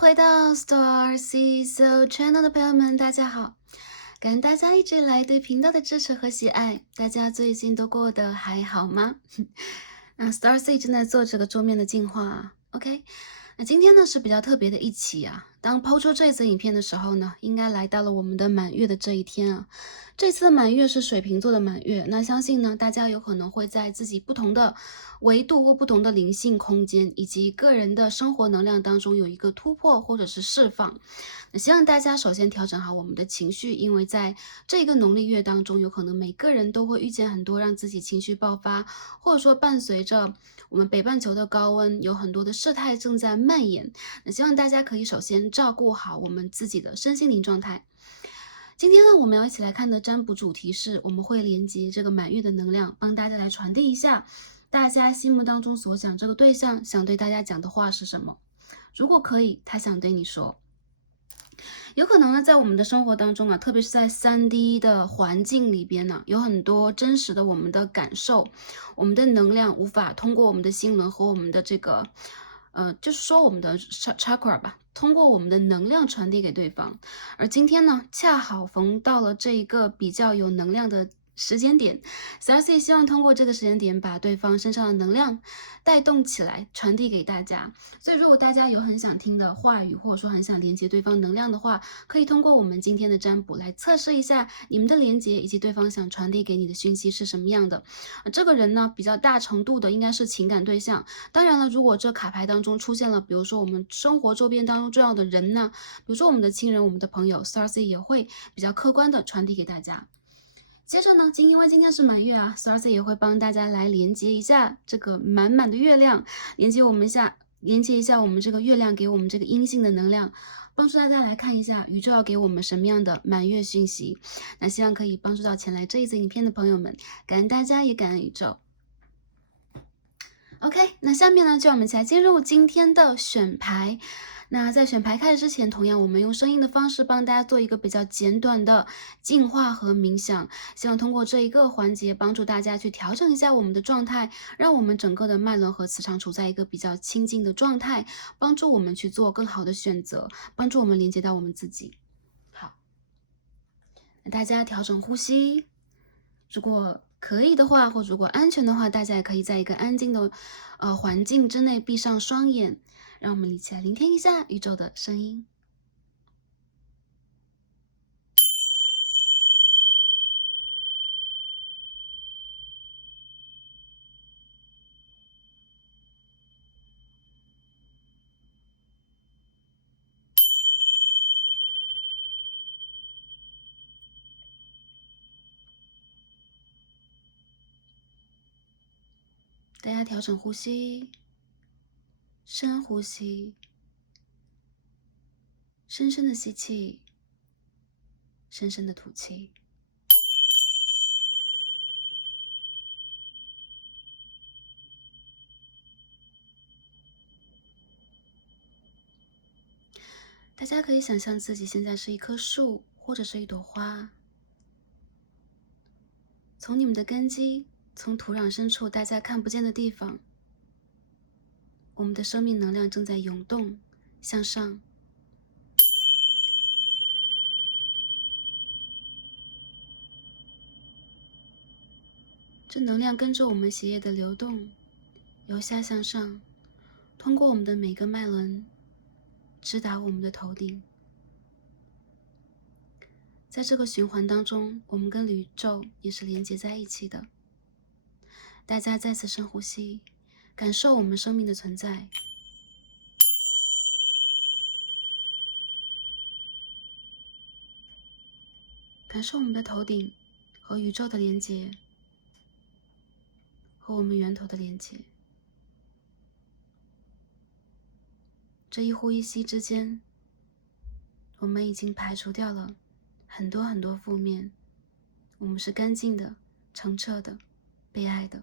回到 Star C So Channel 的朋友们，大家好！感恩大家一直以来对频道的支持和喜爱，大家最近都过得还好吗？那 Star C 正在做这个桌面的净化啊 ，OK？那今天呢是比较特别的一期啊。当抛出这则影片的时候呢，应该来到了我们的满月的这一天啊。这次的满月是水瓶座的满月，那相信呢，大家有可能会在自己不同的维度或不同的灵性空间以及个人的生活能量当中有一个突破或者是释放。那希望大家首先调整好我们的情绪，因为在这个农历月当中，有可能每个人都会遇见很多让自己情绪爆发，或者说伴随着我们北半球的高温，有很多的事态正在蔓延。那希望大家可以首先照顾好我们自己的身心灵状态。今天呢，我们要一起来看的占卜主题是，我们会连接这个满月的能量，帮大家来传递一下大家心目当中所想这个对象想对大家讲的话是什么。如果可以，他想对你说。有可能呢，在我们的生活当中啊，特别是在3D 的环境里边呢，有很多真实的我们的感受，我们的能量无法通过我们的心轮和我们的这个，就是说我们的 chakra 吧，通过我们的能量传递给对方。而今天呢，恰好逢到了这一个比较有能量的时间点 ，Sarcy 希望通过这个时间点把对方身上的能量带动起来，传递给大家。所以，如果大家有很想听的话语，或者说很想连接对方能量的话，可以通过我们今天的占卜来测试一下你们的连接以及对方想传递给你的讯息是什么样的。这个人呢，比较大程度的应该是情感对象。当然了，如果这卡牌当中出现了，比如说我们生活周边当中重要的人呢，比如说我们的亲人、我们的朋友 ，Starcy 也会比较客观的传递给大家。接着呢，因为今天是满月啊 ，Starcy 也会帮大家来连接一下这个满满的月亮，连接一下我们这个月亮给我们这个阴性的能量，帮助大家来看一下宇宙要给我们什么样的满月讯息。那希望可以帮助到前来这一则影片的朋友们，感恩大家，也感恩宇宙。OK，那下面呢，就让我们一起来进入今天的选牌。那在选牌开始之前，同样我们用声音的方式帮大家做一个比较简短的净化和冥想，希望通过这一个环节帮助大家去调整一下我们的状态，让我们整个的脉轮和磁场处在一个比较清净的状态，帮助我们去做更好的选择，帮助我们连接到我们自己。好，那大家调整呼吸，如果可以的话，或如果安全的话，大家也可以在一个安静的环境之内闭上双眼。让我们一起来聆听一下宇宙的声音。大家调整呼吸，深呼吸，深深的吸气，深深的吐气。大家可以想象自己现在是一棵树，或者是一朵花。从你们的根基，从土壤深处大家看不见的地方，我们的生命能量正在涌动向上。这能量跟着我们血液的流动，由下向上，通过我们的每个脉轮，直达我们的头顶。在这个循环当中，我们跟宇宙也是连接在一起的。大家再次深呼吸，感受我们生命的存在。感受我们的头顶和宇宙的连接，和我们源头的连接。这一呼一吸之间，我们已经排除掉了很多很多负面，我们是干净的、澄澈的、被爱的。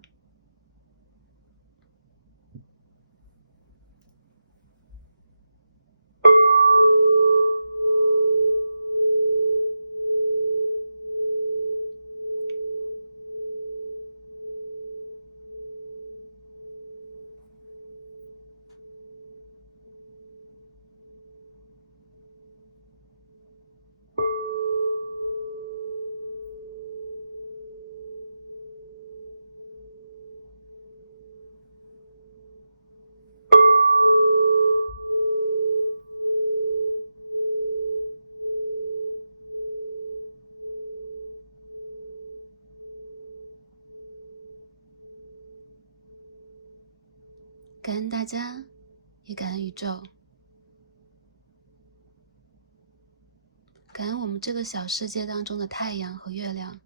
感恩大家，也感恩宇宙，感恩我们这个小世界当中的太阳和月亮。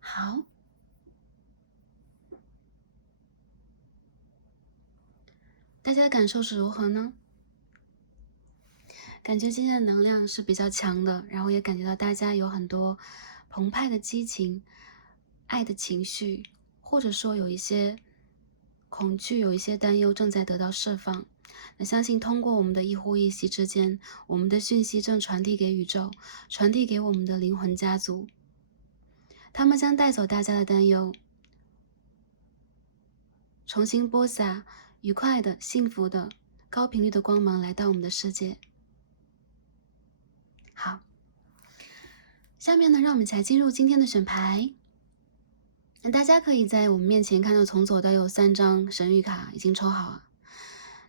好，大家的感受是如何呢？感觉今天的能量是比较强的，然后也感觉到大家有很多澎湃的激情、爱的情绪，或者说有一些恐惧、有一些担忧正在得到释放。那相信通过我们的一呼一吸之间，我们的讯息正传递给宇宙，传递给我们的灵魂家族，他们将带走大家的担忧，重新播撒愉快的、幸福的、高频率的光芒来到我们的世界。好，下面呢，让我们才进入今天的选牌。那大家可以在我们面前看到，从左到右3张神谕卡已经抽好了。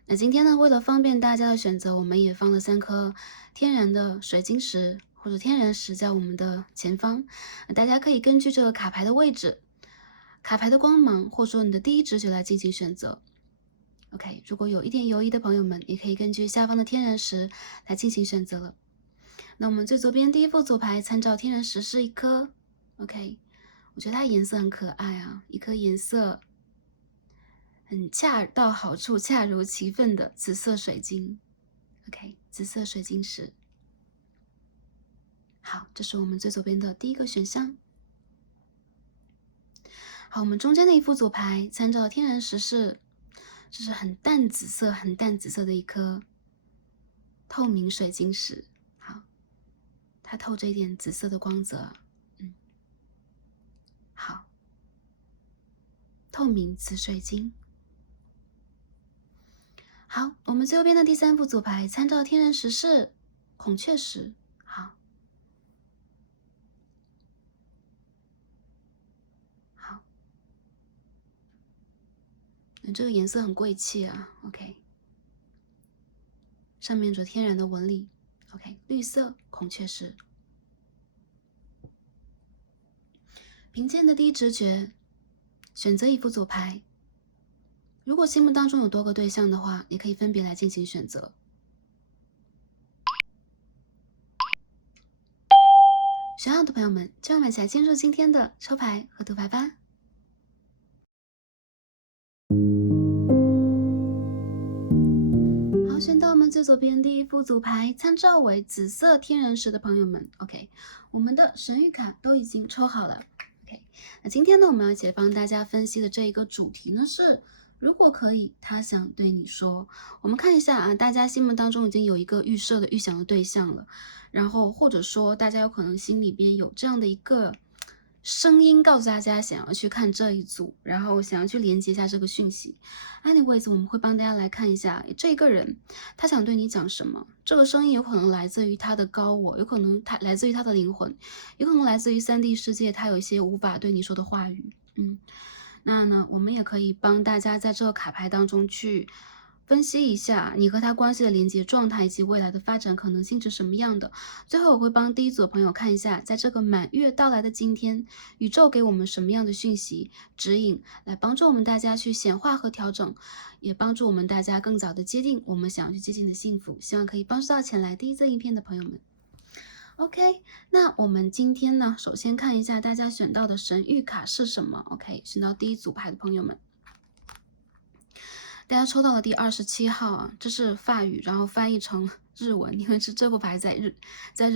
那今天呢，为了方便大家的选择，我们也放了3颗天然的水晶石或者天然石在我们的前方。大家可以根据这个卡牌的位置、卡牌的光芒，或者说你的第一直觉来进行选择。OK， 如果有一点犹豫的朋友们，也可以根据下方的天然石来进行选择了。那我们最左边第一副左牌参照天然石是一颗 ，OK， 我觉得它颜色很可爱啊，一颗颜色很恰到好处、恰如其分的紫色水晶 ，OK， 紫色水晶石。好，这是我们最左边的第一个选项。好，我们中间的一副左牌参照天然石是，这是很淡紫色、很淡紫色的一颗透明水晶石。好，它透着一点紫色的光泽。好，透明紫水晶。好，我们最右边的第3副左牌参照天然石是孔雀石。好，好，这个颜色很贵气啊。OK， 上面有天然的纹理。OK， 绿色孔雀石。凭借你的第一直觉，选择一副左牌。如果心目当中有多个对象的话，也可以分别来进行选择。选好的朋友们，就让我们一起来进入今天的抽牌和读牌吧。好，选到我们最左边第一副组牌，参照为紫色天然石的朋友们 ，OK， 我们的神谕卡都已经抽好了。OK， 那今天呢，我们要一起来帮大家分析的这一个主题呢是，如果可以，他想对你说。我们看一下啊，大家心目当中已经有一个预设的、预想的对象了，然后或者说大家有可能心里边有这样的一个声音告诉大家想要去看这一组，然后想要去连接一下这个讯息。Anyways， 我们会帮大家来看一下这个人他想对你讲什么。这个声音有可能来自于他的高我，有可能他来自于他的灵魂，有可能来自于3D 世界，他有一些无法对你说的话语。那呢，我们也可以帮大家在这个卡牌当中去分析一下你和他关系的连接状态以及未来的发展可能性是什么样的。最后我会帮第一组的朋友看一下，在这个满月到来的今天，宇宙给我们什么样的讯息指引，来帮助我们大家去显化和调整，也帮助我们大家更早的接近我们想要去接近的幸福。希望可以帮助到前来第一则影片的朋友们。OK， 那我们今天呢，首先看一下大家选到的神谕卡是什么。OK， 选到第一组牌的朋友们，大家抽到了第27号啊，这是法语，然后翻译成日文，因为是这副牌在日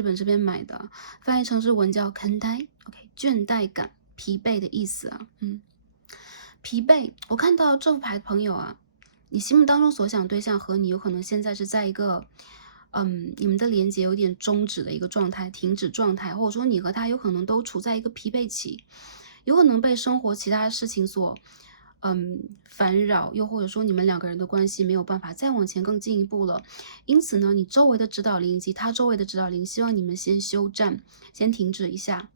本这边买的，翻译成日文叫倦怠 ，OK， 倦怠感、疲惫的意思啊，疲惫。我看到这副牌的朋友啊，你心目当中所想对象和你有可能现在是在一个。你们的连接有点终止的一个状态，停止状态，或者说你和他有可能都处在一个疲惫期，有可能被生活其他事情所烦扰，又或者说你们2个人的关系没有办法再往前更进一步了。因此呢，你周围的指导灵以及他周围的指导灵，希望你们先休战，先停止一下。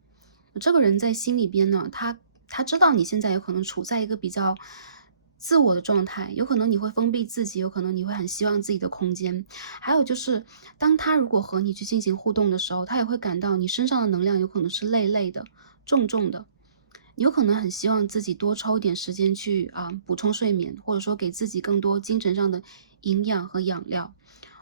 这个人在心里边呢，他知道你现在有可能处在一个比较自我的状态，有可能你会封闭自己，有可能你会很希望自己的空间。还有就是，当他如果和你去进行互动的时候，他也会感到你身上的能量有可能是累累的、重重的。你有可能很希望自己多抽一点时间去补充睡眠，或者说给自己更多精神上的营养和养料。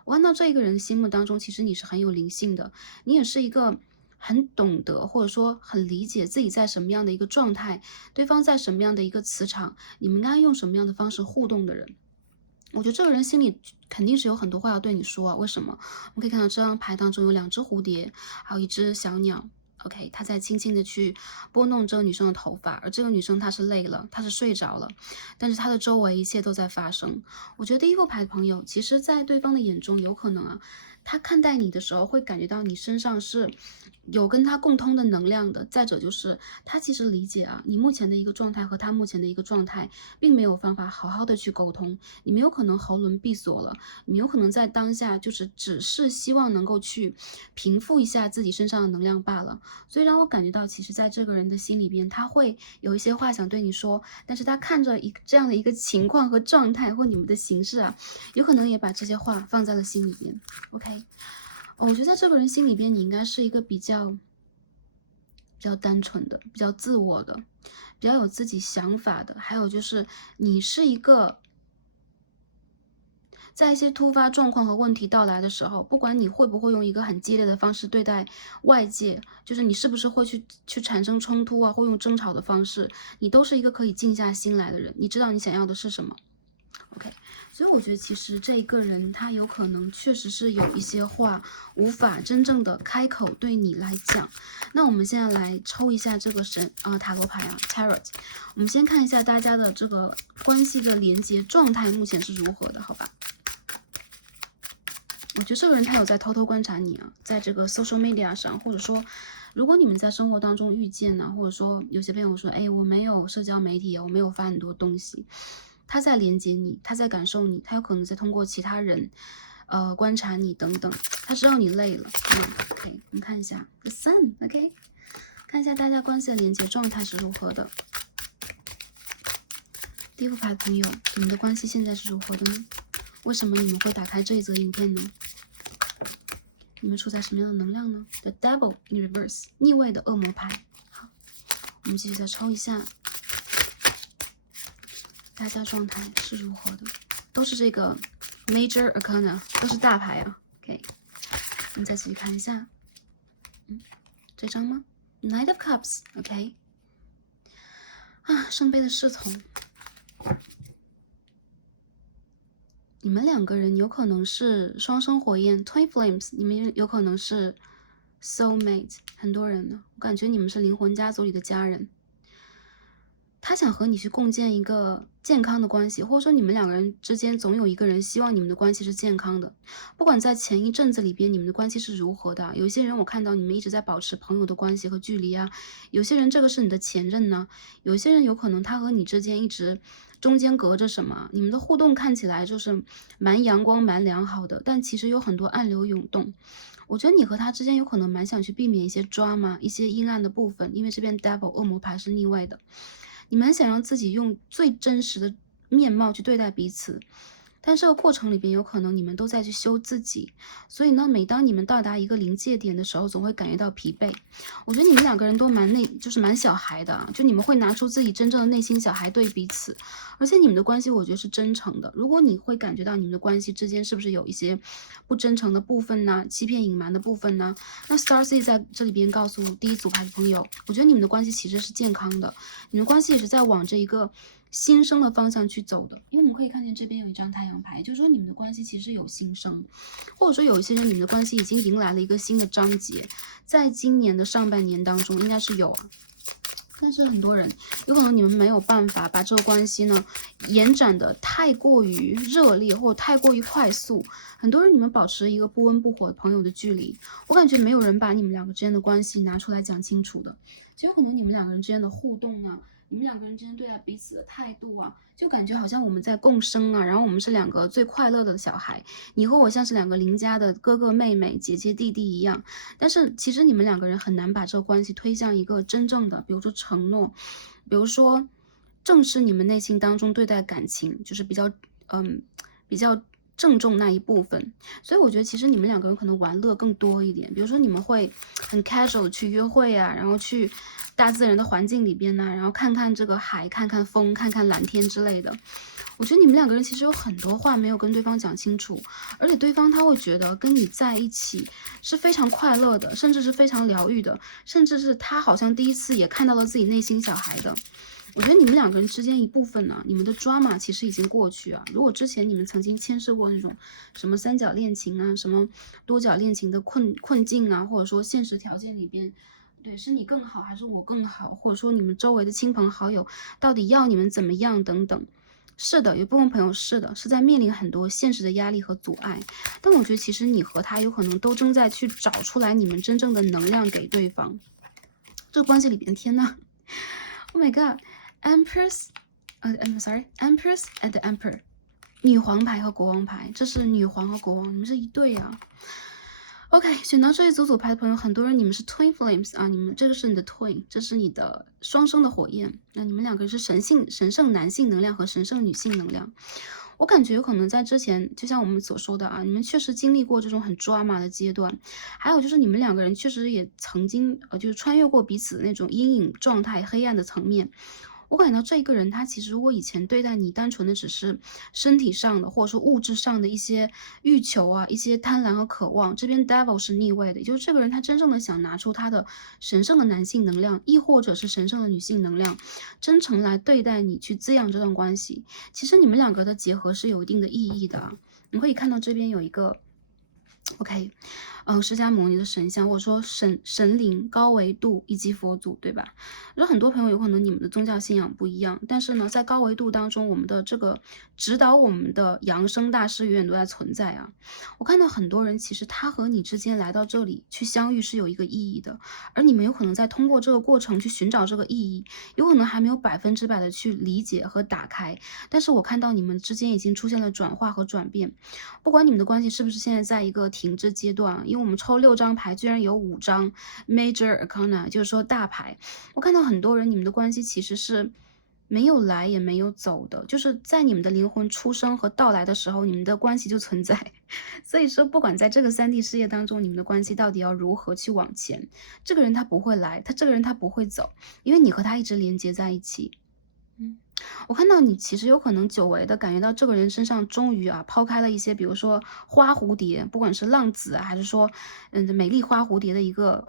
我看到这一个人心目当中，其实你是很有灵性的，你也是一个很懂得或者说很理解自己在什么样的一个状态，对方在什么样的一个磁场，你们应该用什么样的方式互动的人。我觉得这个人心里肯定是有很多话要对你说啊。为什么？我们可以看到这张牌当中有2只蝴蝶，还有1只小鸟。OK，他在轻轻的去拨弄这个女生的头发，而这个女生她是累了，她是睡着了，但是她的周围一切都在发生。我觉得第一副牌的朋友，其实在对方的眼中，有可能啊，他看待你的时候会感觉到你身上是有跟他共通的能量的。再者就是他其实理解啊，你目前的一个状态和他目前的一个状态，并没有办法好好的去沟通，你们有可能喉轮闭锁了，你有可能在当下就是只是希望能够去平复一下自己身上的能量罢了。所以让我感觉到，其实在这个人的心里边，他会有一些话想对你说，但是他看着这样的一个情况和状态或你们的形式啊，有可能也把这些话放在了心里边。OK，我觉得在这个人心里边，你应该是一个比较单纯的、比较自我的、比较有自己想法的，还有就是你是一个在一些突发状况和问题到来的时候，不管你会不会用一个很激烈的方式对待外界，就是你是不是会去产生冲突啊，或用争吵的方式，你都是一个可以静下心来的人，你知道你想要的是什么。OK，所以我觉得其实这一个人他有可能确实是有一些话无法真正的开口对你来讲。那我们现在来抽一下这个塔罗牌啊 Tarot， 我们先看一下大家的这个关系的连接状态目前是如何的，好吧？我觉得这个人他有在偷偷观察你啊，在这个 social media 上，或者说如果你们在生活当中遇见呢，或者说有些朋友说，哎，我没有社交媒体，我没有发很多东西，他在连接你，他在感受你，他有可能在通过其他人观察你等等，他知道你累了。OK， 我们看一下 The Sun，OK， 看一下大家关系的连接状态是如何的。第一副牌的朋友，你们的关系现在是如何的呢？为什么你们会打开这一则影片呢？你们处在什么样的能量呢？ The Devil in Reverse， 逆位的恶魔牌。好，我们继续再抽一下，大家状态是如何的？都是这个 Major Arcana， 都是大牌啊。OK， 我们再继续看一下，这张吗 ？Knight of Cups，OK，圣杯的侍从。你们2个人有可能是双生火焰 Twin Flames， 你们有可能是 Soulmate， 很多人呢，我感觉你们是灵魂家族里的家人。他想和你去共建一个健康的关系，或者说你们2个人之间总有一个人希望你们的关系是健康的。不管在前一阵子里边你们的关系是如何的，有一些人我看到你们一直在保持朋友的关系和距离啊，有些人这个是你的前任呢，有一些人有可能他和你之间一直中间隔着什么，你们的互动看起来就是蛮阳光蛮良好的，但其实有很多暗流涌动。我觉得你和他之间有可能蛮想去避免一些drama，一些阴暗的部分，因为这边 Devil 恶魔牌是逆位的。你们想让自己用最真实的面貌去对待彼此，但这个过程里边有可能你们都在去修自己，所以呢，每当你们到达一个临界点的时候，总会感觉到疲惫。我觉得你们2个人都就是蛮小孩的啊，就你们会拿出自己真正的内心小孩对彼此，而且你们的关系我觉得是真诚的。如果你会感觉到你们的关系之间是不是有一些不真诚的部分呢，欺骗隐瞒的部分呢？那 Starseed 在这里边告诉第一组牌的朋友，我觉得你们的关系其实是健康的，你们关系也是在往这一个新生的方向去走的。因为我们可以看见这边有一张太阳牌，就是说你们的关系其实有新生，或者说有一些人你们的关系已经迎来了一个新的章节，在今年的上半年当中应该是有啊。但是很多人有可能你们没有办法把这个关系呢延展的太过于热烈或太过于快速，很多人你们保持一个不温不火的朋友的距离，我感觉没有人把你们2个之间的关系拿出来讲清楚的。就有可能你们2个人之间的互动呢，你们2个人之间对待彼此的态度啊，就感觉好像我们在共生啊，然后我们是2个最快乐的小孩，你和我像是2个邻家的哥哥妹妹姐姐弟弟一样。但是其实你们2个人很难把这个关系推向一个真正的比如说承诺，比如说正视你们内心当中对待感情，就是比较郑重那一部分。所以我觉得其实你们两个人可能玩乐更多一点，比如说你们会很 casual 的去约会啊，然后去大自然的环境里边呢，然后看看这个海，看看风，看看蓝天之类的。我觉得你们两个人其实有很多话没有跟对方讲清楚，而且对方他会觉得跟你在一起是非常快乐的，甚至是非常疗愈的，甚至是他好像第一次也看到了自己内心小孩的。我觉得你们两个人之间一部分呢，你们的 drama 其实已经过去啊。如果之前你们曾经牵涉过那种什么三角恋情啊，什么多角恋情的困境啊，或者说现实条件里边，对，是你更好还是我更好，或者说你们周围的亲朋好友到底要你们怎么样等等。是的，有部分朋友是的，是在面临很多现实的压力和阻碍。但我觉得其实你和他有可能都正在去找出来你们真正的能量给对方。这个关系里边，天呐 ，Oh my God，Empress，I'm sorry，Empress and the Emperor，女皇牌和国王牌，这是女皇和国王，你们是一对啊。OK，选到这一组牌的朋友，很多人你们是 Twin Flames 啊，你们这个是你的 Twin，这是你的双生的火焰。那你们两个人是神圣男性能量和神圣女性能量。我感觉有可能在之前，就像我们所说的啊，你们确实经历过这种很 drama 的阶段，还有就是你们两个人确实也曾经就是穿越过彼此的那种阴影状态、黑暗的层面。我感觉到这一个人，他其实如果以前对待你单纯的只是身体上的，或者说物质上的一些欲求啊，一些贪婪和渴望，这边 devil 是逆位的，也就是这个人他真正的想拿出他的神圣的男性能量，亦或者是神圣的女性能量，真诚来对待你，去滋养这段关系。其实你们两个的结合是有一定的意义的啊。你可以看到这边有一个 OK，释迦牟尼的神像，或者说神灵、高维度以及佛祖，对吧？有很多朋友有可能你们的宗教信仰不一样，但是呢，在高维度当中，我们的这个指导我们的扬升大师永远都在存在啊。我看到很多人其实他和你之间来到这里去相遇是有一个意义的，而你们有可能在通过这个过程去寻找这个意义，有可能还没有100%的去理解和打开，但是我看到你们之间已经出现了转化和转变。不管你们的关系是不是现在在一个停滞阶段啊，因为我们抽6张牌，居然有5张 Major Arcana，就是说大牌。我看到很多人，你们的关系其实是没有来也没有走的，就是在你们的灵魂出生和到来的时候，你们的关系就存在。所以说，不管在这个3D 世界当中，你们的关系到底要如何去往前，这个人他不会来，这个人他不会走，因为你和他一直连接在一起。我看到你其实有可能久违的感觉到这个人身上终于啊抛开了一些，比如说花蝴蝶，不管是浪子啊，还是说美丽花蝴蝶的一个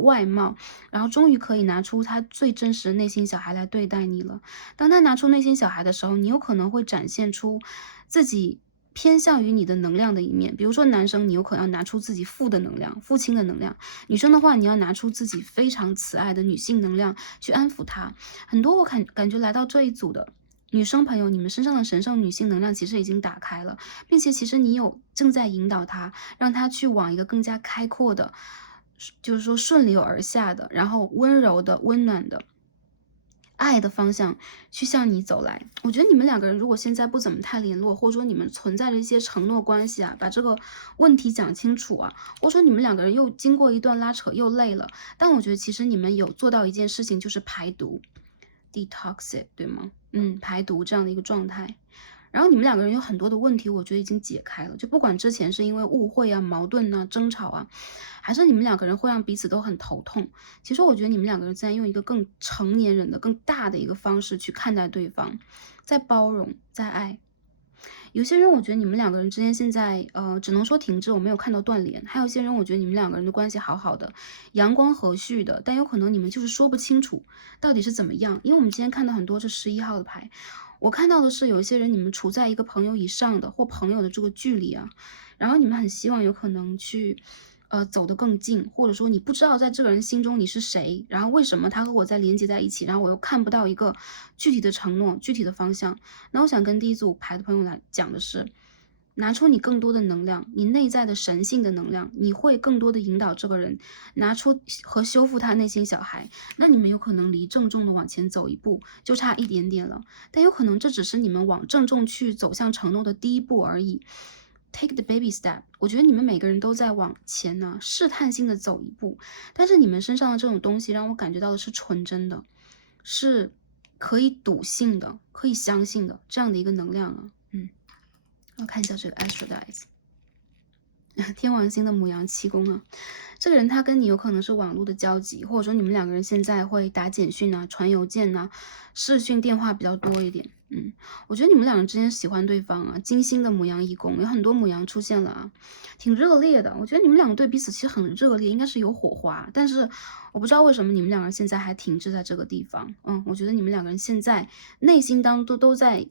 外貌，然后终于可以拿出他最真实的内心小孩来对待你了。当他拿出内心小孩的时候，你有可能会展现出自己偏向于你的能量的一面。比如说男生，你有可能要拿出自己父的能量，父亲的能量；女生的话，你要拿出自己非常慈爱的女性能量去安抚他。很多我感觉来到这一组的女生朋友，你们身上的神圣女性能量其实已经打开了，并且其实你正在引导她，让她去往一个更加开阔的，就是说顺流而下的，然后温柔的、温暖的爱的方向去向你走来。我觉得你们两个人如果现在不怎么太联络，或者说你们存在着一些承诺关系啊，把这个问题讲清楚啊，或者说你们两个人又经过一段拉扯又累了，但我觉得其实你们有做到一件事情，就是排毒 detox， 对吗？排毒这样的一个状态。然后你们两个人有很多的问题，我觉得已经解开了。就不管之前是因为误会啊、矛盾啊、争吵啊，还是你们两个人会让彼此都很头痛。其实我觉得你们两个人在用一个更成年人的、更大的一个方式去看待对方，在包容，在爱。有些人我觉得你们两个人之间现在只能说停滞，我没有看到断联。还有一些人我觉得你们两个人的关系好好的，阳光和煦的，但有可能你们就是说不清楚到底是怎么样。因为我们今天看到很多这11号的牌，我看到的是有一些人你们处在一个朋友以上的或朋友的这个距离啊，然后你们很希望有可能去走得更近，或者说你不知道在这个人心中你是谁，然后为什么他和我在连接在一起，然后我又看不到一个具体的承诺、具体的方向。那我想跟第一组牌的朋友来讲的是，拿出你更多的能量，你内在的神性的能量，你会更多的引导这个人拿出和修复他内心小孩。那你们有可能离郑重的往前走一步，就差一点点了，但有可能这只是你们往郑重去走向承诺的第一步而已。Take the baby step， 我觉得你们每个人都在往前呢，试探性的走一步，但是你们身上的这种东西让我感觉到的是纯真的，是可以笃信的、可以相信的这样的一个能量啊。我看一下这个 Astrodice。天王星的牡羊7宫啊，这个人他跟你有可能是网络的交集，或者说你们两个人现在会打简讯啊、传邮件啊、视讯电话比较多一点。我觉得你们两人之间喜欢对方啊。金星的牡羊1宫有很多牡羊出现了啊，挺热烈的。我觉得你们两个对彼此其实很热烈，应该是有火花，但是我不知道为什么你们两个人现在还停滞在这个地方。我觉得你们两个人现在内心当中都在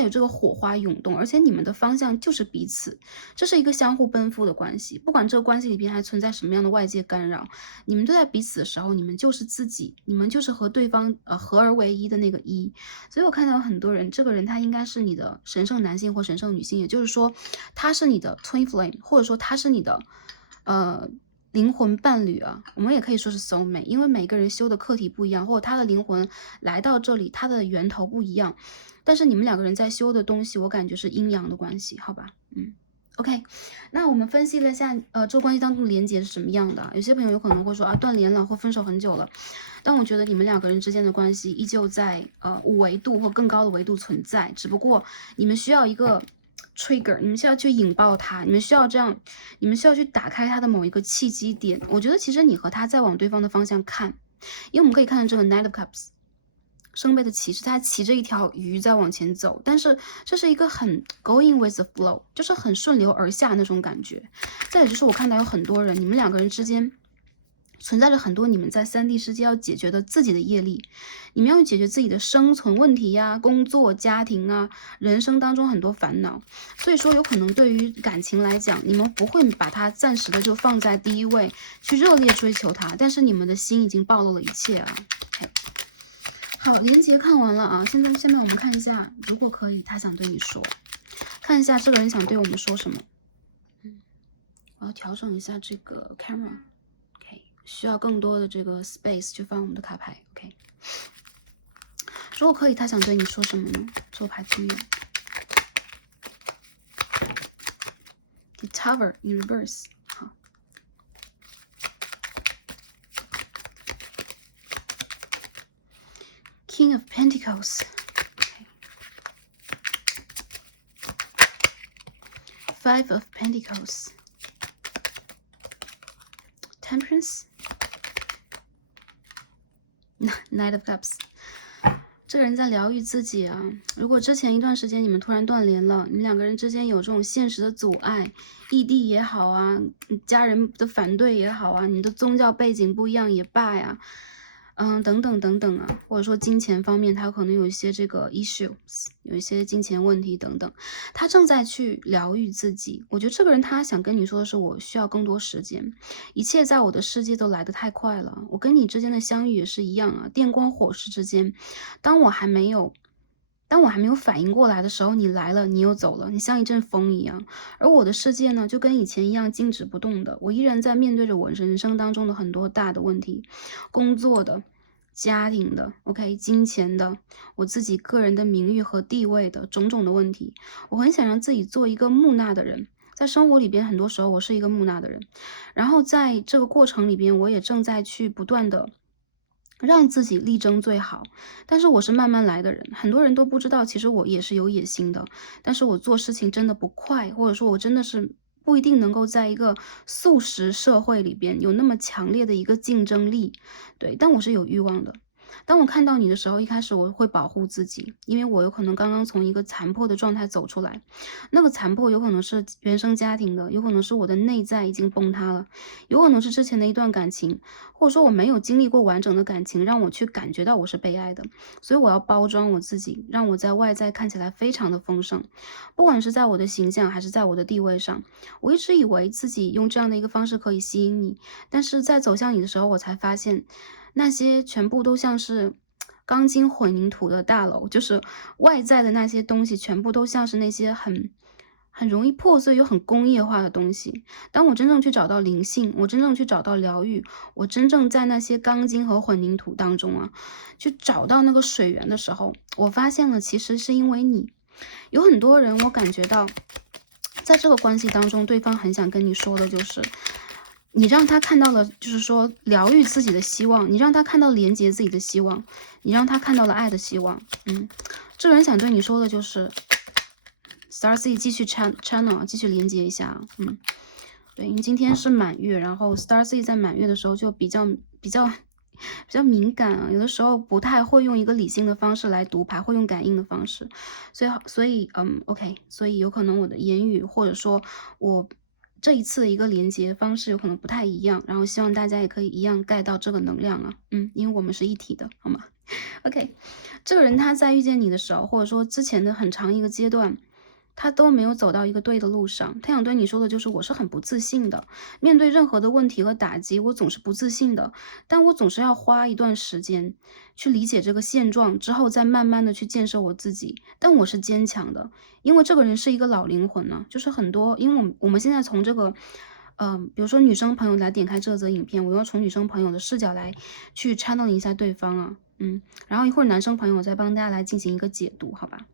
有这个火花涌动，而且你们的方向就是彼此，这是一个相互奔赴的关系。不管这个关系里边还存在什么样的外界干扰，你们对待彼此的时候，你们就是自己，你们就是和对方合而为一的那个一。所以我看到很多人，这个人他应该是你的神圣男性或神圣女性，也就是说他是你的 twin flame， 或者说他是你的灵魂伴侣啊，我们也可以说是 soul mate， 因为每个人修的课题不一样，或者他的灵魂来到这里，他的源头不一样，但是你们两个人在修的东西，我感觉是阴阳的关系，好吧？OK， 那我们分析了一下，这个关系当中的连结是什么样的？有些朋友有可能会说啊，断联了或分手很久了，但我觉得你们两个人之间的关系依旧在5维度或更高的维度存在，只不过你们需要一个trigger， 你们需要去引爆它，你们需要去打开它的某一个契机点。我觉得其实你和他在往对方的方向看，因为我们可以看到这个 Knight of Cups。圣杯的骑士，他骑着一条鱼在往前走，但是这是一个很 going with the flow， 就是很顺流而下那种感觉。再有就是我看到有很多人，你们两个人之间存在着很多你们在3D 世界要解决的自己的业力，你们要去解决自己的生存问题呀、工作、家庭啊，人生当中很多烦恼。所以说有可能对于感情来讲，你们不会把它暂时的就放在第一位，去热烈追求它，但是你们的心已经暴露了一切啊。好，连结看完了啊，现在我们看一下，如果可以，他想对你说，看一下这个人想对我们说什么。我要调整一下这个 camera，OK， 需要更多的这个 space 去放我们的卡牌 ，OK。如果可以，他想对你说什么呢？这牌对应 The Tower in reverse。好。King of Pentacles， Five of Pentacles， Temperance， Knight of Cups。这个人在疗愈自己啊。如果之前一段时间你们突然断联了，你们两个人之间有这种现实的阻碍，异地也好啊，家人的反对也好啊，你的宗教背景不一样也罢呀。等等等等啊，或者说金钱方面，他可能有一些这个 issues， 有一些金钱问题等等，他正在去疗愈自己。我觉得这个人他想跟你说的是，我需要更多时间，一切在我的世界都来得太快了。我跟你之间的相遇也是一样啊，电光火石之间，当我还没有反应过来的时候，你来了，你又走了，你像一阵风一样。而我的世界呢，就跟以前一样静止不动的，我依然在面对着我人生当中的很多大的问题，工作的、家庭的 ，OK， 金钱的，我自己个人的名誉和地位的种种的问题。我很想让自己做一个木讷的人，在生活里边，很多时候我是一个木讷的人，然后在这个过程里边，我也正在去不断的让自己力争最好，但是我是慢慢来的人，很多人都不知道，其实我也是有野心的，但是我做事情真的不快，或者说我真的是不一定能够在一个速食社会里边有那么强烈的一个竞争力，对，但我是有欲望的。当我看到你的时候，一开始我会保护自己，因为我有可能刚刚从一个残破的状态走出来，那个残破有可能是原生家庭的，有可能是我的内在已经崩塌了，有可能是之前的一段感情，或者说我没有经历过完整的感情，让我去感觉到我是被爱的，所以我要包装我自己，让我在外在看起来非常的丰盛，不管是在我的形象还是在我的地位上，我一直以为自己用这样的一个方式可以吸引你，但是在走向你的时候，我才发现那些全部都像是钢筋混凝土的大楼，就是外在的那些东西全部都像是那些很容易破碎又很工业化的东西。当我真正去找到灵性，我真正去找到疗愈，我真正在那些钢筋和混凝土当中啊，去找到那个水源的时候，我发现了其实是因为你。有很多人我感觉到在这个关系当中，对方很想跟你说的就是你让他看到了，就是说疗愈自己的希望，你让他看到连接自己的希望，你让他看到了爱的希望。这个人想对你说的就是，Star C 继续 channel 继续连接一下。对，因为今天是满月，然后 Star C 在满月的时候就比较敏感啊，有的时候不太会用一个理性的方式来读牌，会用感应的方式，所以OK，所以有可能我的言语或者说我这一次的一个连接方式有可能不太一样，然后希望大家也可以一样盖到这个能量啊，因为我们是一体的，好吗？OK，这个人他在遇见你的时候，或者说之前的很长一个阶段，他都没有走到一个对的路上。他想对你说的就是，我是很不自信的，面对任何的问题和打击，我总是不自信的。但我总是要花一段时间去理解这个现状，之后再慢慢的去建设我自己。但我是坚强的，因为这个人是一个老灵魂呢，就是很多，因为我们现在从这个。比如说女生朋友来点开这则影片，我要从女生朋友的视角来去 channel 一下对方啊，然后一会儿男生朋友再帮大家来进行一个解读，好吧？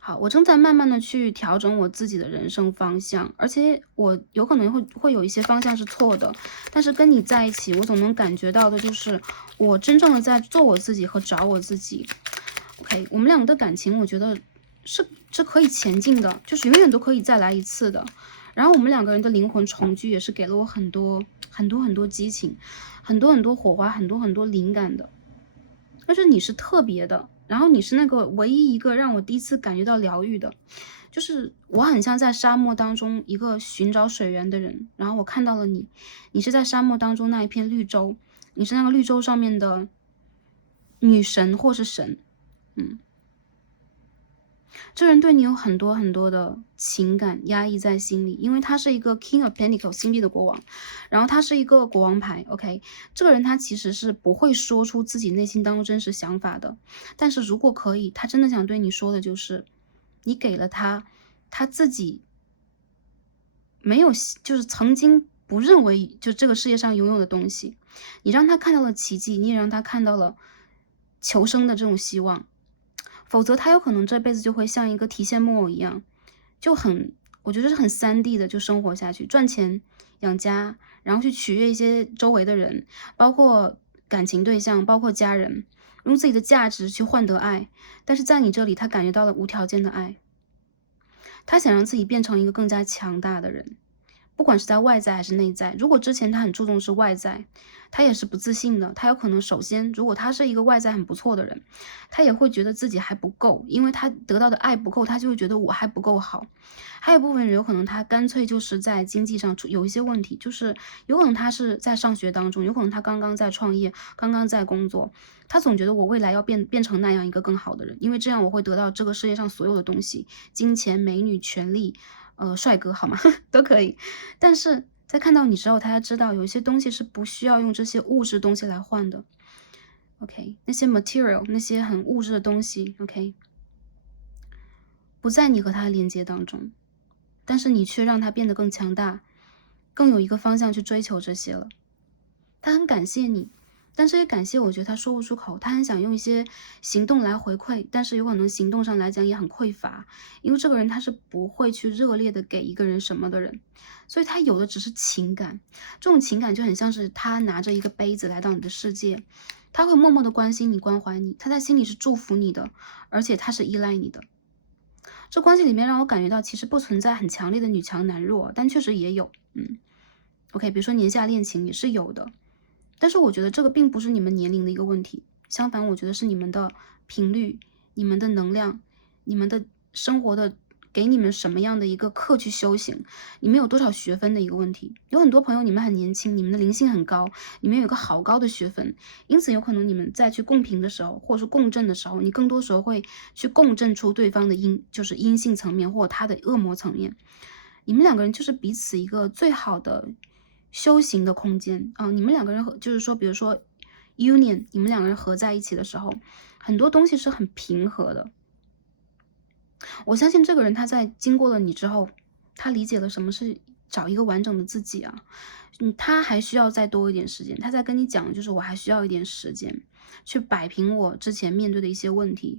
好，我正在慢慢的去调整我自己的人生方向，而且我有可能会有一些方向是错的，但是跟你在一起，我总能感觉到的就是我真正的在做我自己和找我自己。OK，我们两个的感情，我觉得是可以前进的，就是永远都可以再来一次的。然后我们两个人的灵魂重聚，也是给了我很多很多很多激情，很多很多火花，很多很多灵感的。但是你是特别的，然后你是那个唯一一个让我第一次感觉到疗愈的，就是我很像在沙漠当中一个寻找水源的人，然后我看到了你，你是在沙漠当中那一片绿洲，你是那个绿洲上面的女神或是神，嗯。这人对你有很多很多的情感压抑在心里，因为他是一个 King of Pentacles 星币的国王，然后他是一个国王牌。OK，这个人他其实是不会说出自己内心当中真实想法的，但是如果可以，他真的想对你说的就是，你给了他他自己没有，就是曾经不认为就这个世界上拥有的东西，你让他看到了奇迹，你也让他看到了求生的这种希望。否则他有可能这辈子就会像一个提线木偶一样，我觉得是很3D 的就生活下去，赚钱养家，然后去取悦一些周围的人，包括感情对象，包括家人，用自己的价值去换得爱。但是在你这里，他感觉到了无条件的爱，他想让自己变成一个更加强大的人。不管是在外在还是内在，如果之前他很注重是外在，他也是不自信的。他有可能首先，如果他是一个外在很不错的人，他也会觉得自己还不够，因为他得到的爱不够，他就会觉得我还不够好。还有部分人有可能他干脆就是在经济上有一些问题，就是有可能他是在上学当中，有可能他刚刚在创业，刚刚在工作，他总觉得我未来要变成那样一个更好的人，因为这样我会得到这个世界上所有的东西，金钱、美女、权利。帅哥好吗？都可以。但是在看到你之后，他才知道有一些东西是不需要用这些物质东西来换的。OK，那些 material，那些很物质的东西，OK，不在你和他的连接当中，但是你却让他变得更强大，更有一个方向去追求这些了。他很感谢你，但这些感谢我觉得他说不出口，他很想用一些行动来回馈，但是有可能行动上来讲也很匮乏，因为这个人他是不会去热烈的给一个人什么的人，所以他有的只是情感，这种情感就很像是他拿着一个杯子来到你的世界，他会默默的关心你、关怀你，他在心里是祝福你的，而且他是依赖你的。这关系里面让我感觉到，其实不存在很强烈的女强男弱，但确实也有。OK，比如说年下恋情也是有的，但是我觉得这个并不是你们年龄的一个问题，相反，我觉得是你们的频率、你们的能量、你们的生活的给你们什么样的一个课去修行，你们有多少学分的一个问题。有很多朋友你们很年轻，你们的灵性很高，你们有一个好高的学分，因此有可能你们在去共频的时候，或者说共振的时候，你更多时候会去共振出对方的就是阴性层面或者他的恶魔层面。你们两个人就是彼此一个最好的修行的空间啊！你们两个人就是说，比如说 union，你们两个人合在一起的时候，很多东西是很平和的。我相信这个人他在经过了你之后，他理解了什么是找一个完整的自己啊。他还需要再多一点时间。他在跟你讲，就是我还需要一点时间去摆平我之前面对的一些问题。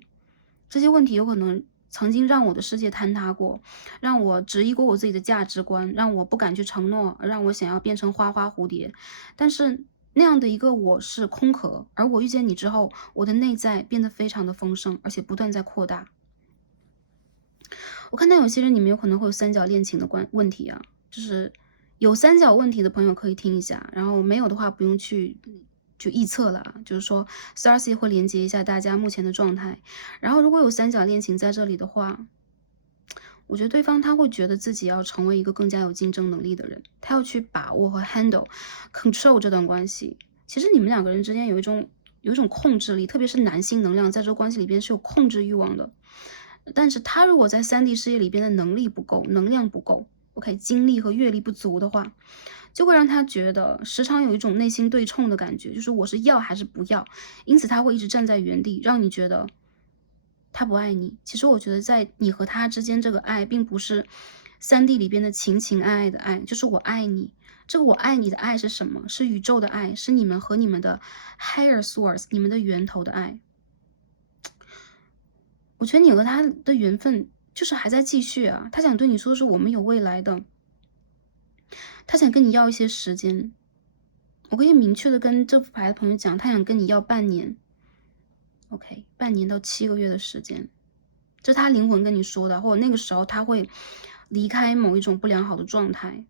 这些问题有可能曾经让我的世界坍塌过，让我质疑过我自己的价值观，让我不敢去承诺，让我想要变成花花蝴蝶。但是那样的一个我是空壳，而我遇见你之后，我的内在变得非常的丰盛，而且不断在扩大。我看到有些人你们有可能会有三角恋情的问题啊，就是有三角问题的朋友可以听一下，然后没有的话不用去就臆测了啊，就是说 Starcy 会连接一下大家目前的状态，然后如果有三角恋情在这里的话，我觉得对方他会觉得自己要成为一个更加有竞争能力的人，他要去把握和 control 这段关系。其实你们两个人之间有一种控制力，特别是男性能量在这个关系里边是有控制欲望的。但是他如果在3D 世界里边的能力不够，能量不够 ，OK， 经历和阅历不足的话，就会让他觉得时常有一种内心对冲的感觉，就是我是要还是不要，因此他会一直站在原地，让你觉得他不爱你。其实我觉得在你和他之间，这个爱并不是3D 里边的情情爱爱的爱，就是我爱你。这个我爱你的爱是什么？是宇宙的爱，是你们和你们的 higher source， 你们的源头的爱。我觉得你和他的缘分就是还在继续啊，他想对你说的是我们有未来的，他想跟你要一些时间。我可以明确的跟这副牌的朋友讲，他想跟你要半年 ，OK， 半年到7个月的时间，这是他灵魂跟你说的，或者那个时候他会离开某一种不良好的状态。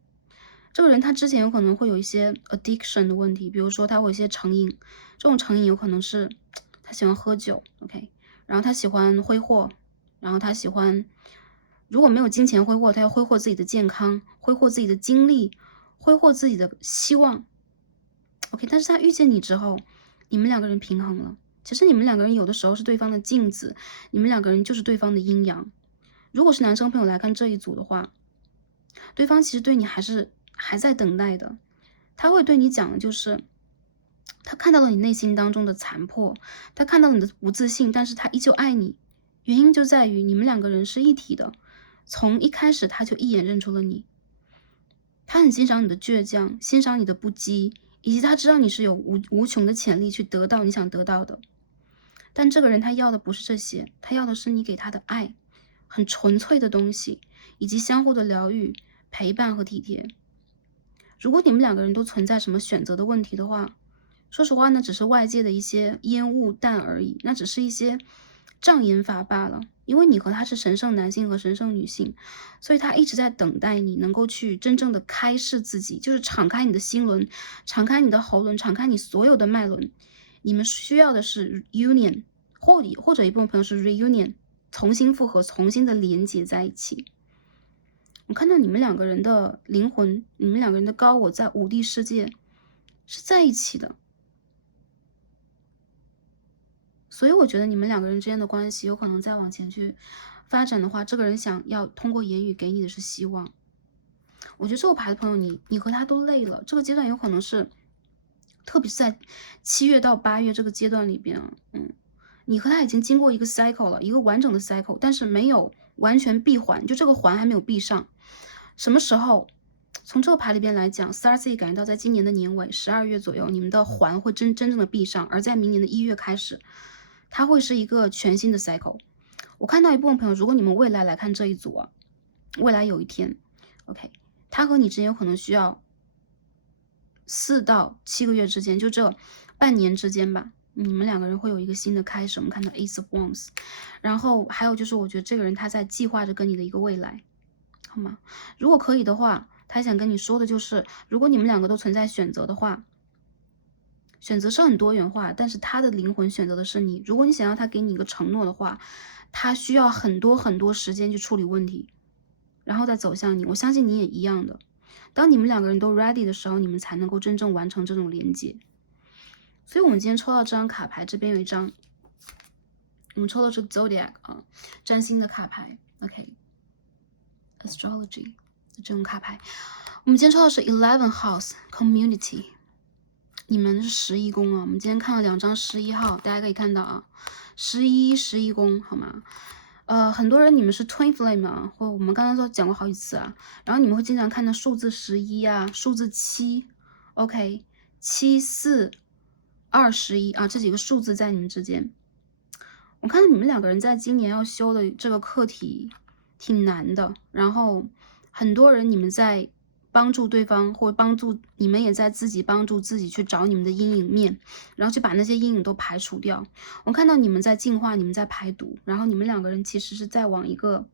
这个人他之前有可能会有一些 addiction 的问题，比如说他会有一些成瘾，这种成瘾有可能是他喜欢喝酒 ，OK， 然后他喜欢挥霍，然后他喜欢如果没有金钱挥霍，他要挥霍自己的健康，挥霍自己的精力，挥霍自己的希望 ，OK， 但是他遇见你之后，你们两个人平衡了。其实你们两个人有的时候是对方的镜子，你们两个人就是对方的阴阳。如果是男生朋友来看这一组的话，对方其实对你还在等待的，他会对你讲的就是，他看到了你内心当中的残破，他看到了你的不自信，但是他依旧爱你，原因就在于你们两个人是一体的，从一开始他就一眼认出了你，他很欣赏你的倔强，欣赏你的不羁，以及他知道你是有无穷的潜力去得到你想得到的，但这个人他要的不是这些，他要的是你给他的爱，很纯粹的东西，以及相互的疗愈、陪伴和体贴。如果你们两个人都存在什么选择的问题的话，说实话，那只是外界的一些烟雾弹而已，那只是一些障眼法罢了。因为你和他是神圣男性和神圣女性，所以他一直在等待你能够去真正的开示自己，就是敞开你的心轮，敞开你的喉轮，敞开你所有的脉轮。你们需要的是 union， 或者一部分朋友是 reunion， 重新复合，重新的连接在一起。我看到你们两个人的灵魂，你们两个人的高我在5D世界是在一起的，所以我觉得你们两个人之间的关系有可能再往前去发展的话，这个人想要通过言语给你的是希望。我觉得这个牌的朋友，你和他都累了，这个阶段有可能是，特别是在7月到8月这个阶段里边啊，你和他已经经过一个 cycle 了，一个完整的 cycle，但是没有完全闭环，就这个环还没有闭上。什么时候？从这个牌里边来讲 ，Starcy 感觉到在今年的年尾12月左右，你们的环会真正的闭上，而在明年的1月开始，它会是一个全新的 cycle。我看到一部分朋友，如果你们未来来看这一组啊，未来有一天 ，OK， 他和你之间有可能需要4到7个月之间，就这半年之间吧，你们两个人会有一个新的开始。我们看到 Ace of Wands， 然后还有就是，我觉得这个人他在计划着跟你的一个未来，好吗？如果可以的话，他想跟你说的就是，如果你们两个都存在选择的话，选择是很多元化，但是他的灵魂选择的是你。如果你想要他给你一个承诺的话，他需要很多时间去处理问题，然后再走向你。我相信你也一样的。当你们两个人都 ready 的时候，你们才能够真正完成这种连接。所以我们今天抽到这张卡牌，这边有一张，我们抽的是 Zodiac 啊，占星的卡牌 ，OK，Astrology 这种卡牌。我们今天抽到是 11 House Community， 你们是11宫啊。我们今天看了2张11号，大家可以看到啊，11宫好吗？很多人你们是 Twin Flame 啊，或我们刚刚都讲过好几次啊。然后你们会经常看到数字11啊，数字7 ，OK， 7、4、2、11啊，这几个数字在你们之间。我看到你们两个人在今年要修的这个课题挺难的，然后很多人你们在帮助对方，或帮助你们也在自己帮助自己去找你们的阴影面，然后去把那些阴影都排除掉。我看到你们在净化，你们在排毒，然后你们两个人其实是在往一个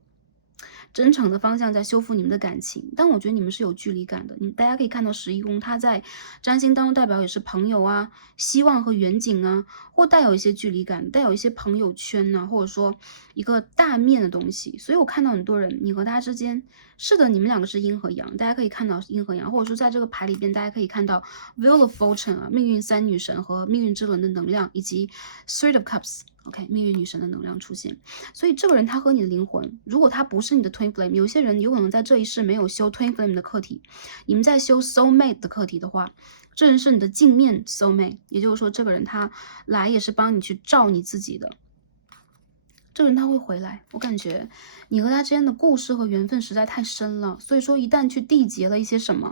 真诚的方向在修复你们的感情，但我觉得你们是有距离感的。大家可以看到11宫，它在占星当中代表也是朋友啊、希望和远景啊，或带有一些距离感，带有一些朋友圈呐、或者说一个大面的东西。所以我看到很多人，你和他之间，是的，你们两个是阴和阳，大家可以看到阴和阳，或者说在这个牌里边，大家可以看到 Wheel of Fortune 啊，命运三女神和命运之轮的能量，以及 Three of Cups。OK， 命运女神的能量出现，所以这个人他和你的灵魂，如果他不是你的 Twin Flame， 有些人有可能在这一世没有修 Twin Flame 的课题，你们在修 Soul Mate 的课题的话，这人是你的镜面 Soul Mate， 也就是说这个人他来也是帮你去照你自己的，这个人他会回来。我感觉你和他之间的故事和缘分实在太深了，所以说一旦去缔结了一些什么，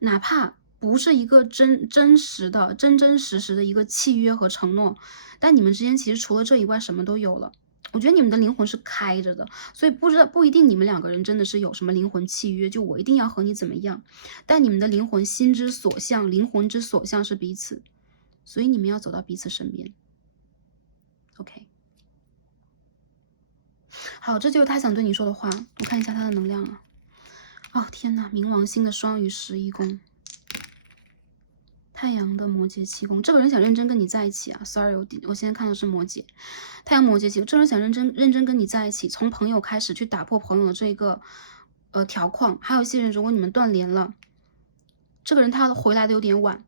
哪怕不是一个真实的一个契约和承诺，但你们之间其实除了这以外什么都有了。我觉得你们的灵魂是开着的，所以不一定你们两个人真的是有什么灵魂契约，就我一定要和你怎么样，但你们的灵魂心之所向，灵魂之所向是彼此，所以你们要走到彼此身边。OK， 好，这就是他想对你说的话。我看一下他的能量啊。哦天哪，冥王星的双鱼11宫。太阳的摩羯7宫，这个人想认真跟你在一起啊 ！Sorry，我现在看的是摩羯，太阳摩羯7宫，这个人想认真跟你在一起，从朋友开始去打破朋友的这个条框。还有一些人，如果你们断联了，这个人他回来的有点晚，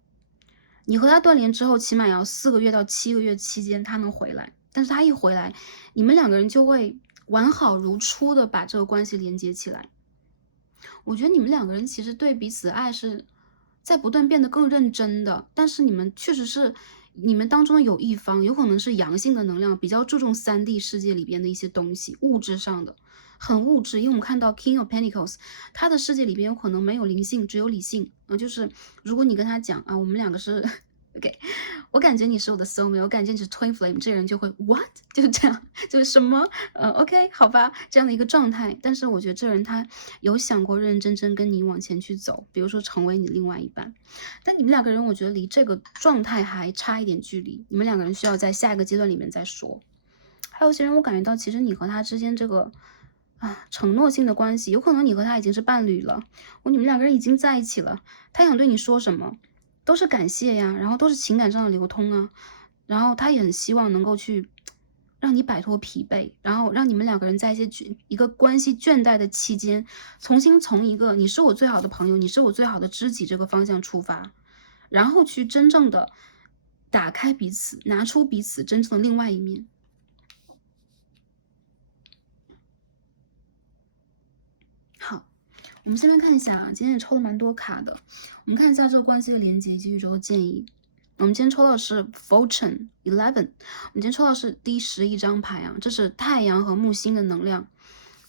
你和他断联之后，起码要4个月到7个月期间他能回来，但是他一回来，你们两个人就会完好如初的把这个关系连接起来。我觉得你们两个人其实对彼此的爱是在不断变得更认真的，但是你们确实是你们当中有一方有可能是阳性的能量，比较注重3D 世界里边的一些东西，物质上的，很物质。因为我们看到 King of Pentacles， 他的世界里边有可能没有灵性，只有理性。就是如果你跟他讲啊，我们两个是OK，我感觉你是我的 soulmate， 我感觉你是 twin flame， 这人就会 what， 就是这样，就是什么OK 好吧，这样的一个状态。但是我觉得这人他有想过认认真真跟你往前去走，比如说成为你另外一半。但你们两个人，我觉得离这个状态还差一点距离，你们两个人需要在下一个阶段里面再说。还有些人，我感觉到其实你和他之间这个承诺性的关系，有可能你和他已经是伴侣了，你们两个人已经在一起了，他想对你说什么？都是感谢呀，然后都是情感上的流通啊，然后他也很希望能够去让你摆脱疲惫，然后让你们两个人在一个关系倦怠的期间，重新从一个你是我最好的朋友，你是我最好的知己这个方向出发，然后去真正的打开彼此，拿出彼此真正的另外一面。好，我们先来看一下啊，今天也抽了蛮多卡的，我们看一下这个关系的连接以及宇宙的建议。我们今天抽到的是 Fortune 11， 我们今天抽到的是第11张牌啊，这是太阳和木星的能量。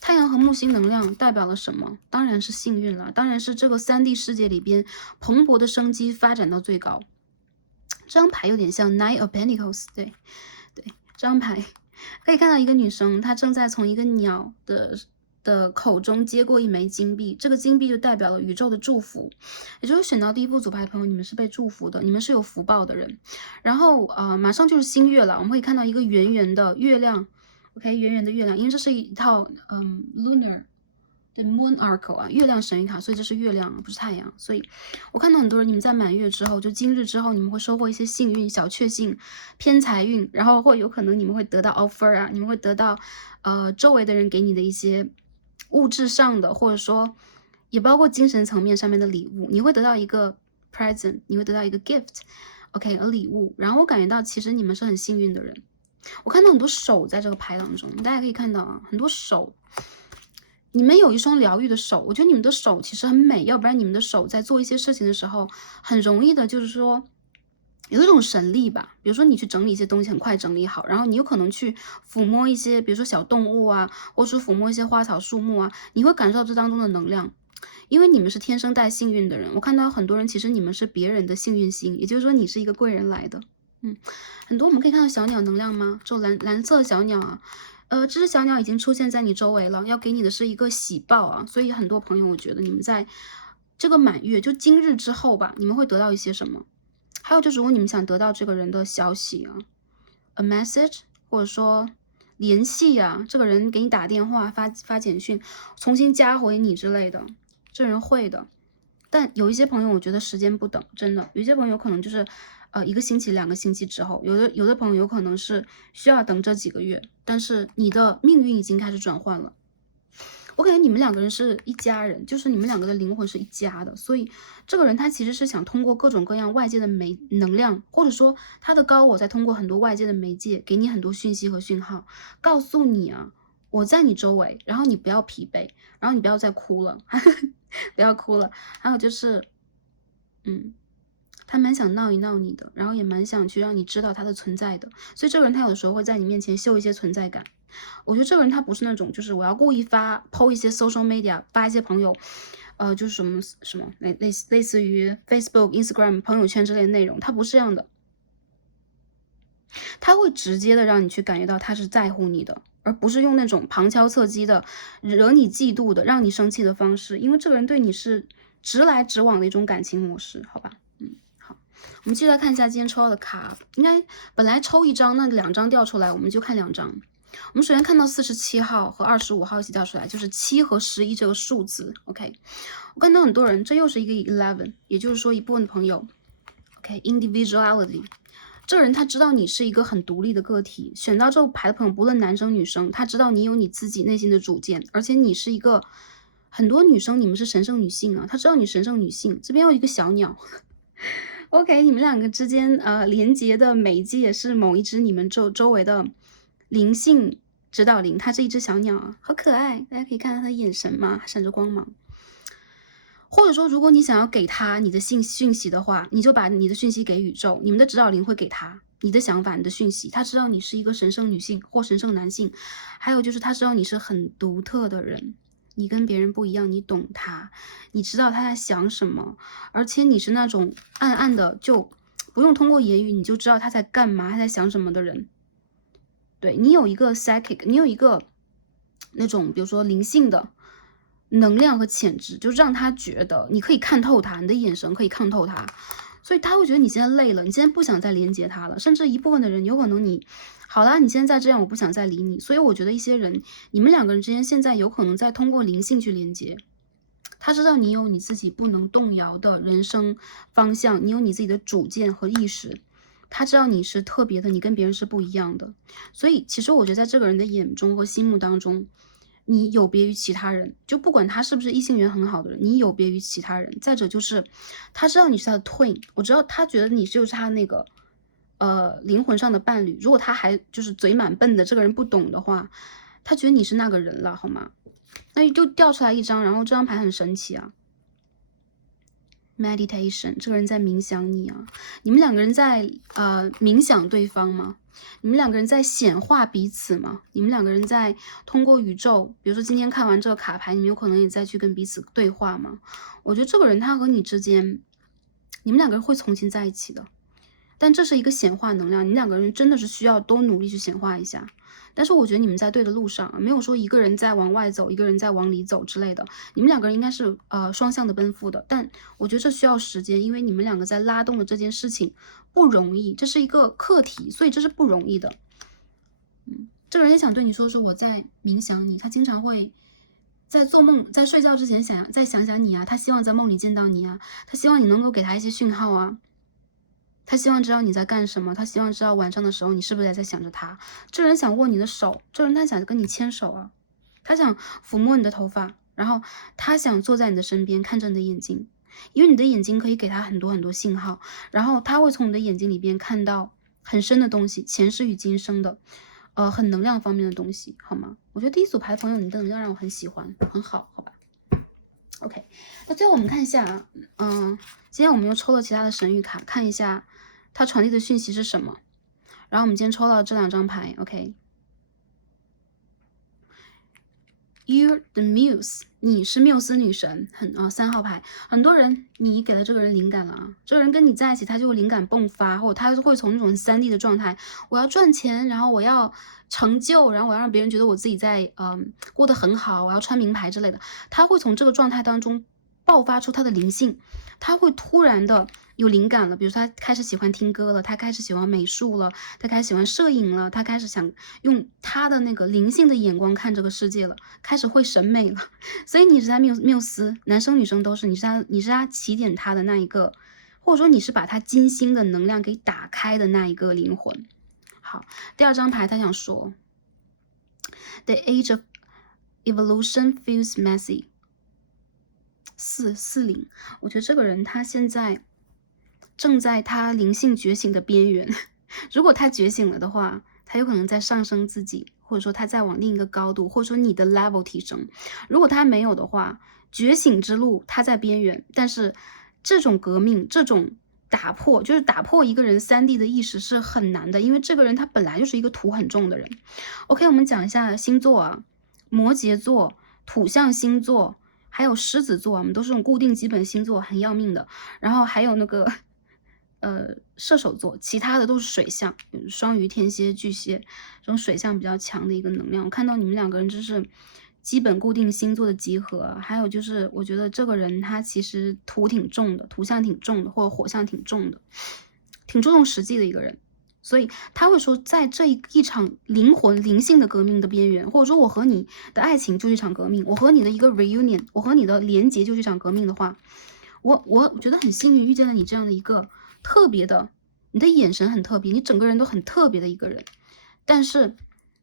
太阳和木星能量代表了什么？当然是幸运了，当然是这个3D 世界里边蓬勃的生机发展到最高。这张牌有点像 Knight of Pentacles， 对，这张牌可以看到一个女生，她正在从一个鸟的口中接过一枚金币，这个金币就代表了宇宙的祝福，也就是选到第一副组牌的朋友，你们是被祝福的，你们是有福报的人。然后马上就是新月了，我们会看到一个圆圆的月亮 ，OK， 圆圆的月亮，因为这是一套lunar 的 moon oracle 啊，月亮神谕卡，所以这是月亮，不是太阳。所以我看到很多人，你们在满月之后，就今日之后，你们会收获一些幸运、小确幸、偏财运，然后会有可能你们会得到 offer 啊，你们会得到周围的人给你的一些物质上的，或者说也包括精神层面上面的礼物，你会得到一个 present， 你会得到一个 gift，OK，礼物。然后我感觉到其实你们是很幸运的人，我看到很多手在这个牌当中，大家可以看到啊，很多手，你们有一双疗愈的手，我觉得你们的手其实很美，要不然你们的手在做一些事情的时候，很容易的就是说有一种神力吧，比如说你去整理一些东西，很快整理好，然后你有可能去抚摸一些，比如说小动物啊，或者说抚摸一些花草树木啊，你会感受到这当中的能量，因为你们是天生带幸运的人。我看到很多人，其实你们是别人的幸运星，也就是说你是一个贵人来的。很多我们可以看到小鸟能量吗？这种蓝色的小鸟啊，这只小鸟已经出现在你周围了，要给你的是一个喜报啊。所以很多朋友，我觉得你们在这个满月，就今日之后吧，你们会得到一些什么？还有就是，如果你们想得到这个人的消息啊，a message，或者说联系啊，这个人给你打电话、发简讯，重新加回你之类的，这人会的。但有一些朋友，我觉得时间不等，真的，有一些朋友可能就是1个星期、2个星期之后，有的朋友有可能是需要等这几个月，但是你的命运已经开始转换了。我感觉你们2个人是一家人，就是你们2个的灵魂是一家的，所以这个人他其实是想通过各种各样外界的能量，或者说他的高我在通过很多外界的媒介给你很多讯息和讯号，告诉你啊，我在你周围，然后你不要疲惫，然后你不要再哭了，不要哭了。还有就是，他蛮想闹一闹你的，然后也蛮想去让你知道他的存在的，所以这个人他有的时候会在你面前秀一些存在感。我觉得这个人他不是那种，就是我要故意PO一些 social media， 发一些朋友，就是什么类似于 Facebook、Instagram 朋友圈之类的内容，他不是这样的，他会直接的让你去感觉到他是在乎你的，而不是用那种旁敲侧击的、惹你嫉妒的、让你生气的方式，因为这个人对你是直来直往的一种感情模式，好吧？好，我们继续来看一下今天抽到的卡，应该本来抽1张，那2张掉出来，我们就看2张。我们首先看到47号和25号一起掉出来，就是7和11这个数字。OK， 我看到很多人，这又是一个11，也就是说一部分的朋友 ，OK，individuality，这个人他知道你是一个很独立的个体，选到这个牌的朋友，不论男生女生，他知道你有你自己内心的主见，而且你是一个很多女生你们是神圣女性啊，他知道你神圣女性。这边有一个小鸟。OK， 你们2个之间连接的媒介是某一只你们周围的灵性指导灵，它是一只小鸟啊，好可爱，大家可以看到它的眼神嘛，闪着光芒。或者说，如果你想要给他你的讯息的话，你就把你的讯息给宇宙，你们的指导灵会给他你的想法、你的讯息。他知道你是一个神圣女性或神圣男性，还有就是他知道你是很独特的人，你跟别人不一样，你懂他，你知道他在想什么，而且你是那种暗暗的就不用通过言语你就知道他在干嘛，他在想什么的人。对，你有一个 psychic， 你有一个那种比如说灵性的能量和潜质，就让他觉得你可以看透他，你的眼神可以看透他，所以他会觉得你现在累了，你现在不想再连接他了，甚至一部分的人有可能你好啦，你现在这样，我不想再理你。所以我觉得一些人，你们2个人之间现在有可能在通过灵性去连接，他知道你有你自己不能动摇的人生方向，你有你自己的主见和意识。他知道你是特别的，你跟别人是不一样的，所以其实我觉得在这个人的眼中和心目当中，你有别于其他人，就不管他是不是异性缘很好的人，你有别于其他人。再者就是他知道你是他的 twin， 我知道他觉得你就是他那个灵魂上的伴侣。如果他还就是嘴蛮笨的，这个人不懂的话，他觉得你是那个人了，好吗？那就掉出来1张，然后这张牌很神奇啊。meditation， 这个人在冥想你啊，你们2个人在冥想对方吗？你们2个人在显化彼此吗？你们2个人在通过宇宙，比如说今天看完这个卡牌，你们有可能也再去跟彼此对话吗？我觉得这个人他和你之间，你们2个人会重新在一起的，但这是一个显化能量，你们2个人真的是需要多努力去显化一下。但是我觉得你们在对的路上，没有说一个人在往外走，一个人在往里走之类的。你们2个人应该是双向的奔赴的，但我觉得这需要时间，因为你们2个在拉动的这件事情不容易，这是一个课题，所以这是不容易的。这个人也想对你说我在冥想你，他经常会在做梦，在睡觉之前再想想你啊，他希望在梦里见到你啊，他希望你能够给他一些讯号啊。他希望知道你在干什么，他希望知道晚上的时候你是不是也在想着他。这人想握你的手，这人他想跟你牵手啊，他想抚摸你的头发，然后他想坐在你的身边看着你的眼睛，因为你的眼睛可以给他很多很多信号，然后他会从你的眼睛里边看到很深的东西，前世与今生的很能量方面的东西，好吗？我觉得第一组牌朋友你的能量让我很喜欢，很好，好吧？ OK， 那最后我们看一下今天我们又抽了其他的神谕卡，看一下它传递的讯息是什么。然后我们今天抽到这2张牌 OK， You're the muse， 你是缪斯女神，3号牌，很多人你给了这个人灵感了啊，这个人跟你在一起，他就会灵感迸发，或者他会从那种3D 的状态，我要赚钱，然后我要成就，然后我要让别人觉得我自己在过得很好，我要穿名牌之类的，他会从这个状态当中爆发出他的灵性，他会突然的有灵感了，比如说他开始喜欢听歌了，他开始喜欢美术了，他开始喜欢摄影了，他开始想用他的那个灵性的眼光看这个世界了，开始会审美了。所以你是他缪斯，男生女生都是，你是他起点他的那一个，或者说你是把他金星的能量给打开的那一个灵魂。好，第2张牌他想说 The age of evolution feels messy。40，我觉得这个人他现在正在他灵性觉醒的边缘。如果他觉醒了的话，他有可能在上升自己，或者说他在往另一个高度，或者说你的 level 提升。如果他没有的话，觉醒之路他在边缘，但是这种革命，这种打破，就是打破一个人3D 的意识是很难的，因为这个人他本来就是一个土很重的人。OK， 我们讲一下星座啊，摩羯座、土象星座。还有狮子座，我们都是这种固定基本星座，很要命的。然后还有那个射手座，其他的都是水象，双鱼、天蝎、巨蟹这种水象比较强的一个能量。我看到你们2个人就是基本固定星座的集合。还有就是我觉得这个人他其实土挺重的，土象挺重的，或者火象挺重的，挺注重实际的一个人。所以他会说，在这一场灵魂灵性的革命的边缘，或者说我和你的爱情就是一场革命，我和你的一个 reunion， 我和你的连结就是一场革命的话，我觉得很幸运遇见了你这样的一个特别的，你的眼神很特别，你整个人都很特别的一个人。但是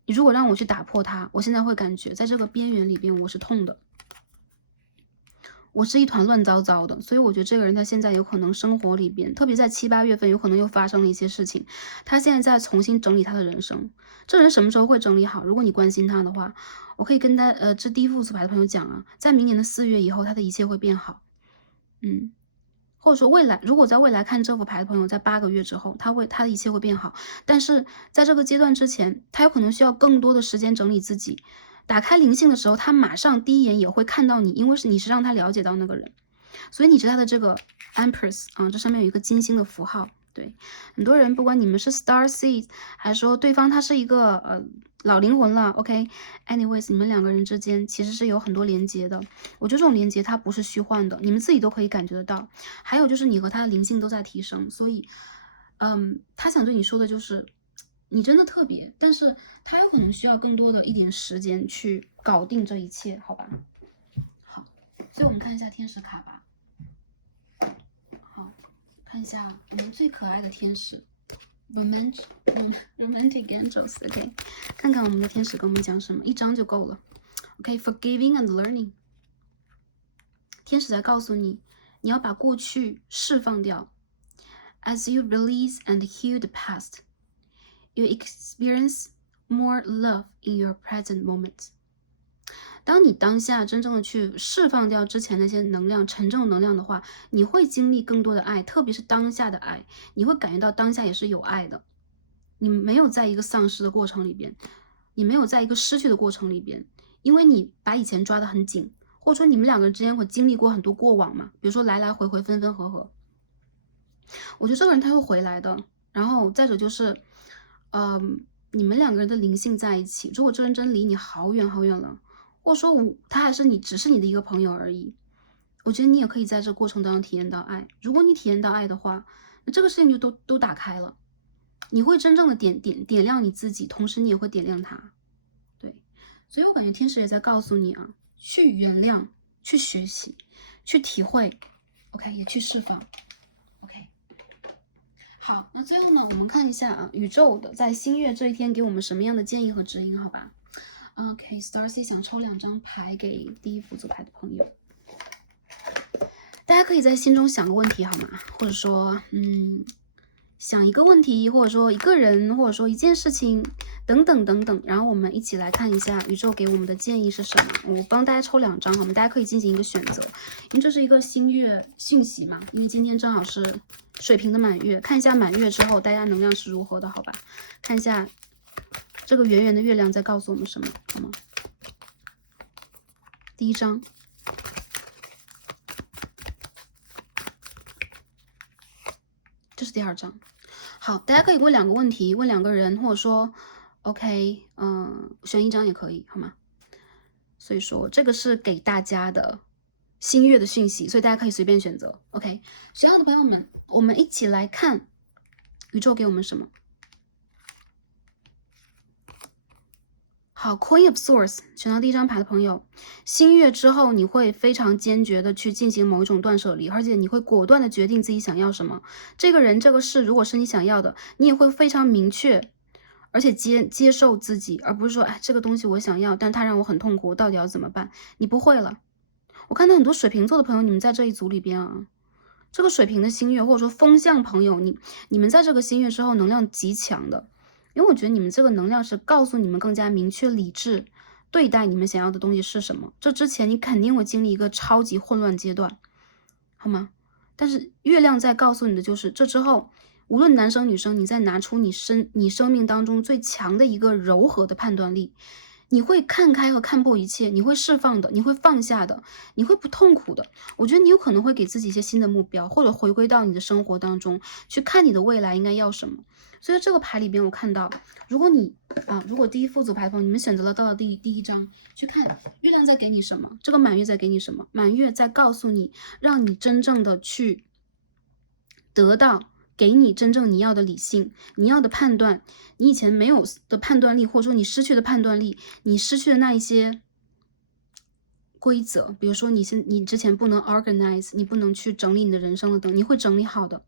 你如果让我去打破它，我现在会感觉在这个边缘里边我是痛的，我是一团乱糟糟的。所以我觉得这个人他现在有可能生活里边，特别在7、8月份有可能又发生了一些事情，他现在在重新整理他的人生。这人什么时候会整理好？如果你关心他的话，我可以跟他这第一副组牌的朋友讲啊，在明年的4月以后，他的一切会变好。或者说未来，如果在未来看这副牌的朋友，在8个月之后，他的一切会变好。但是在这个阶段之前，他有可能需要更多的时间整理自己。打开灵性的时候，他马上第一眼也会看到你，因为你是让他了解到那个人，所以你是他的这个 Empress 啊，这上面有一个金星的符号。对，很多人不管你们是 Star Seed， 还是说对方他是一个老灵魂了 ，OK，anyways，你们2个人之间其实是有很多连接的。我觉得这种连接它不是虚幻的，你们自己都可以感觉得到。还有就是你和他的灵性都在提升，所以，他想对你说的就是，你真的特别，但是他有可能需要更多的一点时间去搞定这一切，好吧？好，所以我们看一下天使卡吧。好，看一下我们最可爱的天使。Romantic Angels，OK， 看看我们的天使跟我们讲什么，1张就够了。OK，Forgiving and Learning， 天使在告诉你，你要把过去释放掉。As you release and heal the past, you experience more love in your present moment。当你当下真正的去释放掉之前那些能量、沉重能量的话，你会经历更多的爱，特别是当下的爱，你会感觉到当下也是有爱的。你没有在一个丧失的过程里边，你没有在一个失去的过程里边，因为你把以前抓得很紧，或者说你们2个人之间会经历过很多过往嘛，比如说来来回回、分分合合。我觉得这个人他会回来的。然后再者就是，你们2个人的灵性在一起，如果这人真离你好远好远了。或者说他还是只是你的一个朋友而已，我觉得你也可以在这过程当中体验到爱。如果你体验到爱的话，那这个事情就都打开了，你会真正的点亮你自己，同时你也会点亮他。对，所以我感觉天使也在告诉你啊，去原谅，去学习，去体会 ，OK， 也去释放 ，OK。好，那最后呢，我们看一下啊，宇宙的在新月这一天给我们什么样的建议和指引，好吧？OK，Starcy 想抽2张牌给第一副组牌的朋友，大家可以在心中想个问题好吗？或者说，想一个问题，或者说一个人，或者说一件事情，等等等等。然后我们一起来看一下宇宙给我们的建议是什么。我帮大家抽2张，我们大家可以进行一个选择，因为这是一个新月讯息嘛。因为今天正好是水瓶的满月，看一下满月之后大家能量是如何的，好吧？看一下。这个圆圆的月亮在告诉我们什么，好吗第一张，这是第二张。好，大家可以问2个问题，问2个人，或者说 OK， 选一张也可以，好吗？所以说这个是给大家的新月的讯息，所以大家可以随便选择。OK， 学好的朋友们，我们一起来看宇宙给我们什么。好 ，Queen of Swords 选到第一张牌的朋友，新月之后你会非常坚决的去进行某一种断舍离，而且你会果断的决定自己想要什么。这个人这个事如果是你想要的，你也会非常明确，而且接受自己，而不是说，哎，这个东西我想要，但它让我很痛苦，我到底要怎么办？你不会了。我看到很多水瓶座的朋友，你们在这一组里边啊，这个水瓶的新月或者说风象朋友，你们在这个新月之后能量极强的。因为我觉得你们这个能量是告诉你们更加明确理智对待你们想要的东西是什么。这之前你肯定会经历一个超级混乱阶段，好吗？但是月亮在告诉你的就是，这之后无论男生女生，你再拿出你生命当中最强的一个柔和的判断力，你会看开和看破一切，你会释放的，你会放下的，你会不痛苦的。我觉得你有可能会给自己一些新的目标，或者回归到你的生活当中去看你的未来应该要什么。所以这个牌里边我看到，如果第一副组牌的朋友你们选择了到了第一张，去看月亮在给你什么，这个满月在给你什么，满月在告诉你，让你真正的去得到给你真正你要的理性，你要的判断，你以前没有的判断力，或者说你失去的判断力，你失去的那一些规则，比如说你之前不能 organize， 你不能去整理你的人生了等，你会整理好的。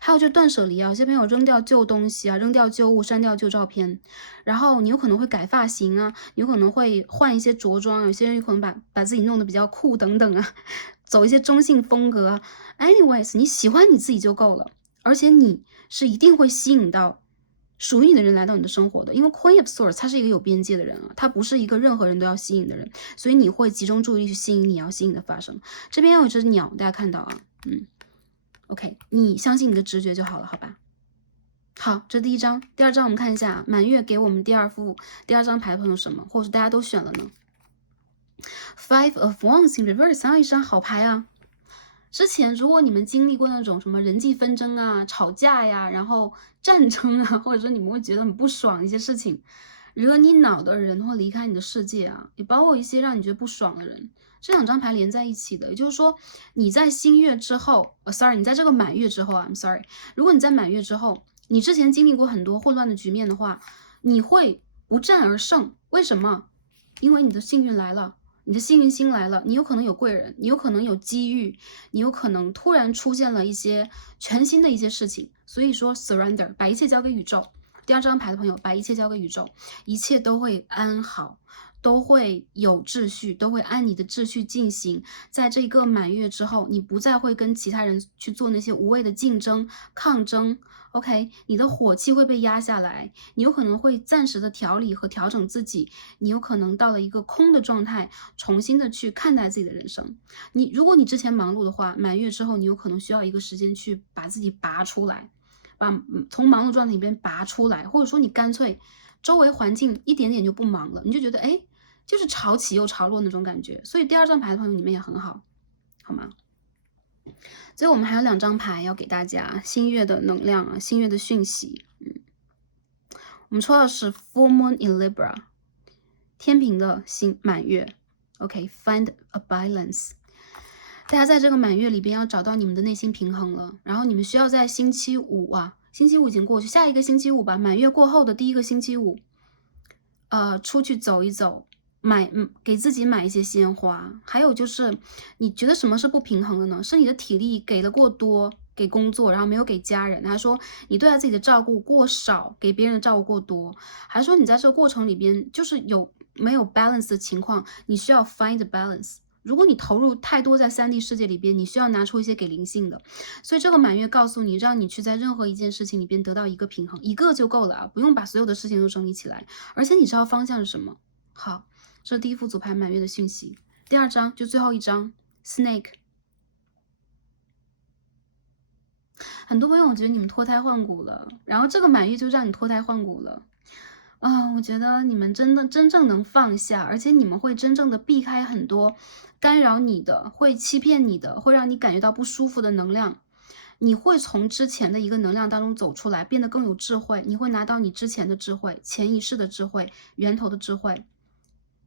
还有就断舍离啊，有些朋友扔掉旧东西啊，扔掉旧物，删掉旧照片，然后你有可能会改发型啊，你有可能会换一些着装，有些人有可能把自己弄得比较酷等等啊，走一些中性风格啊。anyways， 你喜欢你自己就够了，而且你是一定会吸引到属于你的人来到你的生活的，因为 Queen of Swords 他是一个有边界的人啊，他不是一个任何人都要吸引的人，所以你会集中注意力去吸引你要吸引的发生。这边有一只鸟，大家看到啊，OK， 你相信你的直觉就好了，好吧？好，这第一张，第二张我们看一下满月给我们第二张牌的朋友什么，或者是大家都选了呢 ？Five of Wands in Reverse， 还有一张好牌啊。之前如果你们经历过那种什么人际纷争啊、吵架呀，然后战争啊，或者说你们会觉得很不爽一些事情，惹你恼的人会离开你的世界啊，也包括一些让你觉得不爽的人。这2张牌连在一起的，也就是说你在新月之后，sorry， 你在这个满月之后啊 ，I'm sorry， 如果你在满月之后，你之前经历过很多混乱的局面的话，你会不战而胜。为什么？因为你的幸运来了。你的幸运星来了，你有可能有贵人，你有可能有机遇，你有可能突然出现了一些全新的一些事情。所以说 surrender， 把一切交给宇宙。第二张牌的朋友，把一切交给宇宙，一切都会安好，都会有秩序，都会按你的秩序进行。在这个满月之后，你不再会跟其他人去做那些无谓的竞争、抗争。OK， 你的火气会被压下来，你有可能会暂时的调理和调整自己，你有可能到了一个空的状态，重新的去看待自己的人生。如果你之前忙碌的话，满月之后你有可能需要一个时间去把自己拔出来，从忙碌状态里边拔出来，或者说你干脆周围环境一点点就不忙了，你就觉得哎，就是潮起又潮落那种感觉。所以第二张牌的朋友你们也很好，好吗？最后我们还有2张牌要给大家新月的能量啊，新月的讯息。我们抽到的是 Full Moon in Libra， 天平的满月。OK，find a balance。大家在这个满月里边要找到你们的内心平衡了，然后你们需要在星期五已经过去，下一个星期五吧，满月过后的第一个星期五，出去走一走。给自己买一些鲜花，还有就是你觉得什么是不平衡的呢？是你的体力给了过多给工作，然后没有给家人，还是说你对待自己的照顾过少，给别人的照顾过多，还是说你在这个过程里边就是没有 balance 的情况，你需要 find balance。如果你投入太多在3D 世界里边，你需要拿出一些给灵性的。所以这个满月告诉你，让你去在任何一件事情里边得到一个平衡，一个就够了啊，不用把所有的事情都整理起来，而且你知道方向是什么。好。这是第一副组牌满月的讯息。第二张就最后一张 Snake。 很多朋友我觉得你们脱胎换骨了，然后这个满月就让你脱胎换骨了。我觉得你们真正能放下，而且你们会真正的避开很多干扰你的、会欺骗你的、会让你感觉到不舒服的能量。你会从之前的一个能量当中走出来，变得更有智慧。你会拿到你之前的智慧、潜意识的智慧、源头的智慧。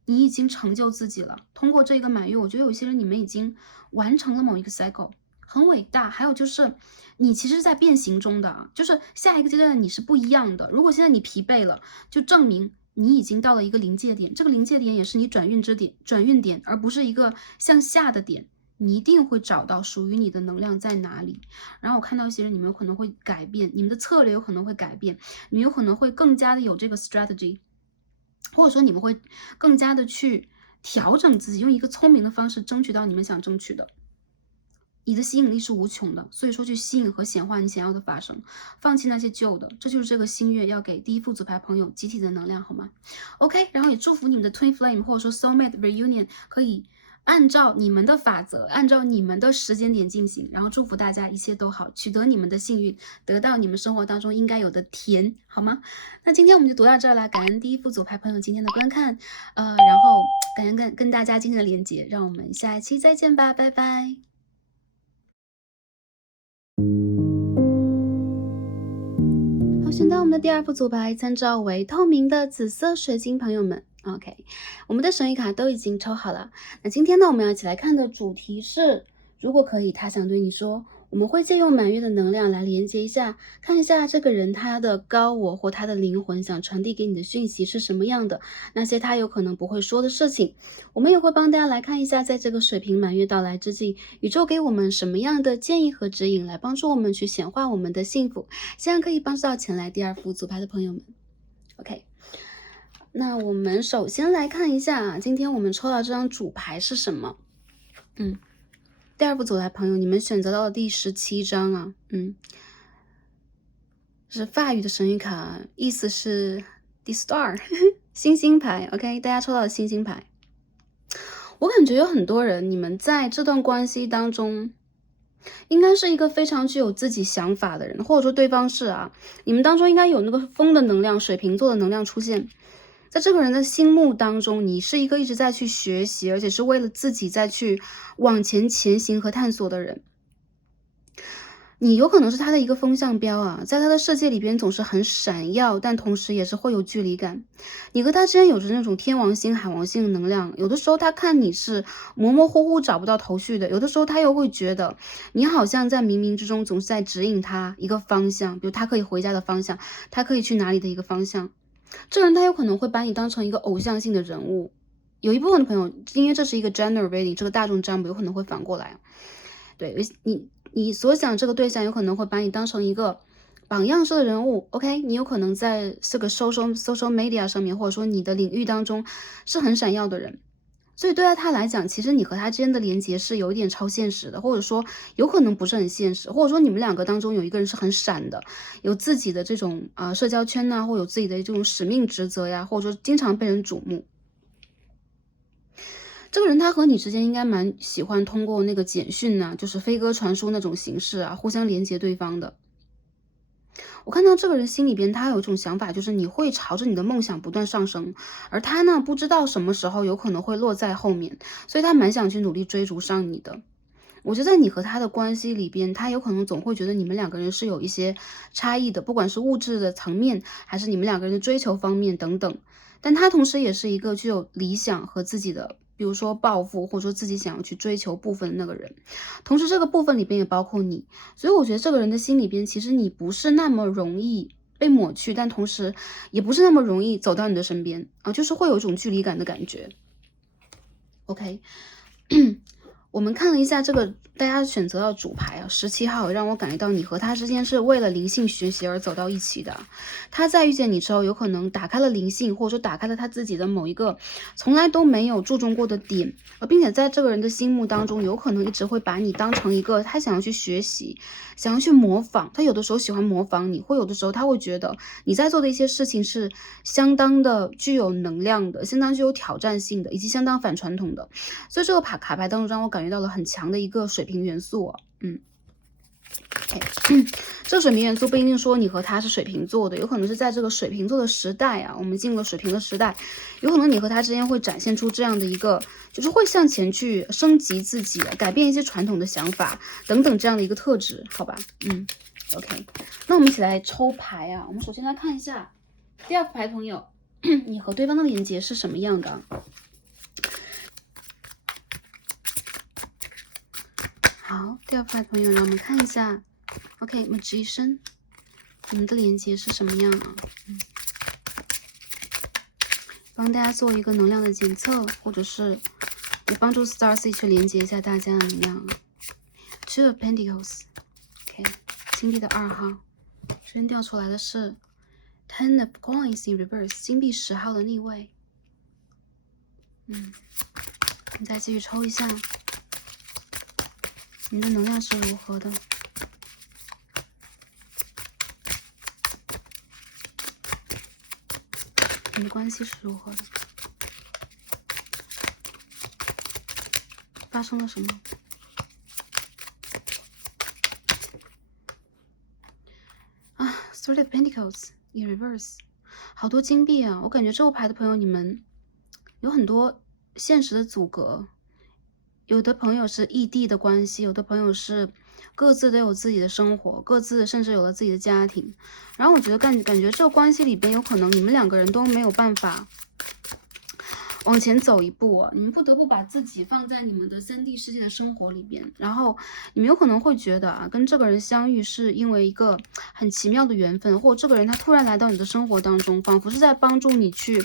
你已经成就自己了。通过这个满月，我觉得有些人你们已经完成了某一个 cycle，很伟大。还有就是，你其实在变形中的啊，就是下一个阶段的你是不一样的。如果现在你疲惫了，就证明你已经到了一个临界点，这个临界点也是你转运之点、转运点，而不是一个向下的点。你一定会找到属于你的能量在哪里。然后我看到一些人，你们有可能会改变，你们的策略有可能会改变，你们有可能会更加的有这个 strategy。或者说你们会更加的去调整自己，用一个聪明的方式争取到你们想争取的。你的吸引力是无穷的，所以说去吸引和显化你想要的发生，放弃那些旧的，这就是这个新月要给第一副组牌朋友集体的能量，好吗 ？OK，然后也祝福你们的 Twin Flame 或者说 Soulmate Reunion 可以按照你们的法则，按照你们的时间点进行，然后祝福大家一切都好，取得你们的幸运，得到你们生活当中应该有的甜，好吗？那今天我们就读到这儿了，感恩第一副组牌朋友今天的观看，然后感恩跟大家今天的连接，让我们下一期再见吧，拜拜。好，选到我们的第二副组牌，参照为透明的紫色水晶，朋友们。OK，我们的神谕卡都已经抽好了。那今天呢，我们要一起来看的主题是，如果可以，他想对你说。我们会借用满月的能量来连接一下，看一下这个人他的高我或他的灵魂想传递给你的讯息是什么样的，那些他有可能不会说的事情。我们也会帮大家来看一下，在这个水瓶满月到来之际，宇宙给我们什么样的建议和指引，来帮助我们去显化我们的幸福，希望可以帮助到前来第二副组牌的朋友们。OK。那我们首先来看一下啊，今天我们抽到这张主牌是什么？第二副组牌朋友，你们选择到了第17张啊，是法语的神谕卡，意思是 The Star 星星牌 ，OK， 大家抽到了星星牌。我感觉有很多人，你们在这段关系当中，应该是一个非常具有自己想法的人，或者说对方是啊，你们当中应该有那个风的能量、水瓶座的能量出现。在这个人的心目当中，你是一个一直在去学习，而且是为了自己再去往前前行和探索的人。你有可能是他的一个风向标啊，在他的世界里边总是很闪耀，但同时也是会有距离感。你和他之间有着那种天王星、海王星的能量，有的时候他看你是模模糊糊找不到头绪的，有的时候他又会觉得你好像在冥冥之中总是在指引他一个方向，比如他可以回家的方向，他可以去哪里的一个方向。这个人他有可能会把你当成一个偶像性的人物，有一部分的朋友，因为这是一个 general reading， 这个大众占卜有可能会反过来，对你所想这个对象有可能会把你当成一个榜样式的人物 ，OK， 你有可能在这个 social media 上面，或者说你的领域当中是很闪耀的人。所以对他来讲，其实你和他之间的连接是有一点超现实的，或者说有可能不是很现实，或者说你们两个当中有一个人是很闪的，有自己的这种社交圈呐，或有自己的这种使命职责呀，或者说经常被人瞩目。这个人他和你之间应该蛮喜欢通过那个简讯呐，就是飞鸽传书那种形式啊，互相连接对方的。我看到这个人心里边，他有一种想法，就是你会朝着你的梦想不断上升，而他呢，不知道什么时候有可能会落在后面，所以他蛮想去努力追逐上你的。我觉得在你和他的关系里边，他有可能总会觉得你们两个人是有一些差异的，不管是物质的层面，还是你们两个人的追求方面等等。但他同时也是一个具有理想和自己的，比如说抱负，或者说自己想要去追求部分的那个人。同时这个部分里边也包括你，所以我觉得这个人的心里边，其实你不是那么容易被抹去，但同时也不是那么容易走到你的身边啊，就是会有一种距离感的感觉。OK，我们看了一下这个大家选择到主牌啊，17号，让我感觉到你和他之间是为了灵性学习而走到一起的。他在遇见你之后，有可能打开了灵性，或者说打开了他自己的某一个从来都没有注重过的点，并且在这个人的心目当中，有可能一直会把你当成一个他想要去学习、想要去模仿。他有的时候喜欢模仿你，会有的时候他会觉得你在做的一些事情是相当的具有能量的，相当具有挑战性的，以及相当反传统的。所以这个卡牌当中让我感觉到了很强的一个水平元素。这个水瓶元素不一定说你和他是水瓶座的，有可能是在这个水瓶座的时代啊，我们进入了水瓶的时代，有可能你和他之间会展现出这样的一个，就是会向前去升级自己，改变一些传统的想法等等这样的一个特质，好吧？OK， 那我们一起来抽牌啊。我们首先来看一下第二副牌朋友，你和对方的连接是什么样的？好，第二副牌朋友，让我们看一下。OK， Magician， 你们的连接是什么样啊？帮大家做一个能量的检测，或者是也帮助 Starseed 去连接一下大家的能量。Two of Pentacles，OK， 金币的2号，这边掉出来的是 Ten of Coins in Reverse， 金币10号的逆位。我们再继续抽一下，你的能量是如何的？你的关系是如何的？发生了什么？Three of Pentacles in Reverse， 好多金币啊！我感觉这副牌的朋友，你们有很多现实的阻隔，有的朋友是异地的关系，有的朋友是各自都有自己的生活，各自甚至有了自己的家庭。然后我觉得感觉这个关系里边有可能你们2个人都没有办法往前走一步你们不得不把自己放在你们的3D 世界的生活里边，然后你们有可能会觉得跟这个人相遇是因为一个很奇妙的缘分，或者这个人他突然来到你的生活当中，仿佛是在帮助你去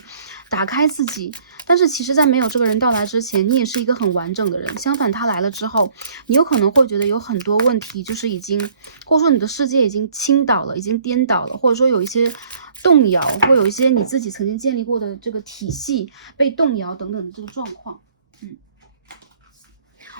打开自己，但是其实在没有这个人到来之前，你也是一个很完整的人。相反，他来了之后，你有可能会觉得有很多问题就是已经，或者说你的世界已经倾倒了，已经颠倒了，或者说有一些动摇，或有一些你自己曾经建立过的这个体系被动摇等等的这个状况。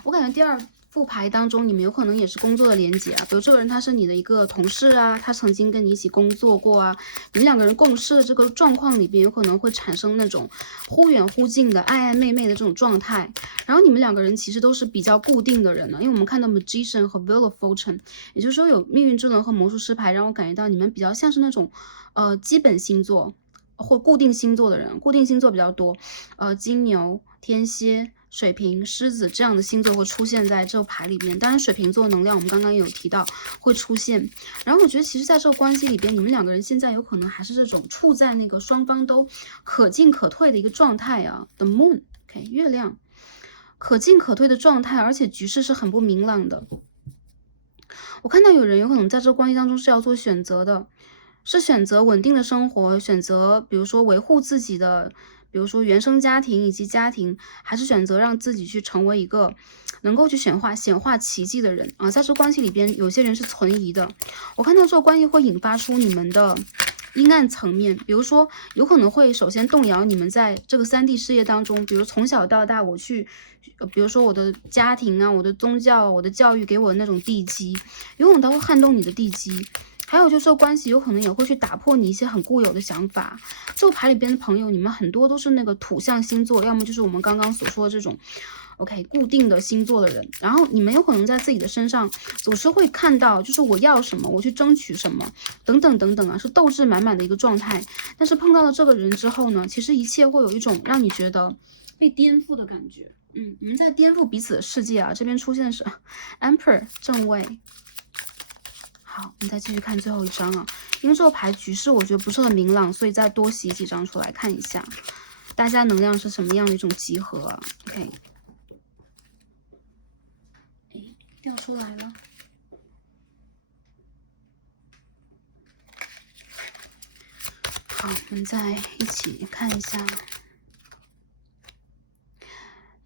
我感觉第2副牌当中，你们有可能也是工作的连接啊，比如这个人他是你的一个同事啊，他曾经跟你一起工作过啊，你们2个人共事的这个状况里边，有可能会产生那种忽远忽近的暧暧昧昧的这种状态。然后你们2个人其实都是比较固定的人呢，因为我们看到 Magician 和 Wheel of Fortune， 也就是说有命运之轮和魔术师牌，让我感觉到你们比较像是那种基本星座或固定星座的人，固定星座比较多，金牛、天蝎、水瓶、狮子这样的星座会出现在这个牌里边。当然水瓶座能量我们刚刚也有提到会出现。然后我觉得其实在这个关系里边，你们2个人现在有可能还是这种处在那个双方都可进可退的一个状态啊。The moon， OK， 月亮可进可退的状态，而且局势是很不明朗的。我看到有人有可能在这个关系当中是要做选择的，是选择稳定的生活，选择比如说维护自己的比如说原生家庭以及家庭，还是选择让自己去成为一个能够去显化奇迹的人啊。在这关系里边，有些人是存疑的。我看到这个关系会引发出你们的阴暗层面，比如说有可能会首先动摇你们在这个3D 事业当中，比如从小到大我去比如说我的家庭啊，我的宗教，我的教育给我的那种地基，有可能它会撼动你的地基。还有就是关系有可能也会去打破你一些很固有的想法。这个牌里边的朋友，你们很多都是那个土象星座，要么就是我们刚刚所说的这种 OK 固定的星座的人。然后你们有可能在自己的身上总是会看到，就是我要什么，我去争取什么，等等等等啊，是斗志满满的一个状态。但是碰到了这个人之后呢，其实一切会有一种让你觉得被颠覆的感觉。你们在颠覆彼此的世界啊。这边出现的是 Emperor 正位。好，我们再继续看最后一张啊，因为这个牌局势我觉得不是很明朗，所以再多洗几张出来看一下，大家能量是什么样的一种集合啊 ？OK， 掉出来了。好，我们再一起看一下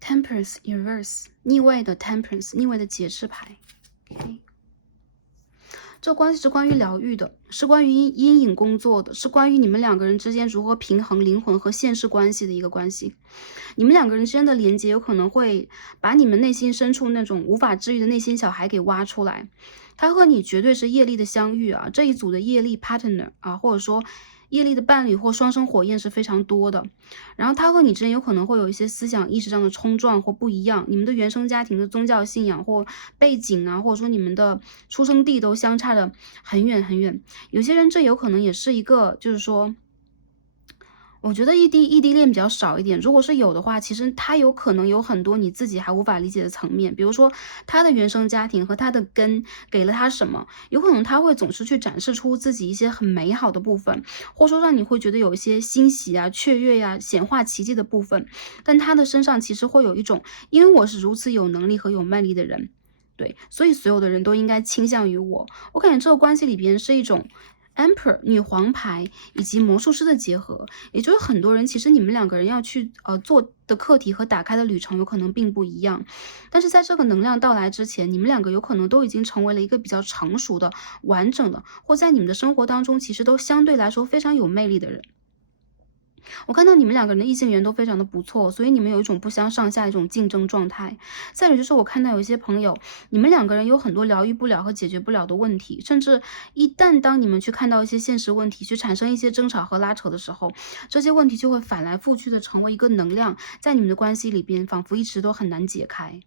Temperance Reverse 逆位的 Temperance 逆位的节制牌。OK。这关系是关于疗愈的，是关于阴影工作的，是关于你们2个人之间如何平衡灵魂和现实关系的一个关系。你们2个人之间的连接有可能会把你们内心深处那种无法治愈的内心小孩给挖出来。他和你绝对是业力的相遇啊，这一组的业力 partner 啊，或者说业力的伴侣或双生火焰是非常多的。然后他和你之间有可能会有一些思想意识上的冲撞或不一样，你们的原生家庭的宗教信仰或背景啊，或者说你们的出生地都相差的很远很远。有些人这有可能也是一个，就是说我觉得异地恋比较少一点，如果是有的话，其实他有可能有很多你自己还无法理解的层面，比如说他的原生家庭和他的根给了他什么，有可能他会总是去展示出自己一些很美好的部分，或者说让你会觉得有一些欣喜啊、雀跃呀、显化奇迹的部分，但他的身上其实会有一种，因为我是如此有能力和有魅力的人，对，所以所有的人都应该倾向于我。我感觉这个关系里边是一种 Emperor 女皇牌以及魔术师的结合，也就是很多人其实你们两个人要去做的课题和打开的旅程有可能并不一样，但是在这个能量到来之前，你们两个有可能都已经成为了一个比较成熟的、完整的，或在你们的生活当中其实都相对来说非常有魅力的人。我看到你们两个人的异性缘都非常的不错，所以你们有一种不相上下的一种竞争状态。再有就是我看到有一些朋友，你们两个人有很多疗愈不了和解决不了的问题，甚至一旦当你们去看到一些现实问题，去产生一些争吵和拉扯的时候，这些问题就会反来覆去的成为一个能量，在你们的关系里边仿佛一直都很难解开。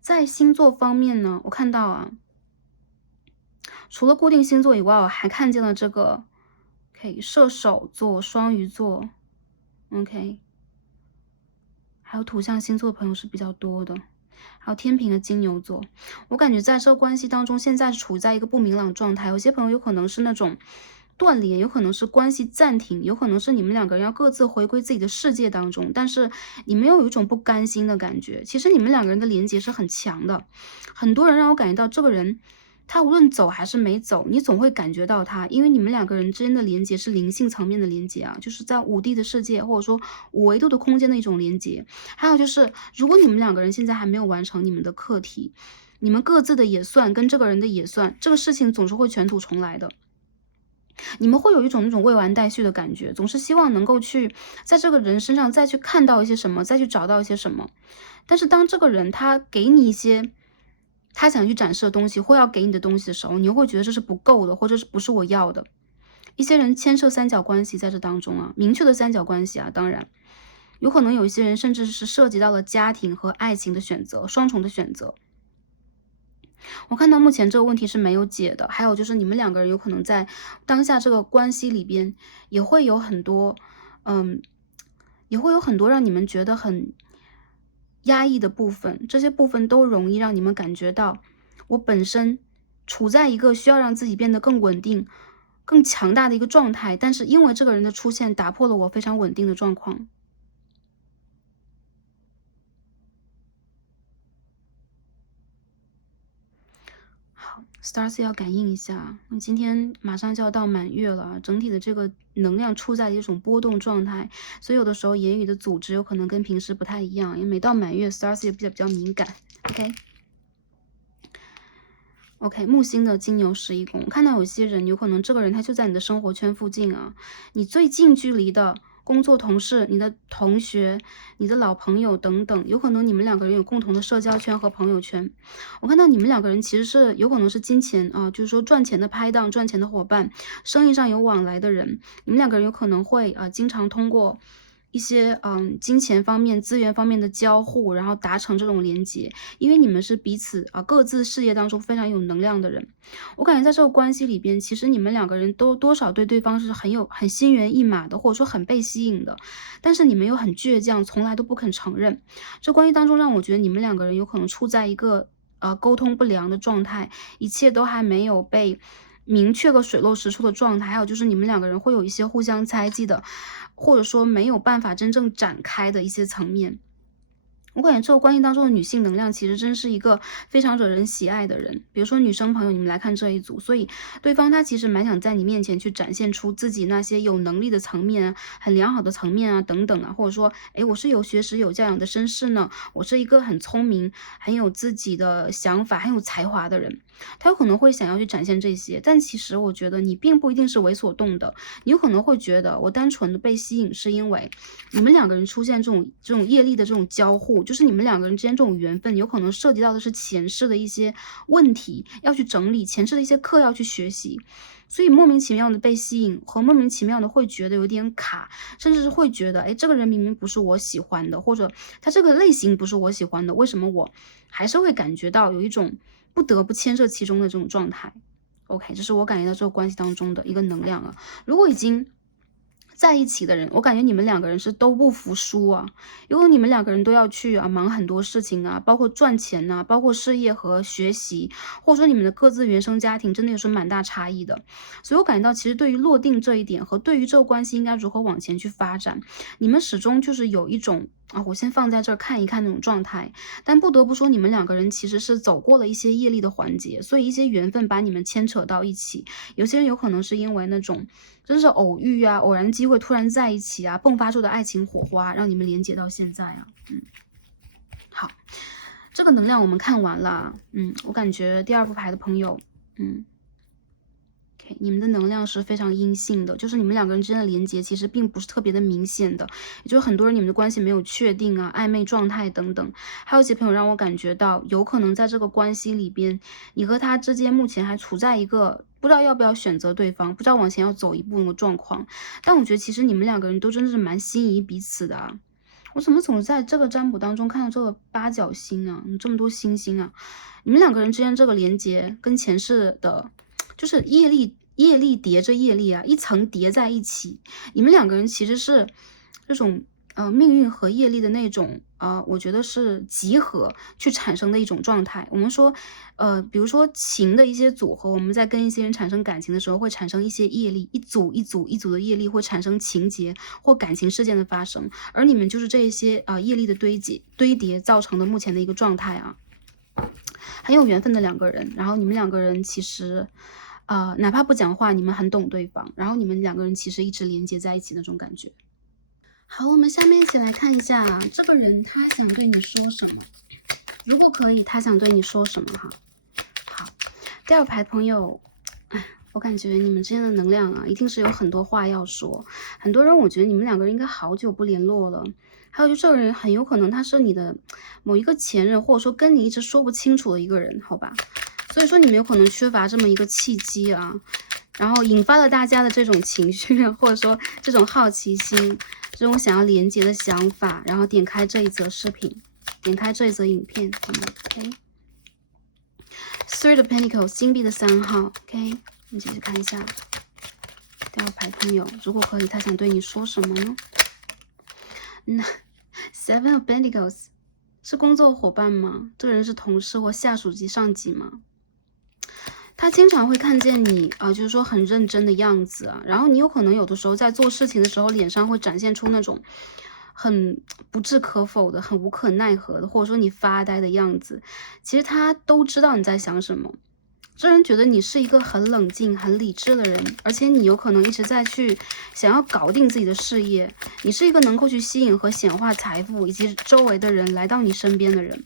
在星座方面呢，我看到啊，除了固定星座以外，我还看见了这个射手座、双鱼座，OK，还有土象星座的朋友是比较多的，还有天平和金牛座。我感觉在这个关系当中，现在是处在一个不明朗状态。有些朋友有可能是那种断联，有可能是关系暂停，有可能是你们两个人要各自回归自己的世界当中，但是你们又有一种不甘心的感觉。其实你们两个人的连接是很强的，很多人让我感觉到这个人。他无论走还是没走，你总会感觉到他，因为你们两个人之间的连接是灵性层面的连接啊，就是在5D的世界或者说5维度的空间的一种连接。还有就是，如果你们两个人现在还没有完成你们的课题，你们各自的也算跟这个人的也算，这个事情总是会卷土重来的。你们会有一种那种未完待续的感觉，总是希望能够去在这个人身上再去看到一些什么，再去找到一些什么。但是当这个人他给你一些他想去展示的东西，或要给你的东西的时候，你又会觉得这是不够的，或者是不是我要的。一些人牵涉三角关系在这当中啊，明确的三角关系啊，当然有可能有一些人甚至是涉及到了家庭和爱情的选择，双重的选择。我看到目前这个问题是没有解的，还有就是你们两个人有可能在当下这个关系里边也会有很多，也会有很多让你们觉得很压抑的部分，这些部分都容易让你们感觉到，我本身处在一个需要让自己变得更稳定、更强大的一个状态，但是因为这个人的出现，打破了我非常稳定的状况。好，Stars 要感应一下，今天马上就要到满月了，整体的这个能量处在一种波动状态，所以有的时候言语的组织有可能跟平时不太一样，因为每到满月，Stars 也比较敏感。OK，木星的金牛11宫，看到有些人有可能这个人他就在你的生活圈附近啊，你最近距离的工作同事、你的同学、你的老朋友等等，有可能你们两个人有共同的社交圈和朋友圈。我看到你们两个人其实是有可能是金钱啊，就是说赚钱的拍档、赚钱的伙伴、生意上有往来的人，你们两个人有可能会经常通过一些金钱方面、资源方面的交互，然后达成这种连接，因为你们是彼此各自事业当中非常有能量的人。我感觉在这个关系里边，其实你们两个人都多少对对方是很心猿意马的，或者说很被吸引的，但是你们又很倔强，从来都不肯承认。这关系当中让我觉得你们两个人有可能处在一个沟通不良的状态，一切都还没有被明确个水落石出的状态，还有就是你们两个人会有一些互相猜忌的，或者说没有办法真正展开的一些层面。我感觉这个关系当中的女性能量其实真是一个非常惹人喜爱的人。比如说女生朋友，你们来看这一组，所以对方他其实蛮想在你面前去展现出自己那些有能力的层面啊，很良好的层面啊，等等啊，或者说，我是有学识有教养的绅士呢，我是一个很聪明、很有自己的想法、很有才华的人。他有可能会想要去展现这些，但其实我觉得你并不一定是为所动的，你有可能会觉得我单纯的被吸引是因为你们两个人出现这种业力的这种交互，就是你们两个人之间这种缘分，有可能涉及到的是前世的一些问题要去整理，前世的一些课要去学习。所以莫名其妙的被吸引和莫名其妙的会觉得有点卡，甚至是会觉得，哎，这个人明明不是我喜欢的，或者他这个类型不是我喜欢的，为什么我还是会感觉到有一种不得不牵涉其中的这种状态。OK， 这是我感觉到这个关系当中的一个能量啊。如果已经在一起的人，我感觉你们两个人是都不服输啊，因为你们两个人都要去忙很多事情啊，包括赚钱呐、包括事业和学习，或者说你们的各自原生家庭真的有是蛮大差异的。所以我感觉到，其实对于落定这一点和对于这个关系应该如何往前去发展，你们始终就是有一种我先放在这儿看一看那种状态。但不得不说，你们两个人其实是走过了一些业力的环节，所以一些缘分把你们牵扯到一起。有些人有可能是因为那种真是偶遇啊，偶然机会突然在一起啊，迸发出的爱情火花，让你们连接到现在啊。好，这个能量我们看完了。我感觉第二副牌的朋友，你们的能量是非常阴性的，就是你们两个人之间的连接其实并不是特别的明显的，也就是很多人你们的关系没有确定啊，暧昧状态等等。还有一些朋友让我感觉到，有可能在这个关系里边，你和他之间目前还处在一个不知道要不要选择对方，不知道往前要走一步的状况。但我觉得其实你们两个人都真的是蛮心仪彼此的啊。我怎么总是在这个占卜当中看到这个八角星啊，这么多星星啊？你们两个人之间这个连接跟前世的，就是业力叠着业力啊，一层叠在一起。你们两个人其实是这种命运和业力的那种我觉得是集合去产生的一种状态。我们说比如说情的一些组合，我们在跟一些人产生感情的时候，会产生一些业力，一组一组一组的业力会产生情节或感情事件的发生，而你们就是这一些业力的堆叠造成的目前的一个状态啊。很有缘分的两个人，然后你们两个人其实哪怕不讲话，你们很懂对方，然后你们两个人其实一直连接在一起那种感觉。好，我们下面一起来看一下这个人他想对你说什么，如果可以，他想对你说什么哈。好，第二排朋友，我感觉你们之间的能量啊，一定是有很多话要说。很多人我觉得你们两个人应该好久不联络了，还有就这个人很有可能他是你的某一个前任，或者说跟你一直说不清楚的一个人，好吧？所以说你们有可能缺乏这么一个契机啊，然后引发了大家的这种情绪，或者说这种好奇心，这种想要连接的想法，然后点开这一则视频，点开这一则影片，好吗 ？OK。Three of Pentacles， 金币的3号 ，OK， 我们继续看一下第二排朋友，如果可以，他想对你说什么呢？那 Seven of Pentacles 是工作伙伴吗？这个人是同事或下属级上级吗？他经常会看见你就是说很认真的样子啊，然后你有可能有的时候在做事情的时候，脸上会展现出那种很不置可否的、很无可奈何的，或者说你发呆的样子。其实他都知道你在想什么。这人觉得你是一个很冷静、很理智的人，而且你有可能一直在去想要搞定自己的事业。你是一个能够去吸引和显化财富以及周围的人来到你身边的人。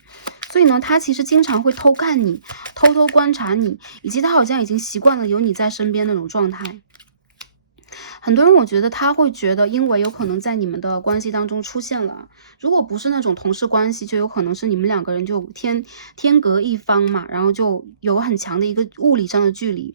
所以呢，他其实经常会偷看你，偷偷观察你，以及他好像已经习惯了有你在身边那种状态。很多人我觉得他会觉得，因为有可能在你们的关系当中出现了，如果不是那种同事关系，就有可能是你们两个人就天隔一方嘛，然后就有很强的一个物理上的距离。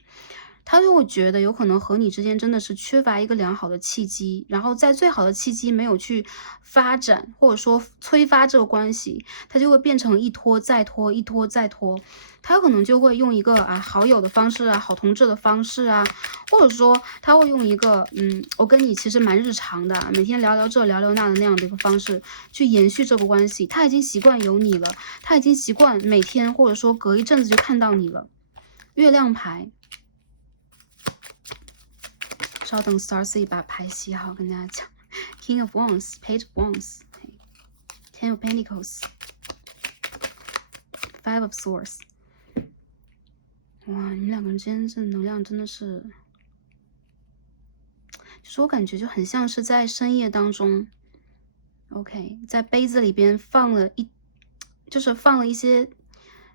他就会觉得有可能和你之间真的是缺乏一个良好的契机，然后在最好的契机没有去发展，或者说催发这个关系，他就会变成一拖再拖，一拖再拖。他有可能就会用一个好友的方式啊，好同志的方式啊，或者说他会用一个我跟你其实蛮日常的，每天聊聊这聊聊那的那样的一个方式去延续这个关系。他已经习惯有你了，他已经习惯每天或者说隔一阵子就看到你了。月亮牌。稍等 ，Starcy 把牌洗好，跟大家讲。King of Wands, Page of Wands, Ten of Pentacles, Five of Swords。哇，你们两个人之间这能量真的是，就是我感觉就很像是在深夜当中 ，OK， 在杯子里边放了一些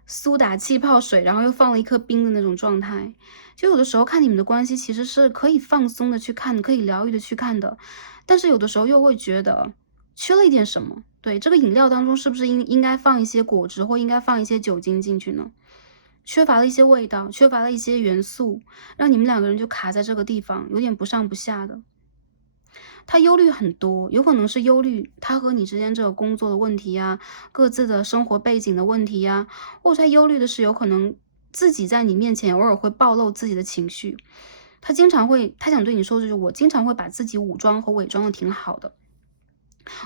苏打气泡水，然后又放了一颗冰的那种状态。就有的时候看你们的关系其实是可以放松的去看，可以疗愈的去看的，但是有的时候又会觉得缺了一点什么。对，这个饮料当中是不是应该放一些果汁，或应该放一些酒精进去呢？缺乏了一些味道，缺乏了一些元素，让你们两个人就卡在这个地方，有点不上不下的。他忧虑很多，有可能是忧虑他和你之间这个工作的问题呀，各自的生活背景的问题呀，或者他忧虑的是有可能自己在你面前偶尔会暴露自己的情绪。他经常会，他想对你说的就是我经常会把自己武装和伪装的挺好的。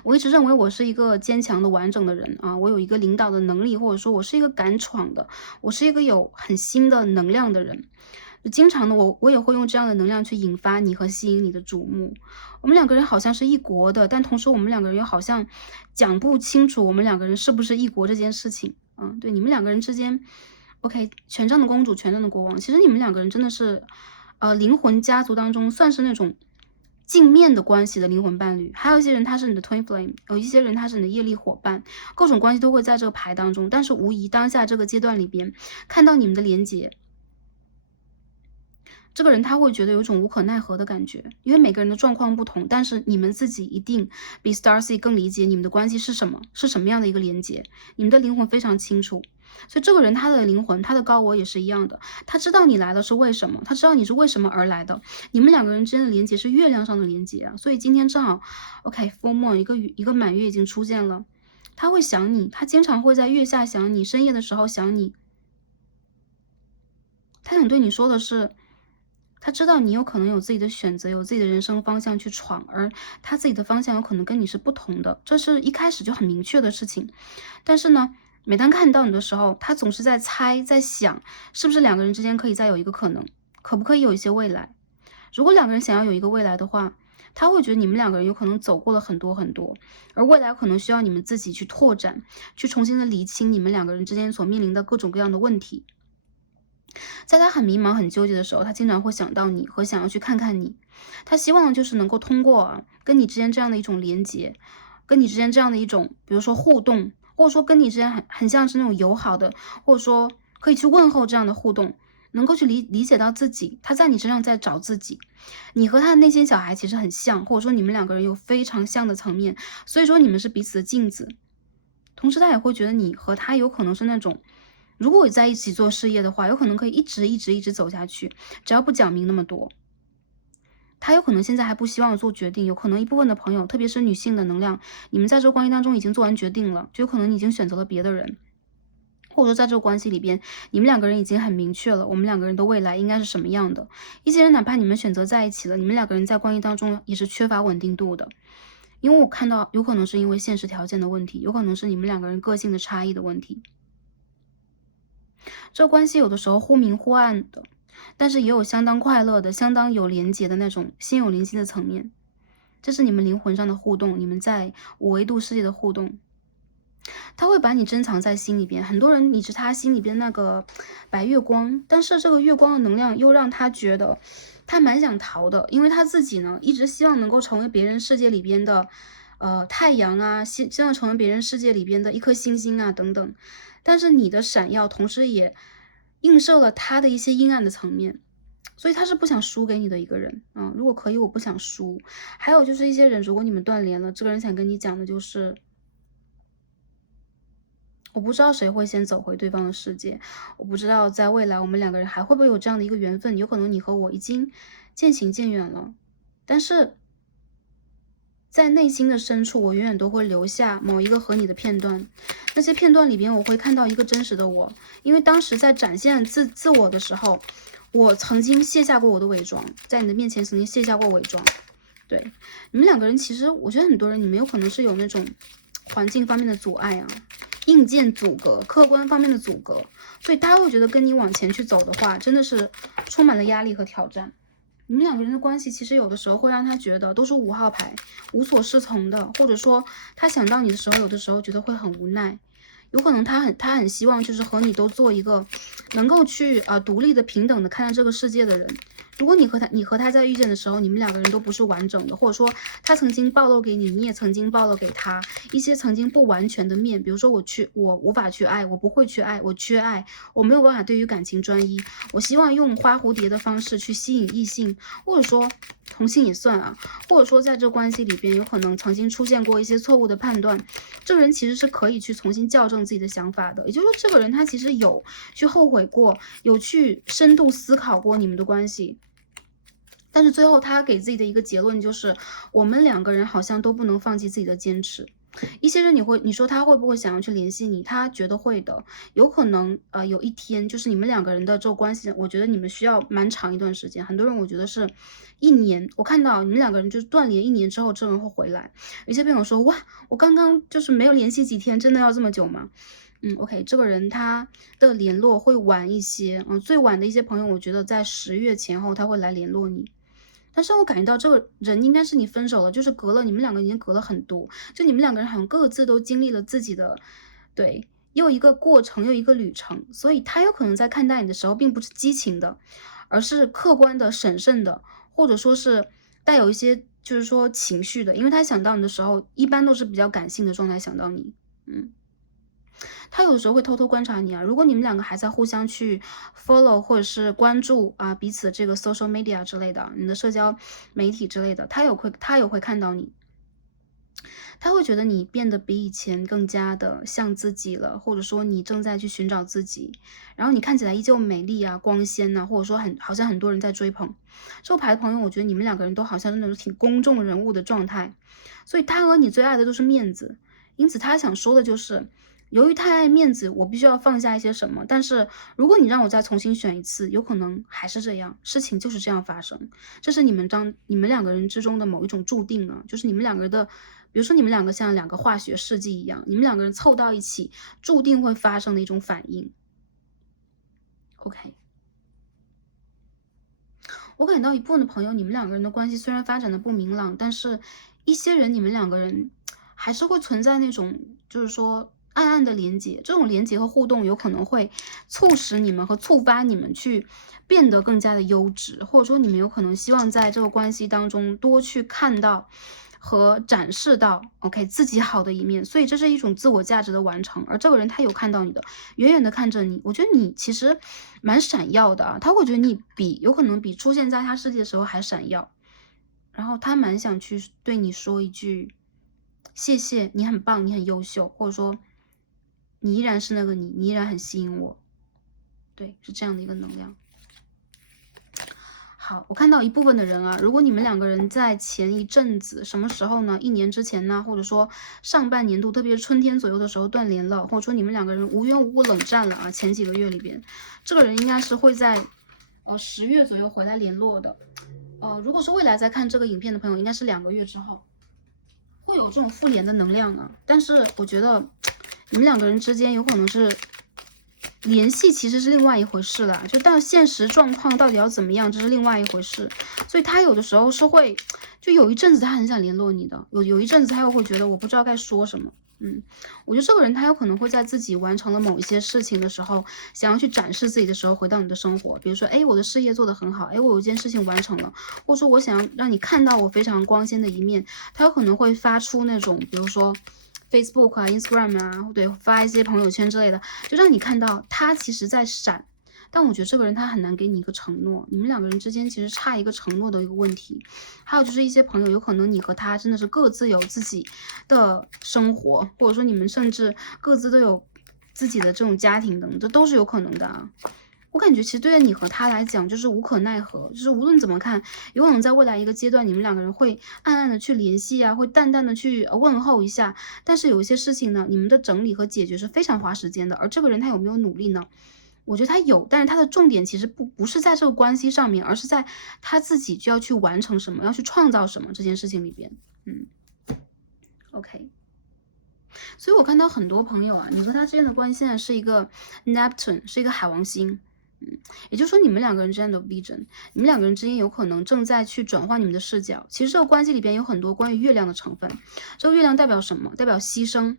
我一直认为我是一个坚强的、完整的人啊，我有一个领导的能力，或者说我是一个敢闯的，我是一个有很新的能量的人。经常的我也会用这样的能量去引发你和吸引你的瞩目。我们两个人好像是一国的，但同时我们两个人又好像讲不清楚我们两个人是不是一国这件事情。对，你们两个人之间 OK， 权杖的公主，权杖的国王，其实你们两个人真的是灵魂家族当中算是那种镜面的关系的灵魂伴侣。还有一些人他是你的 twin flame， 有一些人他是你的业力伙伴，各种关系都会在这个牌当中。但是无疑当下这个阶段里边看到你们的连结，这个人他会觉得有一种无可奈何的感觉，因为每个人的状况不同，但是你们自己一定比 Starcy 更理解你们的关系是什么，是什么样的一个连接，你们的灵魂非常清楚。所以这个人他的灵魂，他的高我也是一样的，他知道你来的是为什么，他知道你是为什么而来的，你们两个人之间的连接是月亮上的连接啊。所以今天正好 OK full moon 一个满月已经出现了，他会想你，他经常会在月下想你，深夜的时候想你，他想对你说的是，他知道你有可能有自己的选择，有自己的人生方向去闯，而他自己的方向有可能跟你是不同的，这是一开始就很明确的事情。但是呢，每当看到你的时候，他总是在猜，在想，是不是两个人之间可以再有一个可能，可不可以有一些未来？如果两个人想要有一个未来的话，他会觉得你们两个人有可能走过了很多很多，而未来可能需要你们自己去拓展，去重新的理清你们两个人之间所面临的各种各样的问题。在他很迷茫、很纠结的时候，他经常会想到你和想要去看看你。他希望就是能够通过跟你之间这样的一种连接，跟你之间这样的一种，比如说互动，或者说跟你之间很像是那种友好的，或者说可以去问候这样的互动，能够去理解到自己，他在你身上在找自己。你和他的内心小孩其实很像，或者说你们两个人有非常像的层面，所以说你们是彼此的镜子。同时他也会觉得你和他有可能是那种，如果在一起做事业的话，有可能可以一直走下去，只要不讲明那么多。他有可能现在还不希望做决定，有可能一部分的朋友，特别是女性的能量，你们在这个关系当中已经做完决定了，就有可能你已经选择了别的人，或者说在这个关系里边，你们两个人已经很明确了，我们两个人的未来应该是什么样的。一些人哪怕你们选择在一起了，你们两个人在关系当中也是缺乏稳定度的。因为我看到有可能是因为现实条件的问题，有可能是你们两个人个性的差异的问题。这关系有的时候忽明忽暗的，但是也有相当快乐的、相当有连结的那种心有灵犀的层面。这是你们灵魂上的互动，你们在五维度世界的互动。他会把你珍藏在心里边，很多人你是他心里边那个白月光，但是这个月光的能量又让他觉得他蛮想逃的，因为他自己呢一直希望能够成为别人世界里边的太阳啊，希望成为别人世界里边的一颗星星啊等等。但是你的闪耀同时也映射了他的一些阴暗的层面，所以他是不想输给你的一个人如果可以我不想输。还有就是一些人，如果你们断联了，这个人想跟你讲的就是我不知道谁会先走回对方的世界，我不知道在未来我们两个人还会不会有这样的一个缘分，有可能你和我已经渐行渐远了，但是在内心的深处，我永远都会留下某一个和你的片段。那些片段里边，我会看到一个真实的我，因为当时在展现自我的时候，我曾经卸下过我的伪装，在你的面前曾经卸下过伪装。对，你们两个人，其实我觉得很多人，你们有可能是有那种环境方面的阻碍硬件阻隔、客观方面的阻隔，所以大家会觉得跟你往前去走的话，真的是充满了压力和挑战。你们两个人的关系，其实有的时候会让他觉得都是5号牌，无所适从的，或者说他想到你的时候，有的时候觉得会很无奈。有可能他很希望就是和你都做一个能够去独立的、平等的看待这个世界的人。如果你和他在遇见的时候，你们两个人都不是完整的，或者说他曾经暴露给你，你也曾经暴露给他一些曾经不完全的面，比如说我无法去爱，我不会去爱，我缺爱，我没有办法对于感情专一，我希望用花蝴蝶的方式去吸引异性，或者说同性也算啊，或者说在这关系里边有可能曾经出现过一些错误的判断，这个人其实是可以去重新校正自己的想法的。也就是说，这个人他其实有去后悔过，有去深度思考过你们的关系。但是最后他给自己的一个结论就是，我们两个人好像都不能放弃自己的坚持。一些人你说他会不会想要去联系你？他觉得会的，有可能有一天就是你们两个人的这个关系，我觉得你们需要蛮长一段时间。很多人我觉得是1年，我看到你们两个人就是断联1年之后，这个人会回来。有些朋友说哇，我刚刚就是没有联系几天，真的要这么久吗？OK，这个人他的联络会晚一些，最晚的一些朋友，我觉得在10月前后他会来联络你。但是我感觉到这个人应该是你分手了，就是你们两个已经隔了很多，就你们两个人好像各自都经历了自己的，对，又一个过程，又一个旅程，所以他有可能在看待你的时候，并不是激情的，而是客观的、审慎的，或者说是带有一些就是说情绪的，因为他想到你的时候，一般都是比较感性的状态想到你，他有的时候会偷偷观察你啊，如果你们两个还在互相去 follow 或者是关注啊彼此这个 social media 之类的，你的社交媒体之类的，他也会看到你，他会觉得你变得比以前更加的像自己了，或者说你正在去寻找自己，然后你看起来依旧美丽啊、光鲜呐、或者说好像很多人在追捧。这个牌的朋友，我觉得你们两个人都好像是那种挺公众人物的状态，所以他和你最爱的都是面子，因此他想说的就是。由于太爱面子，我必须要放下一些什么。但是如果你让我再重新选一次，有可能还是这样，事情就是这样发生。这是你们两个人之中的某一种注定啊，就是你们两个人的，比如说你们两个像两个化学试剂一样，你们两个人凑到一起，注定会发生的一种反应。OK，我感觉到一部分的朋友，你们两个人的关系虽然发展的不明朗，但是一些人你们两个人还是会存在那种，就是说暗暗的连接，这种连接和互动有可能会促使你们和触发你们去变得更加的优质，或者说你们有可能希望在这个关系当中多去看到和展示到 OK 自己好的一面，所以这是一种自我价值的完成。而这个人他有看到你的，远远的看着你，我觉得你其实蛮闪耀的啊，他会觉得你有可能比出现在他世界的时候还闪耀，然后他蛮想去对你说一句谢谢，你很棒，你很优秀，或者说你依然是那个你依然很吸引我，对，是这样的一个能量。好，我看到一部分的人啊，如果你们两个人在前一阵子，什么时候呢？1年之前呢，或者说上半年度，特别是春天左右的时候断联了，或者说你们两个人无缘无故冷战了啊，前几个月里边，这个人应该是会在10月左右回来联络的。如果是未来在看这个影片的朋友，应该是2个月之后会有这种复联的能量啊。但是我觉得你们两个人之间有可能是。联系其实是另外一回事了，就到现实状况到底要怎么样，这是另外一回事。所以他有的时候是会，就有一阵子他很想联络你的，有一阵子他又会觉得我不知道该说什么。我觉得这个人他有可能会在自己完成了某一些事情的时候，想要去展示自己的时候，回到你的生活，比如说，哎，我的事业做得很好，哎，我有一件事情完成了，或者说我想要让你看到我非常光鲜的一面，他有可能会发出那种，比如说。Facebook 啊 ，Instagram 啊，对，发一些朋友圈之类的，就让你看到他其实在闪。但我觉得这个人他很难给你一个承诺，你们两个人之间其实差一个承诺的一个问题。还有就是一些朋友，有可能你和他真的是各自有自己的生活，或者说你们甚至各自都有自己的这种家庭等，这都是有可能的啊。我感觉其实对于你和他来讲，就是无可奈何，就是无论怎么看，有可能在未来一个阶段，你们两个人会暗暗的去联系啊，会淡淡的去问候一下。但是有一些事情呢，你们的整理和解决是非常花时间的。而这个人他有没有努力呢？我觉得他有，但是他的重点其实不是在这个关系上面，而是在他自己就要去完成什么，要去创造什么这件事情里边。OK。所以我看到很多朋友啊，你和他之间的关系现在是一个 Neptune， 是一个海王星。也就是说，你们两个人之间的 vision， 你们两个人之间有可能正在去转换你们的视角。其实这个关系里边有很多关于月亮的成分。这个月亮代表什么？代表牺牲。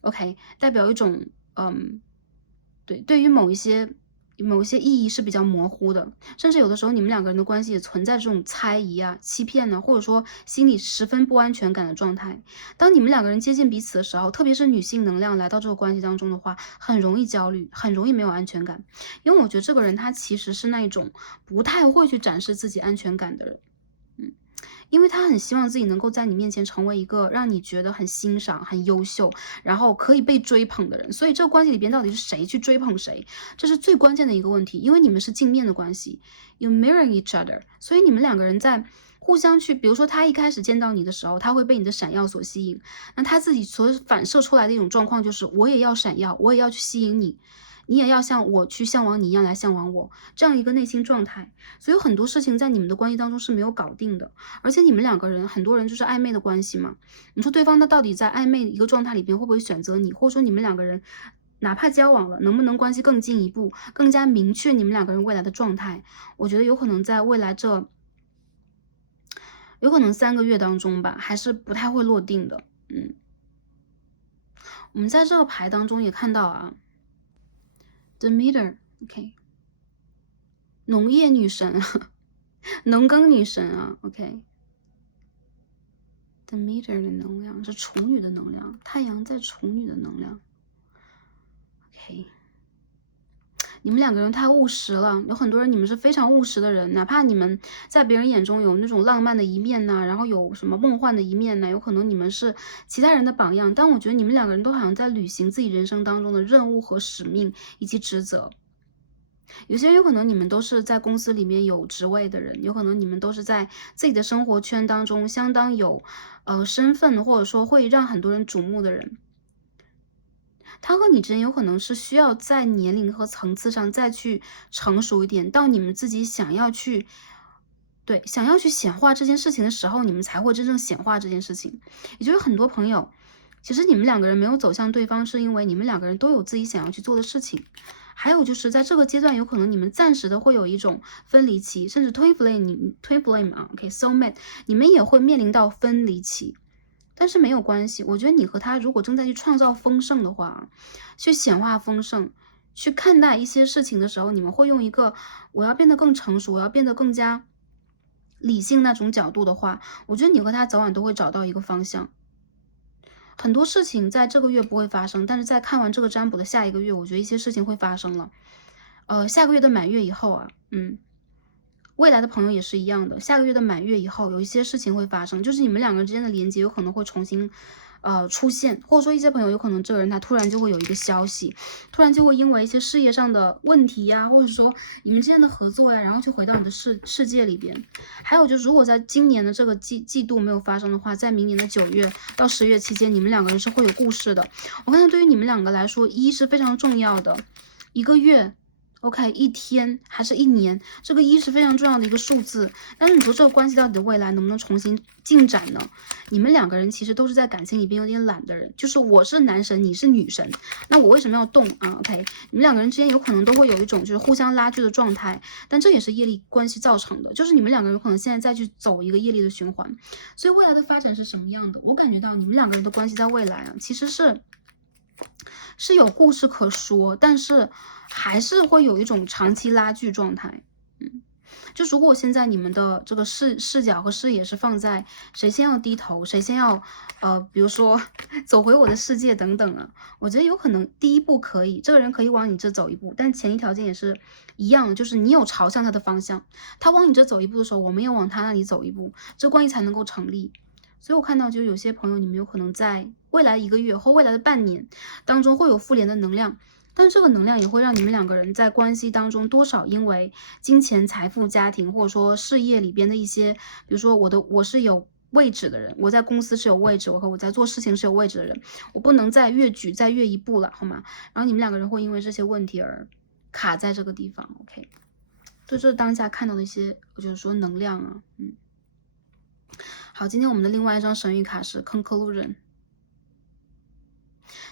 OK，代表一种对于某一些意义是比较模糊的，甚至有的时候你们两个人的关系也存在这种猜疑啊、欺骗呢，或者说心里十分不安全感的状态。当你们两个人接近彼此的时候，特别是女性能量来到这个关系当中的话，很容易焦虑，很容易没有安全感。因为我觉得这个人他其实是那一种不太会去展示自己安全感的人。因为他很希望自己能够在你面前成为一个让你觉得很欣赏、很优秀，然后可以被追捧的人。所以这个关系里边到底是谁去追捧谁，这是最关键的一个问题，因为你们是镜面的关系 ，you mirror each other， 所以你们两个人在互相去，比如说他一开始见到你的时候，他会被你的闪耀所吸引，那他自己所反射出来的一种状况就是我也要闪耀，我也要去吸引你。你也要像我去向往你一样来向往我，这样一个内心状态。所以有很多事情在你们的关系当中是没有搞定的，而且你们两个人，很多人就是暧昧的关系嘛。你说对方他到底在暧昧一个状态里边会不会选择你，或者说你们两个人哪怕交往了，能不能关系更进一步，更加明确你们两个人未来的状态？我觉得有可能在未来有可能3个月当中吧，还是不太会落定的。我们在这个牌当中也看到啊。Demeter， OK， 农业女神啊，农耕女神啊 ，OK。Demeter 的能量是处女的能量，太阳在处女的能量 ，OK。你们两个人太务实了，有很多人你们是非常务实的人，哪怕你们在别人眼中有那种浪漫的一面呐，然后有什么梦幻的一面呢，有可能你们是其他人的榜样，但我觉得你们两个人都好像在履行自己人生当中的任务和使命以及职责。有些人有可能你们都是在公司里面有职位的人，有可能你们都是在自己的生活圈当中相当有身份，或者说会让很多人瞩目的人。他和你之间有可能是需要在年龄和层次上再去成熟一点，到你们自己想要去显化这件事情的时候，你们才会真正显化这件事情。也就是很多朋友，其实你们两个人没有走向对方，是因为你们两个人都有自己想要去做的事情。还有就是在这个阶段，有可能你们暂时的会有一种分离期，甚至 twin flame 啊 ，OK soulmate， 你们也会面临到分离期。但是没有关系，我觉得你和他如果正在去创造丰盛的话，去显化丰盛，去看待一些事情的时候，你们会用一个我要变得更成熟，我要变得更加理性那种角度的话，我觉得你和他早晚都会找到一个方向。很多事情在这个月不会发生，但是在看完这个占卜的下一个月，我觉得一些事情会发生了。下个月的满月以后啊，未来的朋友也是一样的，下个月的满月以后，有一些事情会发生，就是你们两个人之间的连接有可能会重新出现，或者说一些朋友有可能这个人他突然就会有一个消息，突然就会因为一些事业上的问题呀，或者说你们之间的合作呀，然后就回到你的世界里边。还有就是如果在今年的这个季度没有发生的话，在明年的9月到10月期间，你们两个人是会有故事的。我看到对于你们两个来说，1是非常重要的，1个月OK， 1天还是1年，这个1是非常重要的一个数字。但是你说这个关系到底的未来能不能重新进展呢？你们两个人其实都是在感情里边有点懒的人，就是我是男神，你是女神，那我为什么要动啊 ？OK， 你们两个人之间有可能都会有一种就是互相拉锯的状态，但这也是业力关系造成的，就是你们两个人有可能现在再去走一个业力的循环。所以未来的发展是什么样的？我感觉到你们两个人的关系在未来啊，其实是有故事可说，但是还是会有一种长期拉锯状态。就如果现在你们的这个视角和视野是放在谁先要低头，谁先要比如说走回我的世界等等啊，我觉得有可能第一步可以，这个人可以往你这走一步，但前提条件也是一样的，就是你有朝向他的方向，他往你这走一步的时候，我们也往他那里走一步，这关系才能够成立。所以我看到，就有些朋友，你们有可能在未来1个月或未来的半年当中会有复联的能量，但这个能量也会让你们两个人在关系当中多少因为金钱、财富、家庭，或者说事业里边的一些，比如说我是有位置的人，我在公司是有位置，我在做事情是有位置的人，我不能再越一步了，好吗？然后你们两个人会因为这些问题而卡在这个地方 ，OK？ 这是当下看到的一些，我就是说能量啊，好，今天我们的另外一张神谕卡是 Conclusion。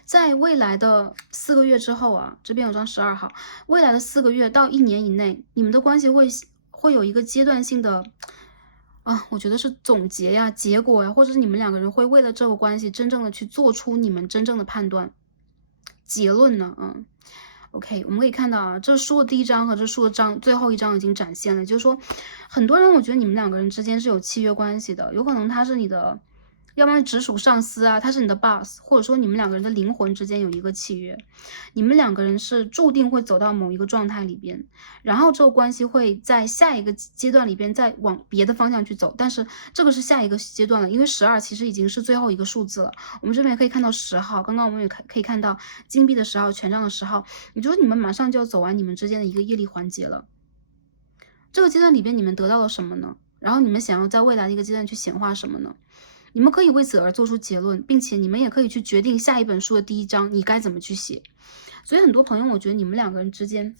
在未来的4个月之后啊，这边有张12号，未来的4个月到1年以内，你们的关系会有一个阶段性的我觉得是总结呀、结果呀，或者是你们两个人会为了这个关系真正的去做出你们真正的判断结论呢，OK， 我们可以看到啊，这书的第1章和这书的最后一章已经展现了，就是说，很多人我觉得你们两个人之间是有契约关系的，有可能他是你的要不然直属上司啊，他是你的 boss，或者说你们两个人的灵魂之间有一个契约，你们两个人是注定会走到某一个状态里边，然后这个关系会在下一个阶段里边再往别的方向去走，但是这个是下一个阶段了，因为12其实已经是最后一个数字了。我们这边也可以看到10号，刚刚我们也可以看到金币的10号，权杖的10号，也就是你们马上就要走完你们之间的一个业力环节了。这个阶段里边你们得到了什么呢？然后你们想要在未来的一个阶段去显化什么呢？你们可以为此而做出结论，并且你们也可以去决定下一本书的第一章你该怎么去写。所以很多朋友，我觉得你们两个人之间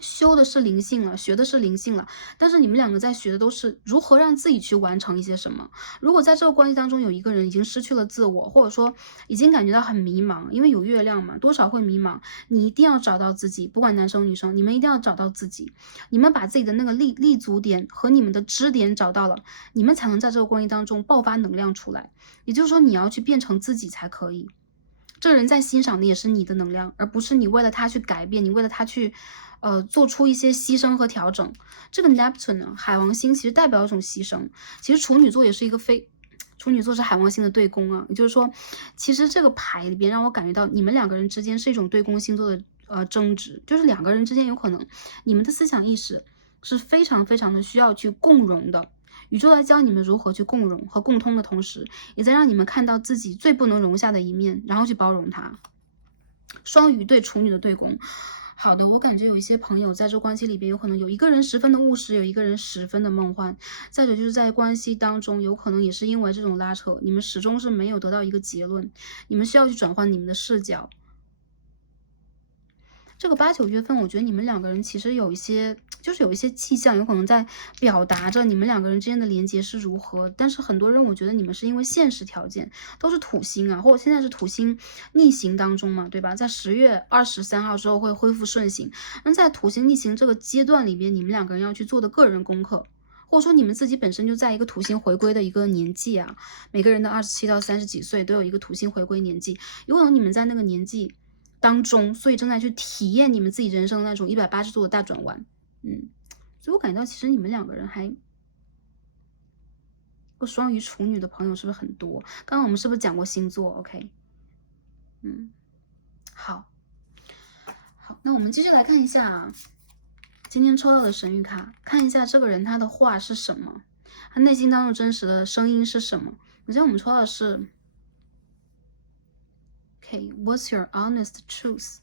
修的是灵性了，学的是灵性了，但是你们两个在学的都是如何让自己去完成一些什么。如果在这个关系当中有一个人已经失去了自我，或者说已经感觉到很迷茫，因为有月亮嘛，多少会迷茫，你一定要找到自己，不管男生女生，你们一定要找到自己，你们把自己的那个立足点和你们的支点找到了，你们才能在这个关系当中爆发能量出来。也就是说，你要去变成自己才可以。这个人在欣赏的也是你的能量，而不是你为了他去改变，你为了他去做出一些牺牲和调整。这个 Neptune 呢，海王星其实代表一种牺牲。其实处女座也是一个处女座是海王星的对宫啊，也就是说，其实这个牌里边让我感觉到你们两个人之间是一种对宫星座的争执，就是两个人之间有可能你们的思想意识是非常非常的需要去共融的。宇宙在教你们如何去共融和共通的同时，也在让你们看到自己最不能容下的一面，然后去包容它。双鱼对处女的对宫。好的，我感觉有一些朋友在这关系里边，有可能有一个人十分的务实，有一个人十分的梦幻。再者就是在关系当中，有可能也是因为这种拉扯，你们始终是没有得到一个结论，你们需要去转换你们的视角。这个8、9月份，我觉得你们两个人其实有一些迹象，有可能在表达着你们两个人之间的连接是如何。但是很多人，我觉得你们是因为现实条件都是土星啊，或者现在是土星逆行当中嘛，对吧？在10月23号之后会恢复顺行。那在土星逆行这个阶段里边，你们两个人要去做的个人功课，或者说你们自己本身就在一个土星回归的一个年纪啊，每个人的27到30几岁都有一个土星回归年纪，有可能你们在那个年纪当中，所以正在去体验你们自己人生的那种180度的大转弯。所以我感觉到其实你们两个人还双鱼处女的朋友是不是很多？刚刚我们是不是讲过星座 ？OK， 好，那我们接着来看一下今天抽到的神谕卡，看一下这个人他的话是什么，他内心当中真实的声音是什么。首先我们抽到的是，What's your honest truth？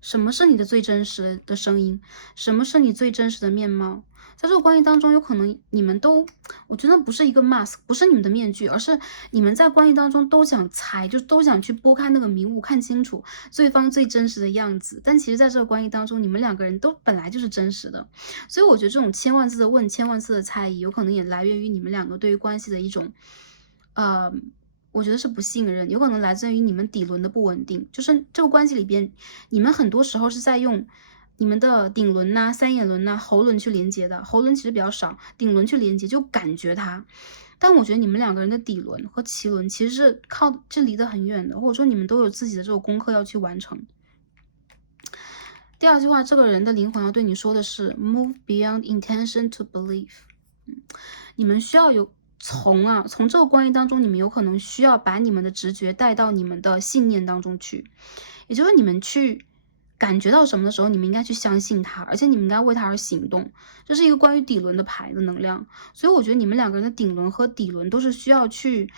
什么是你的最真实的声音？什么是你最真实的面貌？在这个关系当中，有可能你们都，我觉得不是一个 mask， 不是你们的面具，而是你们在关系当中都想猜，就都想去拨开那个迷雾，看清楚对方最真实的样子。但其实，在这个关系当中，你们两个人都本来就是真实的。所以，我觉得这种千万次的问，千万次的猜疑，有可能也来源于你们两个对于关系的一种，我觉得是不信任，有可能来自于你们底轮的不稳定。就是这个关系里边，你们很多时候是在用你们的顶轮呐、三眼轮呐、喉轮去连接的。喉轮其实比较少，顶轮去连接就感觉它。但我觉得你们两个人的底轮和脐轮其实是离得很远的，或者说你们都有自己的这种功课要去完成。第二句话，这个人的灵魂要对你说的是 "Move beyond intention to believe"，你们需要从这个关系当中，你们有可能需要把你们的直觉带到你们的信念当中去，也就是你们去感觉到什么的时候，你们应该去相信它，而且你们应该为它而行动。这是一个关于底轮的牌的能量，所以我觉得你们两个人的顶轮和底轮都是需要去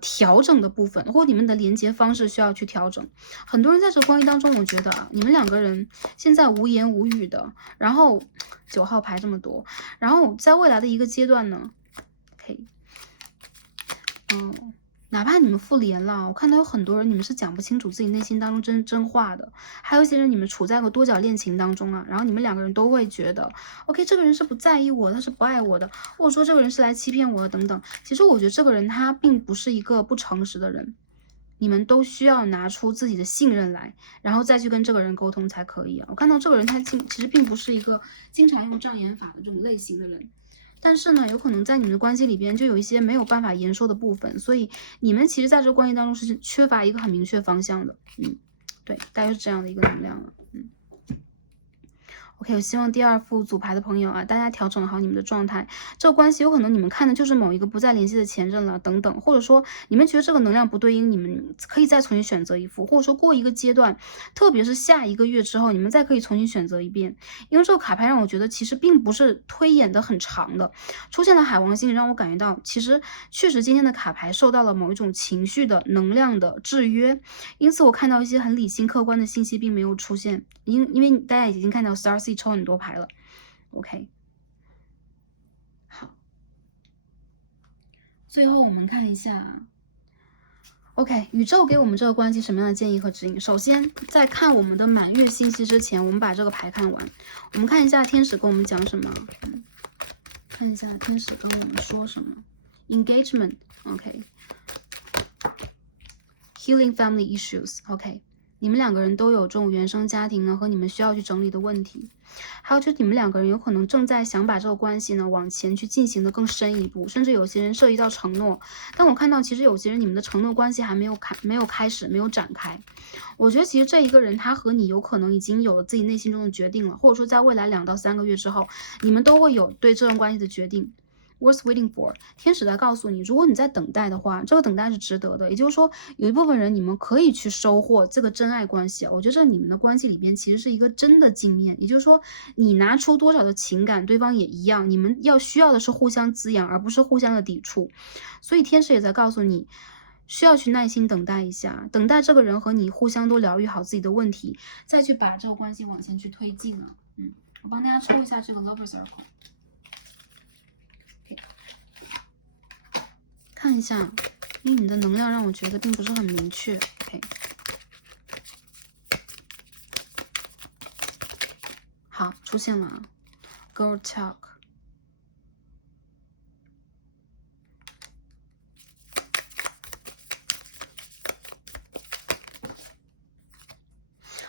调整的部分，或你们的连接方式需要去调整。很多人在这个关系当中，我觉得你们两个人现在无言无语的，然后9号牌这么多，然后在未来的一个阶段呢，哪怕你们复联了，我看到有很多人你们是讲不清楚自己内心当中真话的，还有一些人你们处在个多角恋情当中啊，然后你们两个人都会觉得 OK 这个人是不在意我，他是不爱我的，或者说这个人是来欺骗我的等等。其实我觉得这个人他并不是一个不诚实的人，你们都需要拿出自己的信任来，然后再去跟这个人沟通才可以啊。我看到这个人他其实并不是一个经常用障眼法的这种类型的人，但是呢，有可能在你们的关系里边就有一些没有办法言说的部分，所以你们其实在这个关系当中是缺乏一个很明确方向的。对，大概是这样的一个能量了。OK，我希望第二副组牌的朋友啊，大家调整好你们的状态。这个关系有可能你们看的就是某一个不再联系的前任了，等等，或者说你们觉得这个能量不对应，你们可以再重新选择一副，或者说过一个阶段，特别是下一个月之后，你们再可以重新选择一遍。因为这个卡牌让我觉得其实并不是推演的很长的，出现了海王星，让我感觉到其实确实今天的卡牌受到了某一种情绪的能量的制约，因此我看到一些很理性客观的信息并没有出现，因为大家已经看到 Starseed 抽很多牌了。OK， 好，最后我们看一下 OK， 宇宙给我们这个关系什么样的建议和指引？首先，在看我们的满月信息之前，我们把这个牌看完。我们看一下天使跟我们讲什么。看一下天使跟我们说什么。Engagement，OK。Healing family issues，OK。你们两个人都有这种原生家庭呢和你们需要去整理的问题，还有就是你们两个人有可能正在想把这个关系呢往前去进行的更深一步，甚至有些人涉及到承诺。但我看到其实有些人你们的承诺关系还没有开始，没有展开。我觉得其实这一个人他和你有可能已经有了自己内心中的决定了，或者说在未来2到3个月之后，你们都会有对这段关系的决定。Worth waiting for， 天使在告诉你，如果你在等待的话，这个等待是值得的。也就是说，有一部分人你们可以去收获这个真爱关系。我觉得这你们的关系里边其实是一个真的镜面，也就是说，你拿出多少的情感，对方也一样。你们需要的是互相滋养，而不是互相的抵触。所以天使也在告诉你，需要去耐心等待一下，等待这个人和你互相都疗愈好自己的问题，再去把这个关系往前去推进了。我帮大家抽一下这个 Lover Circle。看一下，因为你的能量让我觉得并不是很明确。OK， 好，出现了 Girl Talk。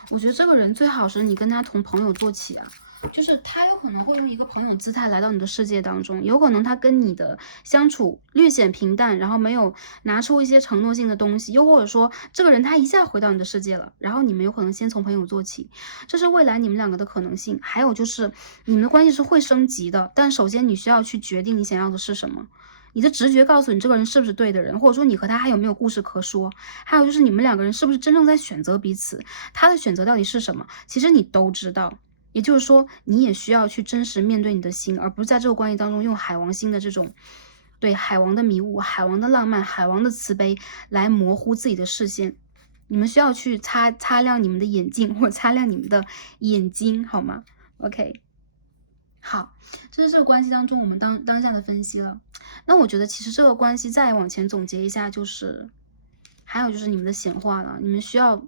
我觉得这个人最好是你跟他从朋友做起啊。就是他有可能会用一个朋友姿态来到你的世界当中，有可能他跟你的相处略显平淡，然后没有拿出一些承诺性的东西，又或者说这个人他一下回到你的世界了，然后你们有可能先从朋友做起，这是未来你们两个的可能性。还有就是你们的关系是会升级的，但首先你需要去决定你想要的是什么。你的直觉告诉你这个人是不是对的人，或者说你和他还有没有故事可说，还有就是你们两个人是不是真正在选择彼此，他的选择到底是什么，其实你都知道。也就是说，你也需要去真实面对你的心，而不是在这个关系当中用海王星的这种，对海王的迷雾、海王的浪漫、海王的慈悲来模糊自己的视线。你们需要去擦亮你们的眼镜，或者擦亮你们的眼睛，好吗 ？OK， 好，这是这个关系当中我们当下的分析了。那我觉得其实这个关系再往前总结一下，就是还有就是你们的显化了，你们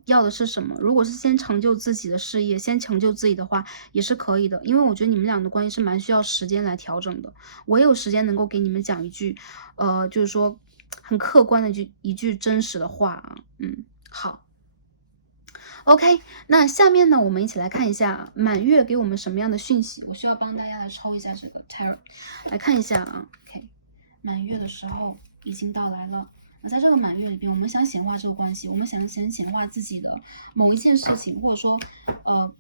要的是什么？如果是先成就自己的事业，先成就自己的话，也是可以的。因为我觉得你们俩的关系是蛮需要时间来调整的。我也有时间能够给你们讲一句，就是说很客观的一句真实的话啊。好。OK， 那下面呢，我们一起来看一下满月给我们什么样的讯息。我需要帮大家来抽一下这个 Tarot， 来看一下啊。OK， 满月的时候已经到来了。那在这个满月里边，我们想显化这个关系，我们想显化自己的某一件事情，或者说，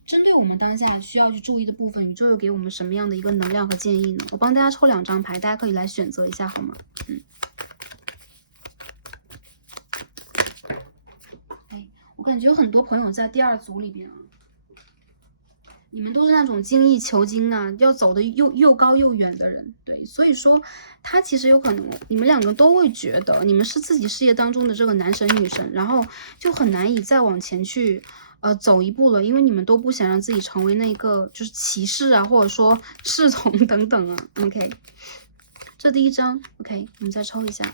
针对我们当下需要去注意的部分，宇宙又给我们什么样的一个能量和建议呢？我帮大家抽2张牌，大家可以来选择一下，好吗？我感觉有很多朋友在第2组里边啊，你们都是那种精益求精啊，要走的又高又远的人，对，所以说他其实有可能你们2个都会觉得你们是自己事业当中的这个男神女神，然后就很难以再往前去走一步了，因为你们都不想让自己成为那个就是骑士啊，或者说侍从等等啊。OK， 这第1张 OK， 我们再抽一下。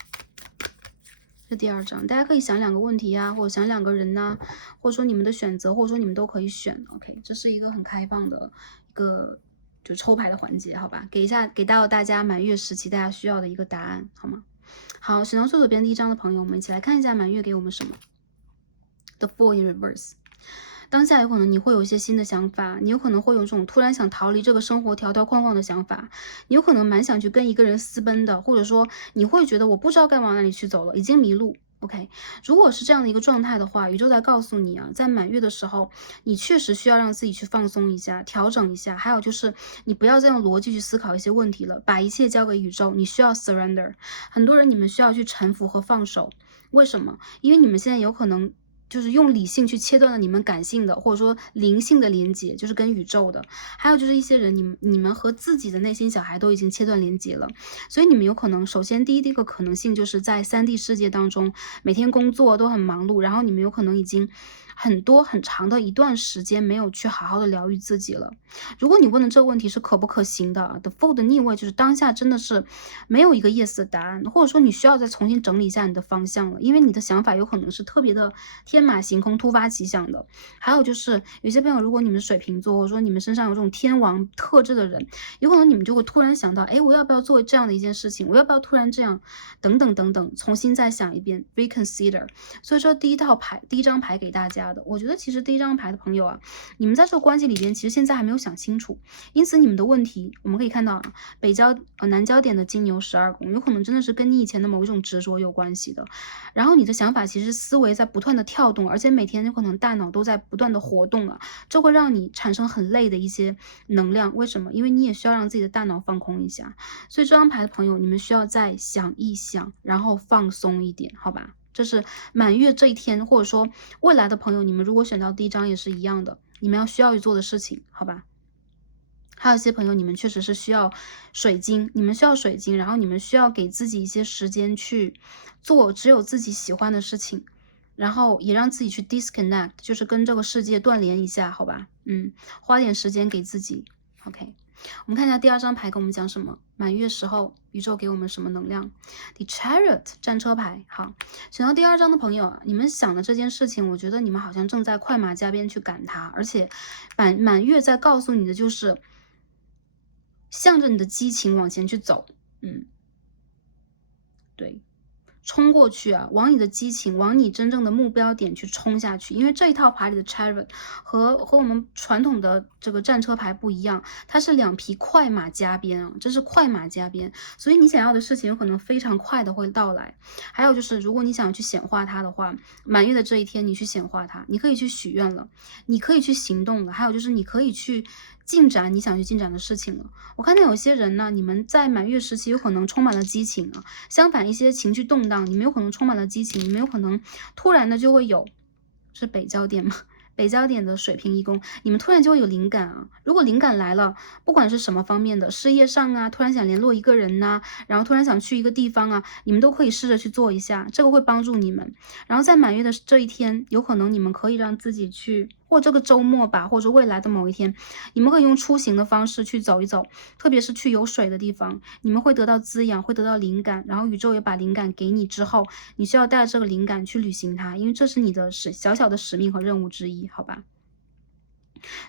这第2张，大家可以想2个问题呀，或者想2个人呐，或者说你们的选择，或者说你们都可以选。OK， 这是一个很开放的一个就抽牌的环节，好吧？给到大家满月时期大家需要的一个答案，好吗？好，选到最左边第1张的朋友，我们一起来看一下满月给我们什么。The Fool in Reverse。当下有可能你会有一些新的想法，你有可能会有这种突然想逃离这个生活条条框框的想法，你有可能蛮想去跟一个人私奔的，或者说你会觉得我不知道该往哪里去走了，已经迷路。OK，如果是这样的一个状态的话，宇宙在告诉你啊，在满月的时候，你确实需要让自己去放松一下，调整一下。还有就是，你不要再用逻辑去思考一些问题了，把一切交给宇宙。你需要 surrender。很多人你们需要去臣服和放手。为什么？因为你们现在有可能就是用理性去切断了你们感性的或者说灵性的连接，就是跟宇宙的。还有就是一些人，你们和自己的内心小孩都已经切断连接了，所以你们有可能，首先第一个可能性就是在3D 世界当中，每天工作都很忙碌，然后你们有可能已经很长的一段时间没有去好好的疗愈自己了。如果你问的这个问题是可不可行的，default 的逆位就是当下真的是没有一个 yes 的答案，或者说你需要再重新整理一下你的方向了，因为你的想法有可能是特别的天马行空、突发奇想的。还有就是有些朋友，如果你们是水瓶座，或者说你们身上有这种天王特质的人，有可能你们就会突然想到，哎，我要不要做这样的一件事情？我要不要突然这样？等等等等，重新再想一遍 ，reconsider。所以说第一张牌给大家的，我觉得其实第一张牌的朋友啊，你们在这个关系里边，其实现在还没有想清楚，因此你们的问题，我们可以看到啊，南焦点的金牛12宫，有可能真的是跟你以前的某一种执着有关系的。然后你的想法其实思维在不断的跳动，而且每天有可能大脑都在不断的活动了，这会让你产生很累的一些能量。为什么？因为你也需要让自己的大脑放空一下。所以这张牌的朋友，你们需要再想一想，然后放松一点，好吧？这是满月这一天，或者说未来的朋友，你们如果选到第一张也是一样的，你们需要去做的事情，好吧？还有一些朋友，你们确实是需要水晶，你们需要水晶，然后你们需要给自己一些时间去做只有自己喜欢的事情，然后也让自己去 disconnect， 就是跟这个世界断联一下，好吧？花点时间给自己。OK， 我们看一下第二张牌跟我们讲什么。满月时候，宇宙给我们什么能量 ？The Chariot 战车牌。好，选到第二张的朋友啊，你们想的这件事情，我觉得你们好像正在快马加鞭去赶它，而且满月在告诉你的就是。向着你的激情往前去走，对，冲过去啊，往你的激情，往你真正的目标点去冲下去。因为这一套牌里的 Chariot 和我们传统的这个战车牌不一样，它是2匹快马加鞭啊，这是快马加鞭，所以你想要的事情有可能非常快的会到来。还有就是，如果你想去显化它的话，满月的这一天你去显化它，你可以去许愿了，你可以去行动了，还有就是你可以去进展你想去进展的事情了。我看到有些人呢，你们在满月时期有可能充满了激情啊，相反一些情绪动荡，你们有可能充满了激情，你们有可能突然的就会有，是北焦点吗？北焦点的水瓶一宫，你们突然就会有灵感啊！如果灵感来了，不管是什么方面的，事业上啊，突然想联络一个人呐、然后突然想去一个地方啊，你们都可以试着去做一下，这个会帮助你们。然后在满月的这一天，有可能你们可以让自己去，或这个周末吧，或者未来的某一天，你们可以用出行的方式去走一走，特别是去有水的地方，你们会得到滋养，会得到灵感，然后宇宙也把灵感给你之后，你需要带着这个灵感去履行它，因为这是你的小小的使命和任务之一，好吧？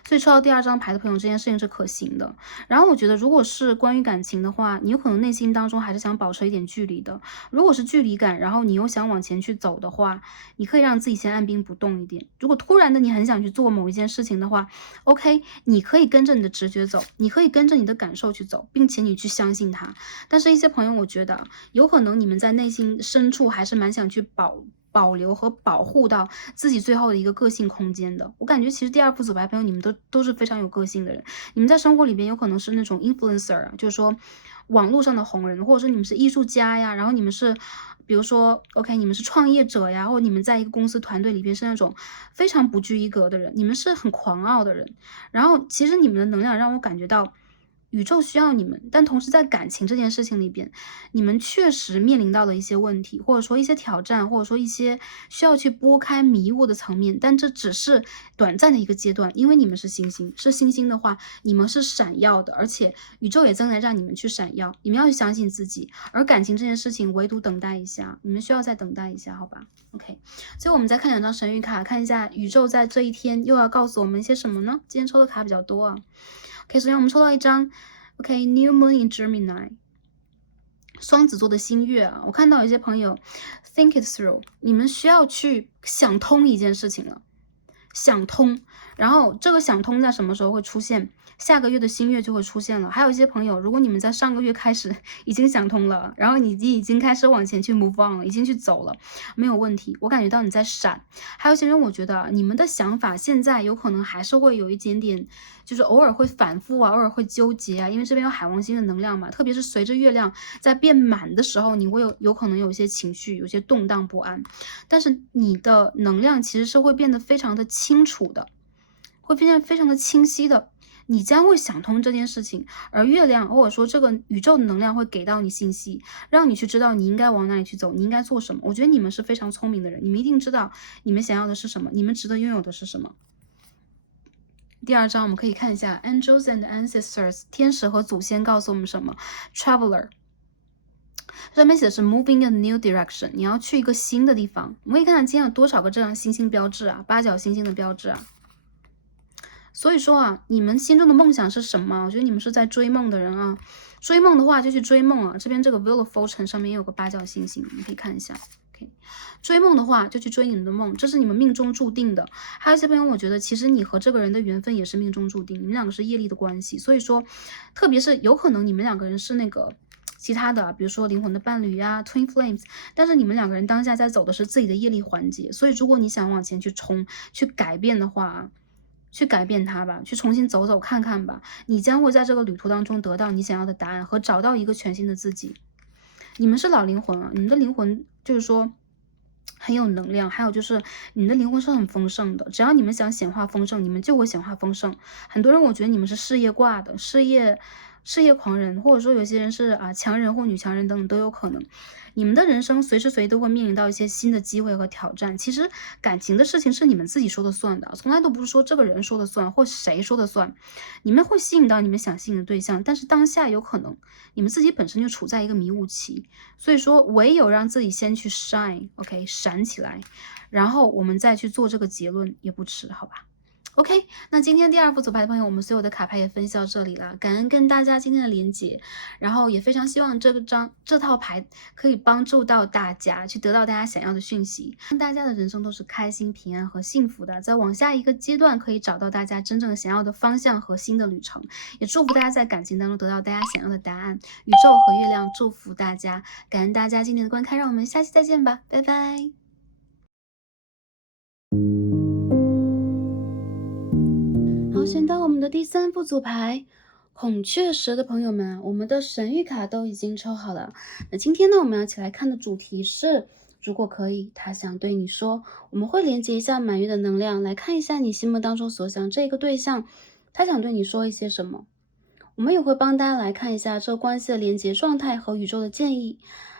所以抽到第二张牌的朋友，这件事情是可行的。然后我觉得，如果是关于感情的话，你有可能内心当中还是想保持一点距离的。如果是距离感，然后你又想往前去走的话，你可以让自己先按兵不动一点。如果突然的你很想去做某一件事情的话，OK，你可以跟着你的直觉走，你可以跟着你的感受去走，并且你去相信它。但是，一些朋友，我觉得有可能你们在内心深处还是蛮想去保留和保护到自己最后的一个个性空间的。我感觉其实第二副组牌朋友，你们都是非常有个性的人。你们在生活里边有可能是那种 influencer， 就是说网络上的红人，或者说你们是艺术家呀，然后你们是比如说 OK， 你们是创业者呀，或者你们在一个公司团队里边是那种非常不拘一格的人，你们是很狂傲的人。然后其实你们的能量让我感觉到宇宙需要你们，但同时在感情这件事情里边，你们确实面临到了一些问题，或者说一些挑战，或者说一些需要去拨开迷雾的层面，但这只是短暂的一个阶段，因为你们是星星，是星星的话，你们是闪耀的，而且宇宙也正在让你们去闪耀，你们要去相信自己。而感情这件事情，唯独等待一下，你们需要再等待一下，好吧 ？OK， 所以我们再看2张神谕卡，看一下宇宙在这一天又要告诉我们一些什么呢？今天抽的卡比较多啊。OK， 首先我们抽到一张 OK，New Moon in Gemini， 双子座的新月啊，我看到有些朋友 think it through， 你们需要去想通一件事情了，想通，然后这个想通在什么时候会出现？下个月的新月就会出现了。还有一些朋友，如果你们在上个月开始已经想通了，然后你已经开始往前去 move on 了，已经去走了，没有问题。我感觉到你在闪。还有一些人，我觉得你们的想法现在有可能还是会有一点点，就是偶尔会反复啊，偶尔会纠结啊，因为这边有海王星的能量嘛，特别是随着月亮在变满的时候，你会有可能有一些情绪，有些动荡不安，但是你的能量其实是会变得非常的清楚的。会变得非常的清晰的，你将会想通这件事情，而月亮或者说这个宇宙的能量会给到你信息，让你去知道你应该往哪里去走，你应该做什么。我觉得你们是非常聪明的人，你们一定知道你们想要的是什么，你们值得拥有的是什么。第二章我们可以看一下 Angels and Ancestors， 天使和祖先告诉我们什么 Traveler， 上面写的是 Moving a new direction， 你要去一个新的地方。我们可以看到今天有多少个这样星星标志啊，八角星星的标志啊。所以说啊，你们心中的梦想是什么？我觉得你们是在追梦的人啊。追梦的话就去追梦啊。这边这个 Wheel of Fortune 上面也有个八角星星，你可以看一下。OK， 追梦的话就去追你们的梦，这是你们命中注定的。还有一些朋友，我觉得其实你和这个人的缘分也是命中注定，你们两个是业力的关系。所以说，特别是有可能你们两个人是那个其他的，比如说灵魂的伴侣呀、Twin Flames， 但是你们两个人当下在走的是自己的业力环节。所以如果你想往前去冲、去改变的话，去改变它吧，去重新走走看看吧，你将会在这个旅途当中得到你想要的答案和找到一个全新的自己。你们是老灵魂啊，你们的灵魂就是说很有能量，还有就是你们的灵魂是很丰盛的，只要你们想显化丰盛，你们就会显化丰盛。很多人我觉得你们是事业挂的，事业狂人，或者说有些人是强人或女强人等等都有可能。你们的人生随时随地都会面临到一些新的机会和挑战。其实感情的事情是你们自己说了算的，从来都不是说这个人说了算或谁说了算。你们会吸引到你们想吸引的对象，但是当下有可能你们自己本身就处在一个迷雾期，所以说唯有让自己先去 shine，OK，闪起来，然后我们再去做这个结论也不迟，好吧？OK，那今天第二副组牌的朋友，我们所有的卡牌也分析到这里了，感恩跟大家今天的连结，然后也非常希望这套牌可以帮助到大家去得到大家想要的讯息，让大家的人生都是开心、平安和幸福的，在往下一个阶段可以找到大家真正想要的方向和新的旅程，也祝福大家在感情当中得到大家想要的答案，宇宙和月亮祝福大家，感恩大家今天的观看，让我们下期再见吧，拜拜。好，选到我们的第三副组牌，孔雀蛇的朋友们，我们的神谕卡都已经抽好了。那今天呢，我们要一起来看的主题是，如果可以，他想对你说。我们会连接一下满月的能量，来看一下你心目当中所想这个对象，他想对你说一些什么。我们也会帮大家来看一下这关系的连接状态和宇宙的建议。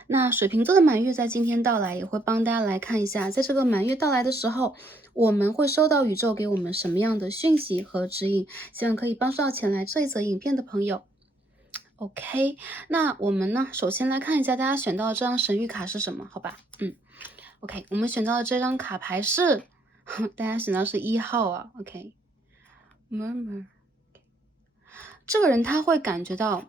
那水瓶座的满月在今天到来，也会帮大家来看一下，在这个满月到来的时候，我们会收到宇宙给我们什么样的讯息和指引，希望可以帮助到前来这一则影片的朋友。OK， 那我们呢，首先来看一下大家选到的这张神谕卡是什么，好吧？OK， 我们选到的这张卡牌是，大家选到是1号啊，OK，Murmur，这个人他会感觉到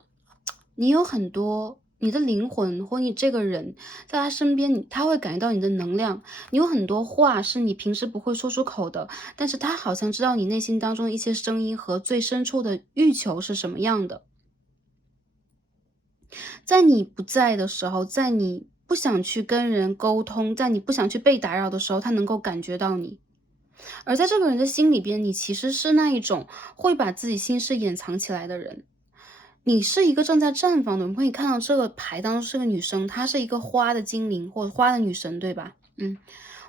你有很多。你的灵魂或你这个人在他身边，他会感觉到你的能量。你有很多话是你平时不会说出口的，但是他好像知道你内心当中的一些声音和最深处的欲求是什么样的。在你不在的时候，在你不想去跟人沟通，在你不想去被打扰的时候，他能够感觉到你。而在这个人的心里边，你其实是那一种会把自己心事掩藏起来的人。你是一个正在绽放的，我们可以看到这个牌当中是个女生，她是一个花的精灵或者花的女神，对吧？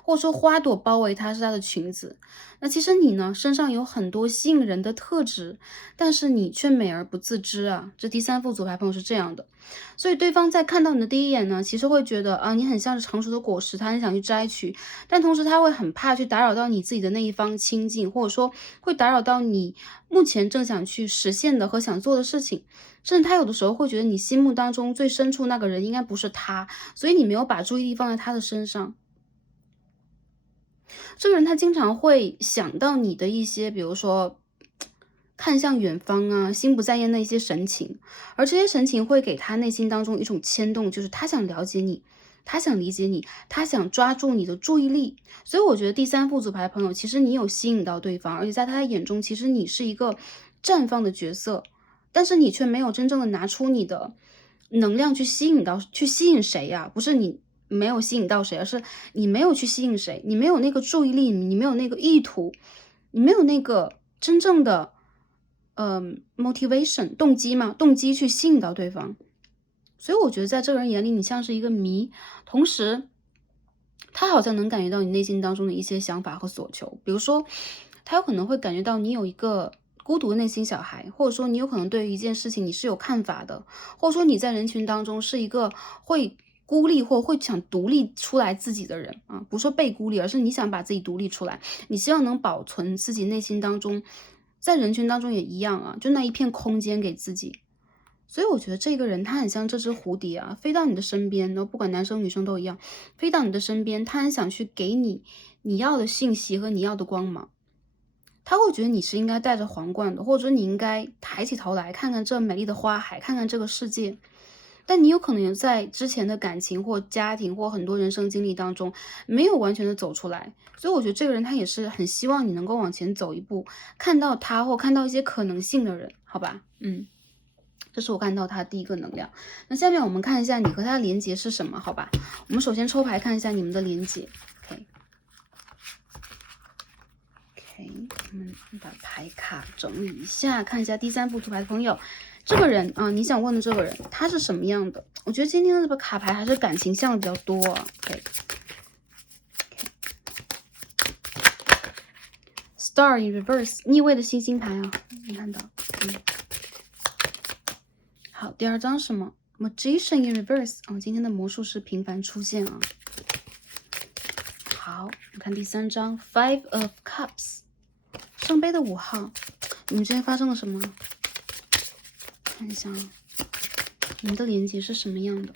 或者说花朵包围她是她的裙子。那其实你呢，身上有很多吸引人的特质，但是你却美而不自知啊。这第三副组牌朋友是这样的，所以对方在看到你的第一眼呢，其实会觉得你很像是成熟的果实，他很想去摘取，但同时他会很怕去打扰到你自己的那一方亲近，或者说会打扰到你目前正想去实现的和想做的事情。甚至他有的时候会觉得你心目当中最深处那个人应该不是他，所以你没有把注意力放在他的身上。这个人他经常会想到你的一些，比如说看向远方啊，心不在焉的一些神情，而这些神情会给他内心当中一种牵动，就是他想了解你，他想理解你，他想抓住你的注意力。所以我觉得第三副组牌的朋友，其实你有吸引到对方，而且在他的眼中，其实你是一个绽放的角色，但是你却没有真正的拿出你的能量去吸引谁呀？不是你没有吸引到谁，而是你没有去吸引谁，你没有那个注意力，你没有那个意图，你没有那个真正的motivation 动机去吸引到对方。所以我觉得在这个人眼里，你像是一个谜，同时他好像能感觉到你内心当中的一些想法和所求。比如说，他有可能会感觉到你有一个孤独的内心小孩，或者说你有可能对于一件事情你是有看法的，或者说你在人群当中是一个会孤立或会想独立出来自己的人啊，不是说被孤立，而是你想把自己独立出来，你希望能保存自己内心当中，在人群当中也一样啊，就那一片空间给自己。所以我觉得这个人他很像这只蝴蝶啊，飞到你的身边，然后不管男生女生都一样，飞到你的身边，他很想去给你你要的信息和你要的光芒。他会觉得你是应该戴着皇冠的，或者说你应该抬起头来看看这美丽的花海，看看这个世界。但你有可能也在之前的感情或家庭或很多人生经历当中，没有完全的走出来。所以我觉得这个人他也是很希望你能够往前走一步，看到他或看到一些可能性的人，好吧？这是我看到他第一个能量。那下面我们看一下你和他的连结是什么，好吧？我们首先抽牌看一下你们的连结。OK， 我们把牌卡整理一下，看一下第三副图牌的朋友，这个人啊，你想问的这个人他是什么样的？我觉得今天的这个卡牌还是感情向的比较多啊。Star in reverse 逆位的星星牌啊，你看到？好，第二张是什么 ？Magician in reverse 啊，今天的魔术师频繁出现啊。好，我们看第三张 Five of Cups 圣杯的5号，你们之间发生了什么？看一下啊，你们的连接是什么样的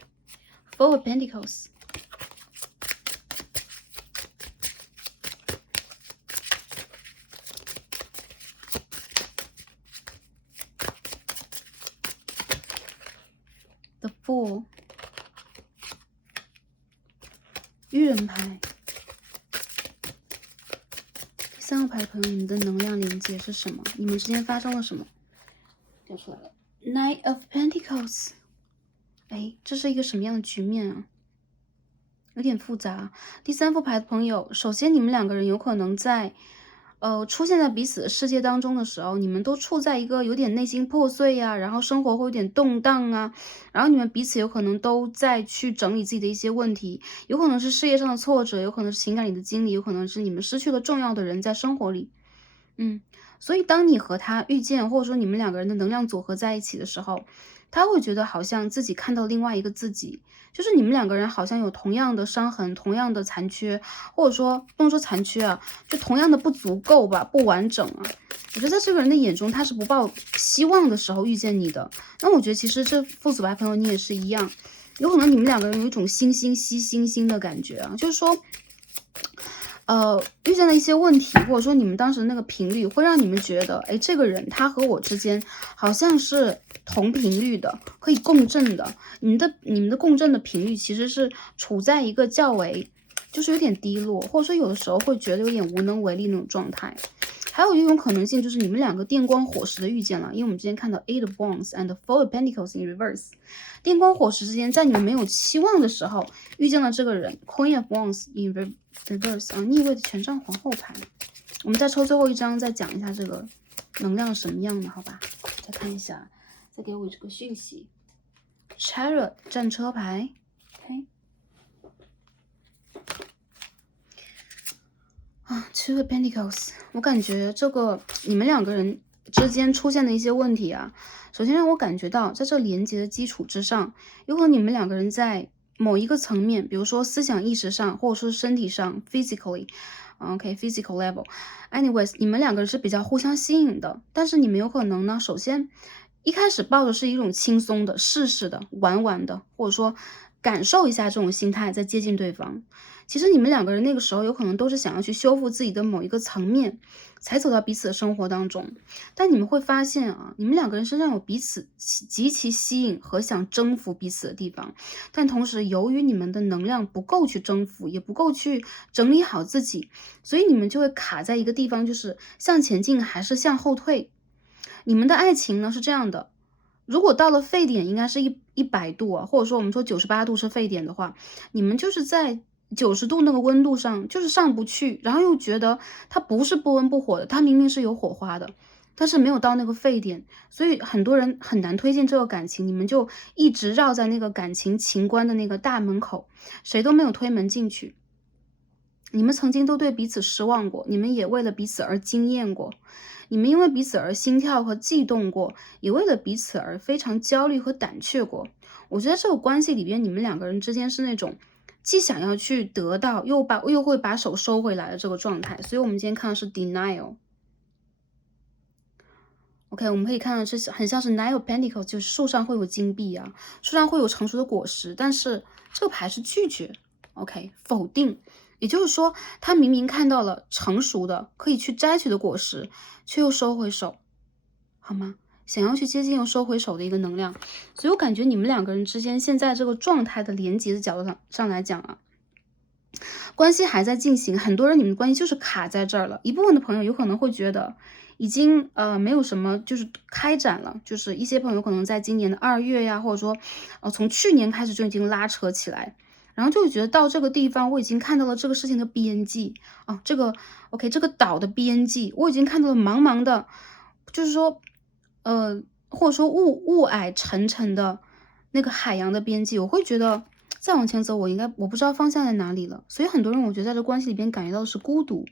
？Four of Pentacles。The Fool， 愚人牌。第三个牌的朋友，你们的能量连接是什么？你们之间发生了什么？掉出来了 ，Nine of Pentacles。哎，这是一个什么样的局面啊？有点复杂。第三副牌的朋友，首先你们两个人有可能在出现在彼此的世界当中的时候，你们都处在一个有点内心破碎呀，然后生活会有点动荡啊，然后你们彼此有可能都在去整理自己的一些问题，有可能是事业上的挫折，有可能是情感里的经历，有可能是你们失去了重要的人在生活里。所以当你和他遇见，或者说你们两个人的能量组合在一起的时候，他会觉得好像自己看到另外一个自己，就是你们两个人好像有同样的伤痕，同样的残缺，或者说不能说残缺啊，就同样的不足够吧，不完整啊。我觉得在这个人的眼中，他是不抱希望的时候遇见你的。那我觉得其实这父子牌朋友你也是一样，有可能你们两个人有一种惺惺惜惺惺的感觉啊，就是说。遇见了一些问题，或者说你们当时的那个频率，会让你们觉得，哎，这个人他和我之间好像是同频率的，可以共振的。你们的共振的频率其实是处在一个较为，就是有点低落，或者说有的时候会觉得有点无能为力那种状态。还有一种可能性就是你们两个电光火石的遇见了，因为我们之前看到 Eight of Wands and Four of Pentacles in reverse， 电光火石之间，在你们没有期望的时候遇见了这个人 ，Queen of Wands in reverse 啊，逆位的权杖皇后牌。我们再抽最后一张，再讲一下这个能量什么样的，好吧？再看一下，再给我这个讯息 ，Chariot 战车牌 ，OK。Two of Pentacles， 我感觉这个你们两个人之间出现的一些问题啊，首先让我感觉到，在这连接的基础之上，有可能你们两个人在某一个层面，比如说思想意识上，或者说身体上 ，physically，OK，physical level，anyways，你们两个人是比较互相吸引的，但是你们有可能呢，首先一开始抱的是一种轻松的、试试的、玩玩的，或者说感受一下这种心态，再接近对方。其实你们两个人那个时候有可能都是想要去修复自己的某一个层面，才走到彼此的生活当中。但你们会发现啊，你们两个人身上有彼此极其吸引和想征服彼此的地方，但同时由于你们的能量不够去征服，也不够去整理好自己，所以你们就会卡在一个地方，就是向前进还是向后退。你们的爱情呢是这样的，如果到了沸点应该是100度啊，或者说我们说98度是沸点的话，你们就是在90度那个温度上就是上不去，然后又觉得它不是不温不火的，它明明是有火花的，但是没有到那个沸点，所以很多人很难推进这个感情，你们就一直绕在那个感情情关的那个大门口，谁都没有推门进去。你们曾经都对彼此失望过，你们也为了彼此而惊艳过，你们因为彼此而心跳和悸动过，也为了彼此而非常焦虑和胆怯过。我觉得这个关系里边，你们两个人之间是那种既想要去得到，又会把手收回来的这个状态。所以我们今天看的是 denial。OK，我们可以看到这是很像是 Nine of Pentacles，就是树上会有金币啊，树上会有成熟的果实，但是这个牌是拒绝。OK，否定。也就是说，他明明看到了成熟的可以去摘取的果实，却又收回手，好吗？想要去接近又收回手的一个能量，所以我感觉你们两个人之间现在这个状态的连接的角度上来讲啊，关系还在进行，很多人你们的关系就是卡在这儿了。一部分的朋友有可能会觉得已经没有什么就是开展了，就是一些朋友可能在今年的2月呀，或者说从去年开始就已经拉扯起来。然后就会觉得到这个地方，我已经看到了这个事情的边际啊，这个 OK，这个岛的边际，我已经看到了茫茫的，就是说，或者说雾霭沉沉的那个海洋的边际，我会觉得再往前走，我不知道方向在哪里了。所以很多人我觉得在这关系里边感觉到的是孤独、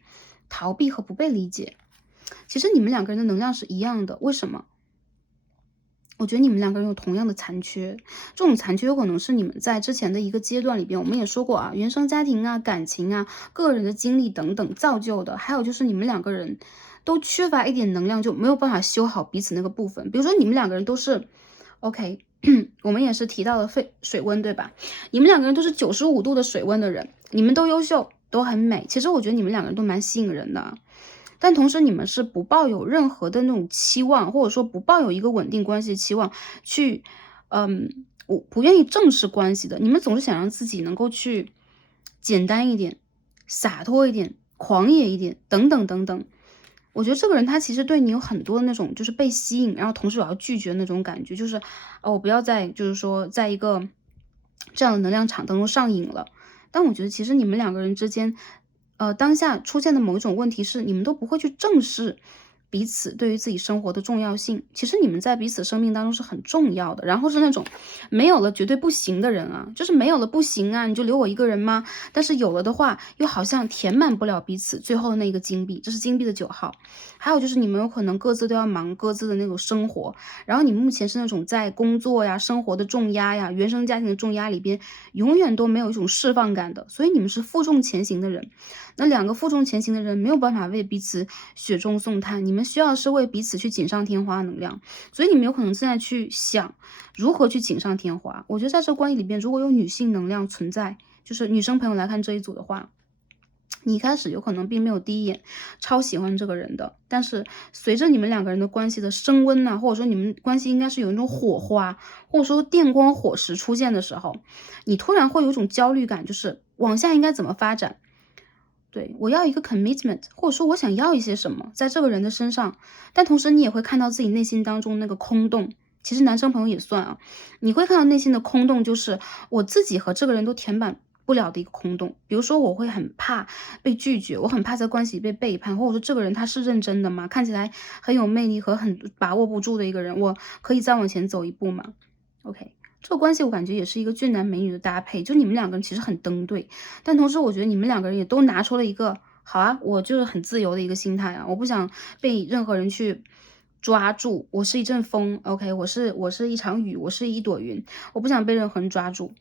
逃避和不被理解。其实你们两个人的能量是一样的，为什么？我觉得你们两个人有同样的残缺，这种残缺有可能是你们在之前的一个阶段里边，我们也说过啊，原生家庭啊、感情啊、个人的经历等等造就的。还有就是你们两个人都缺乏一点能量，就没有办法修好彼此那个部分。比如说你们两个人都是 OK，我们也是提到了水温，对吧？你们两个人都是95度的水温的人，你们都优秀，都很美。其实我觉得你们两个人都蛮吸引人的。但同时你们是不抱有任何的那种期望，或者说不抱有一个稳定关系的期望去，我不愿意正视关系的。你们总是想让自己能够去简单一点、洒脱一点、狂野一点，等等等等。我觉得这个人他其实对你有很多那种就是被吸引，然后同时我要拒绝那种感觉，就是我不要再就是说在一个这样的能量场当中上瘾了。但我觉得其实你们两个人之间当下出现的某一种问题是，你们都不会去正视彼此对于自己生活的重要性。其实你们在彼此生命当中是很重要的，然后是那种没有了绝对不行的人啊，就是没有了不行啊，你就留我一个人吗？但是有了的话，又好像填满不了彼此最后的那个金币，这是金币的9号。还有就是你们有可能各自都要忙各自的那种生活，然后你目前是那种在工作呀、生活的重压呀、原生家庭的重压里边，永远都没有一种释放感的，所以你们是负重前行的人。那两个负重前行的人没有办法为彼此雪中送炭，你们需要的是为彼此去锦上添花能量，所以你们有可能正在去想如何去锦上添花。我觉得在这个关系里边，如果有女性能量存在，就是女生朋友来看这一组的话，你一开始有可能并没有第一眼超喜欢这个人的，但是随着你们两个人的关系的升温或者说你们关系应该是有一种火花，或者说电光火石出现的时候，你突然会有一种焦虑感，就是往下应该怎么发展。对，我要一个 commitment， 或者说我想要一些什么在这个人的身上，但同时你也会看到自己内心当中那个空洞。其实男生朋友也算啊，你会看到内心的空洞，就是我自己和这个人都填满不了的一个空洞。比如说我会很怕被拒绝，我很怕在关系里被背叛，或者说这个人他是认真的吗？看起来很有魅力和很把握不住的一个人，我可以再往前走一步吗？ OK，这个关系我感觉也是一个俊男美女的搭配，就你们两个人其实很登对，但同时我觉得你们两个人也都拿出了一个好啊，我就是很自由的一个心态啊，我不想被任何人去抓住，我是一阵风 ，OK，我是一场雨，我是一朵云，我不想被任何人抓住。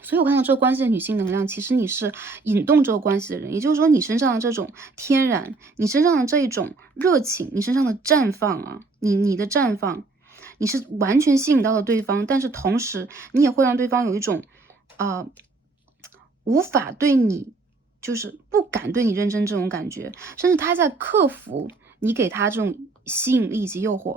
所以我看到这个关系的女性能量，其实你是引动这个关系的人，也就是说你身上的这种天然，你身上的这一种热情，你身上的绽放啊，你的绽放，你是完全吸引到了对方，但是同时你也会让对方有一种无法对你就是不敢对你认真这种感觉，甚至他在克服你给他这种吸引力以及诱惑。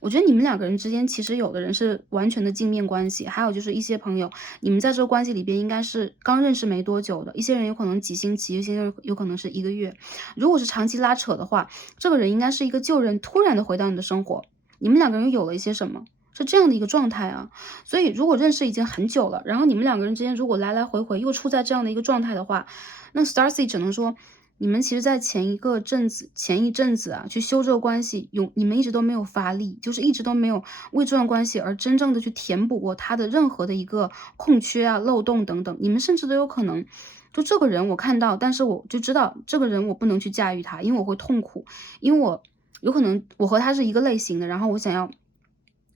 我觉得你们两个人之间，其实有的人是完全的镜面关系，还有就是一些朋友，你们在这个关系里边应该是刚认识没多久的，一些人有可能几星期，一些人有可能是1个月。如果是长期拉扯的话，这个人应该是一个旧人突然的回到你的生活，你们两个人有了一些什么，是这样的一个状态啊。所以如果认识已经很久了，然后你们两个人之间如果来来回回又处在这样的一个状态的话，那 Starcy 只能说你们其实在前一阵子啊，去修这个关系，你们一直都没有发力，就是一直都没有为这段关系而真正的去填补过他的任何的一个空缺啊、漏洞等等。你们甚至都有可能，就这个人我看到，但是我就知道这个人我不能去驾驭他，因为我会痛苦，因为我有可能我和他是一个类型的，然后我想要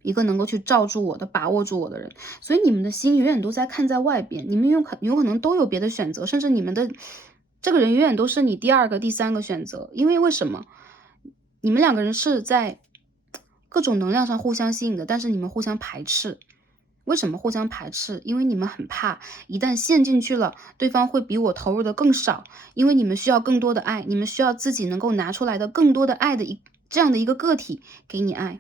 一个能够去罩住我的、把握住我的人，所以你们的心永远都在看在外边，你们有可能都有别的选择，甚至你们的这个人永远都是你第2个、第3个选择。因为什么？你们两个人是在各种能量上互相吸引的，但是你们互相排斥。为什么互相排斥？因为你们很怕一旦陷进去了，对方会比我投入的更少，因为你们需要更多的爱，你们需要自己能够拿出来的更多的爱的这样的一个个体给你爱。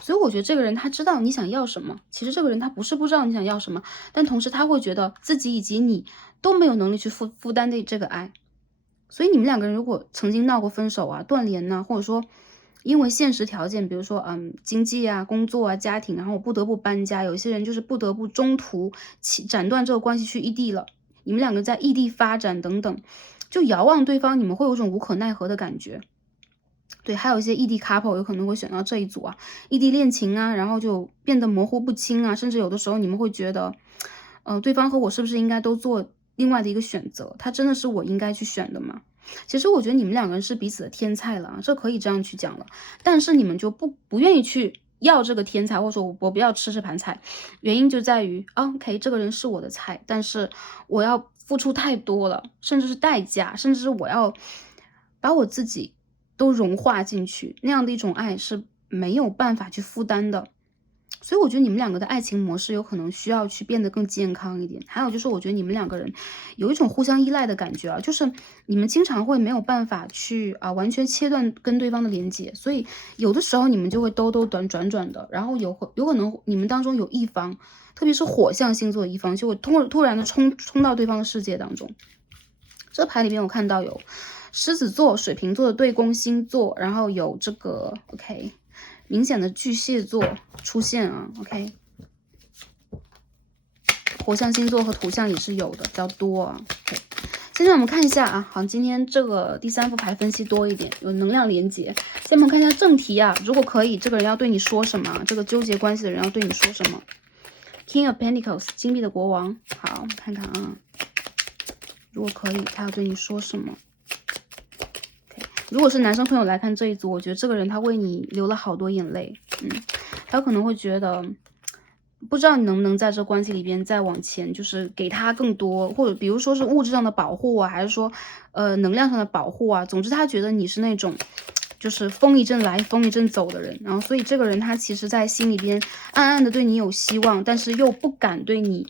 所以我觉得这个人他知道你想要什么，其实这个人他不是不知道你想要什么，但同时他会觉得自己以及你都没有能力去负担的这个爱。所以你们两个人如果曾经闹过分手啊、断联呢，或者说因为现实条件，比如说经济啊、工作啊、家庭，然后我不得不搬家，有一些人就是不得不中途斩断这个关系去异地了，你们两个在异地发展等等，就遥望对方，你们会有种无可奈何的感觉。对，还有一些异地 couple 有可能会选到这一组啊，异地恋情啊，然后就变得模糊不清啊，甚至有的时候你们会觉得，对方和我是不是应该都做另外的一个选择？他真的是我应该去选的吗？其实我觉得你们两个人是彼此的天菜了，这可以这样去讲了。但是你们就不愿意去要这个天菜，或者说我不要吃这盘菜，原因就在于，OK，这个人是我的菜，但是我要付出太多了，甚至是代价，甚至是我要把我自己都融化进去，那样的一种爱是没有办法去负担的。所以我觉得你们两个的爱情模式有可能需要去变得更健康一点。还有就是我觉得你们两个人有一种互相依赖的感觉啊，就是你们经常会没有办法去完全切断跟对方的连接，所以有的时候你们就会兜兜转转的，然后有可能你们当中有一方，特别是火象星座的一方，就会突然的冲到对方的世界当中。这牌里边我看到有狮子座、水瓶座的对宫星座，然后有这个 OK。明显的巨蟹座出现啊 ，OK， 火象星座和土象也是有的，比较多啊。OK， 现在我们看一下啊，好，今天这个第3副牌分析多一点，有能量连接。现在我们看一下正题啊，如果可以，这个人要对你说什么？这个纠结关系的人要对你说什么 ？King of Pentacles， 金币的国王。好，我们看看啊，如果可以，他要对你说什么？如果是男生朋友来看这一组，我觉得这个人他为你流了好多眼泪，他可能会觉得不知道你能不能在这关系里边再往前，就是给他更多，或者比如说是物质上的保护啊，还是说能量上的保护啊，总之他觉得你是那种就是风一阵来风一阵走的人，然后所以这个人他其实在心里边暗暗的对你有希望，但是又不敢对你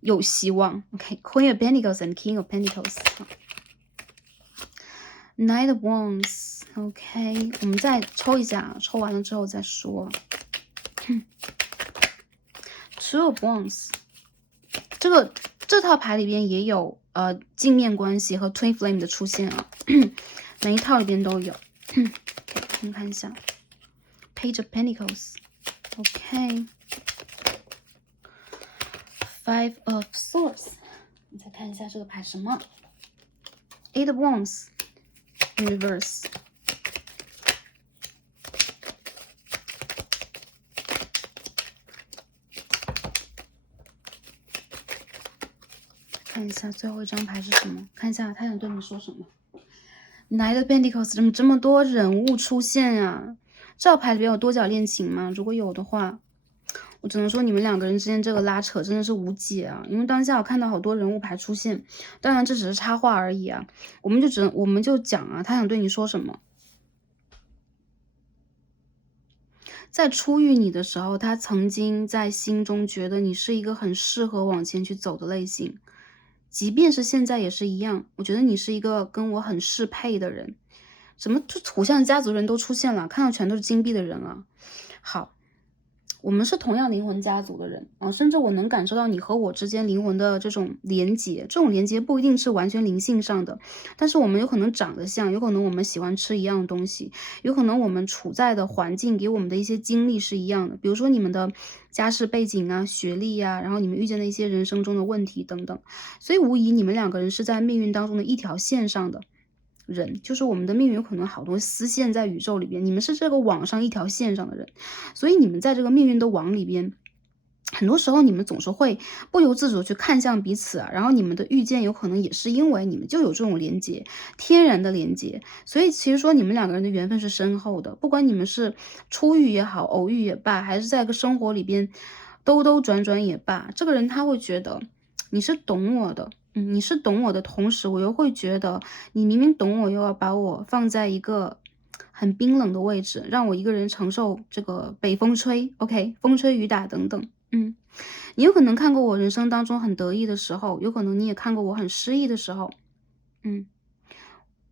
有希望。OK，Queen of Pentacles and King of Pentacles。Knight of Wands，OK， 我们再抽一下，抽完了之后再说。Two of Wands， 这套牌里边也有镜面关系和 Twin Flame 的出现啊，每一套里边都有。OK， 我们看一下 Page of Pentacles，OK，Five of Swords， 你再看一下这个牌什么 ？Eight of Wands。In reverse， 看一下最后一张牌是什么？看一下他想对你说什么。Knight of Pentacles， 怎么这么多人物出现呀？这套牌里边有多角恋情吗？如果有的话，我只能说你们两个人之间这个拉扯真的是无解啊！因为当下我看到好多人物牌出现，当然这只是插画而已啊。我们就讲啊，他想对你说什么？在初遇你的时候，他曾经在心中觉得你是一个很适合往前去走的类型，即便是现在也是一样，我觉得你是一个跟我很适配的人。怎么就土象家族人都出现了，看到全都是金币的人啊。好，我们是同样灵魂家族的人啊，甚至我能感受到你和我之间灵魂的这种连接，这种连接不一定是完全灵性上的，但是我们有可能长得像，有可能我们喜欢吃一样的东西，有可能我们处在的环境给我们的一些经历是一样的，比如说你们的家世背景啊、学历啊，然后你们遇见的一些人生中的问题等等，所以无疑你们两个人是在命运当中的一条线上的。人就是我们的命运有可能好多丝线在宇宙里边，你们是这个网上一条线上的人，所以你们在这个命运的网里边，很多时候你们总是会不由自主地去看向彼此啊，然后你们的遇见有可能也是因为你们就有这种连接，天然的连接，所以其实说你们两个人的缘分是深厚的，不管你们是初遇也好，偶遇也罢，还是在个生活里边兜兜转转也罢，这个人他会觉得你是懂我的。你是懂我的同时，我又会觉得你明明懂我，又要把我放在一个很冰冷的位置，让我一个人承受这个北风吹，OK，风吹雨打等等。你有可能看过我人生当中很得意的时候，有可能你也看过我很失意的时候。